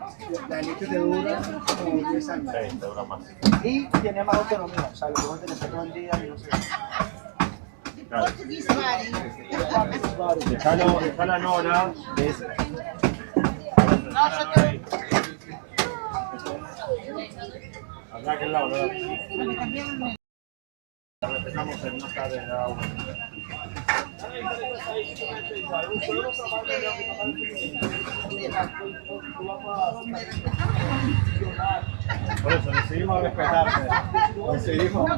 La elite te dura como 10 años. Sí, te dura más. Y tiene más autonomía, o sea, lo puedes tener todo el día y no sé. Dejá la Nora. Acá que el lado, ¿verdad? Empezamos en una tarde de agua. Por eso decidimos respetarte. Decidimos.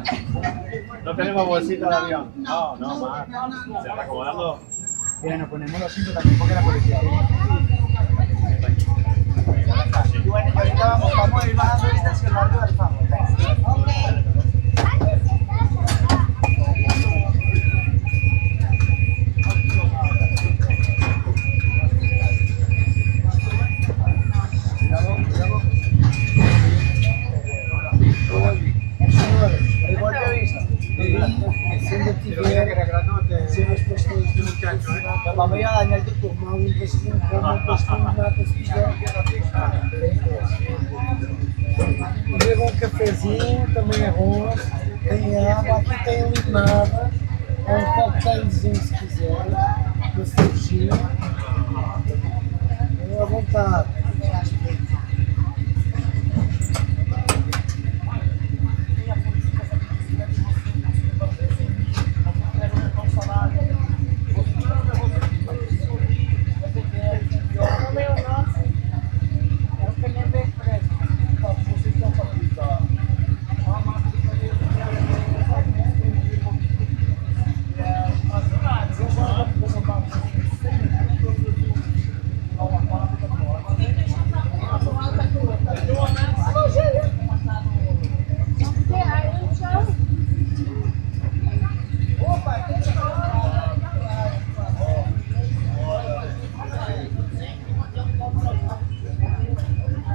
No tenemos bolsita de avión. No, más. ¿Se está acomodando? Y ahora nos ponemos los cinco también porque la policía tiene. Y bueno, y ahorita vamos a ir bajando el estacionario del Alfama. Igual te avisa. Siendo si nos puestos de muchacho, vamos a dañar tu turno, un destino, como destino, una pesquisa. Leva um cafezinho, também arroz, tem água, aqui tem limonada, um coquetelzinho se quiser, uma cervejinha, à vontade.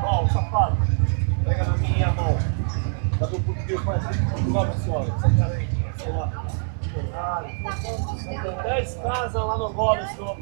Ó, o safado, pega na minha mão. Cadê o português mais João Soares? Sei lá. 10 casas lá no Gomes, senhor.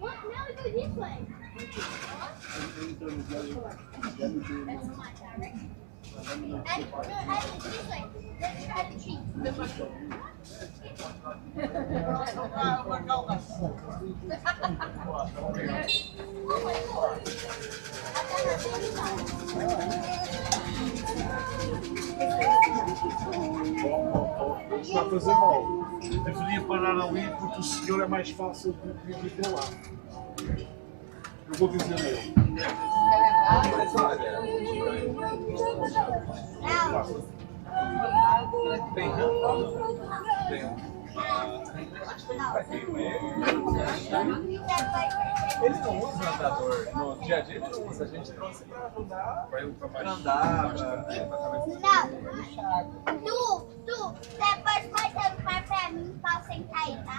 What? Now we go this way. That's my direction. And this way. Let's try the tree. Está a fazer mal. Deveria parar ali porque o senhor é mais fácil de ir para lá. Eu vou dizer a ele. Ele não usa andador no dia a dia, ele não usa. A gente trouxe pra andar. Pra andar, Tu, depois pode levar pra mim pra eu sentar aí, tá?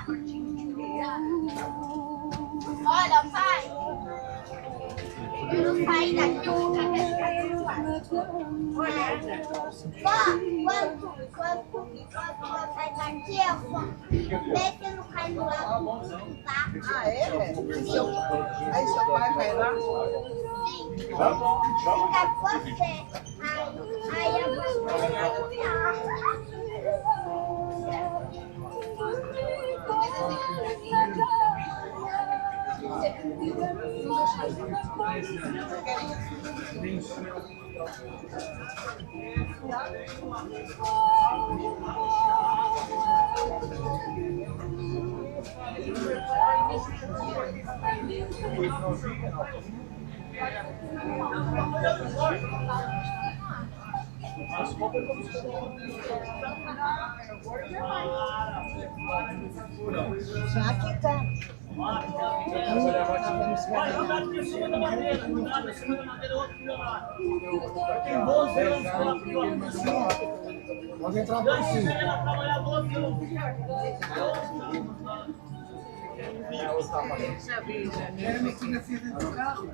Olha, pai. Eu não saí daqui, eu vou ficar olha, quando sai daqui, eu vou ver se não cai no lago, tá? Ah, é? Aí seu pai vai lá? Sim. Fica você. Aí eu vou Já que tá. Pode entrar por cima. Quero meter na fila do carro?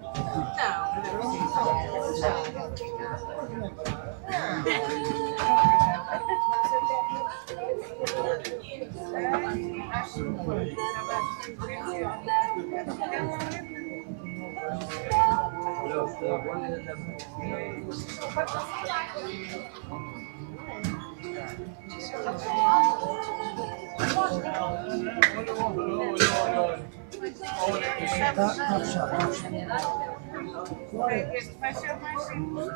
Tá fechado. Vai ser mais simples.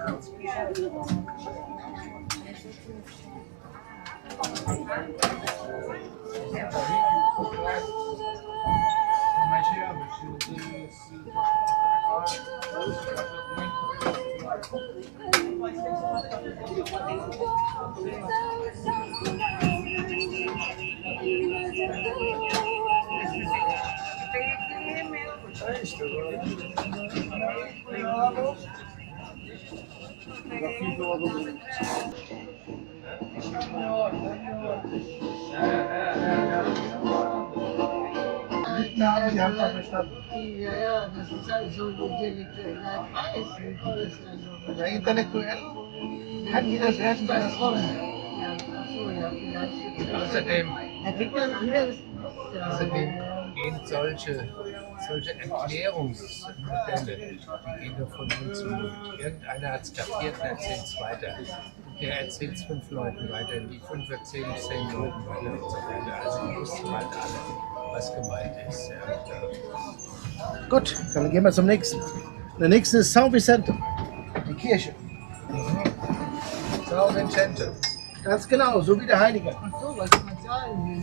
Intellektuell kann jeder selbst bei uns wollen. Außerdem gehen solche Erklärungsmodelle, die gehen doch von Mund zu Mund. Irgendeiner hat es kapiert und erzählt es weiter. Der erzählt es 5 Leuten weiter, die 5 erzählen es 10 Leuten weiter und so weiter. Also die wussten halt alle, was gemeint ist. Ja. Gut, dann gehen wir zum nächsten. Der nächste ist São Vicente, die Kirche. São Vicente. Ganz genau, so wie der Heilige. Ach so, was kann man sagen?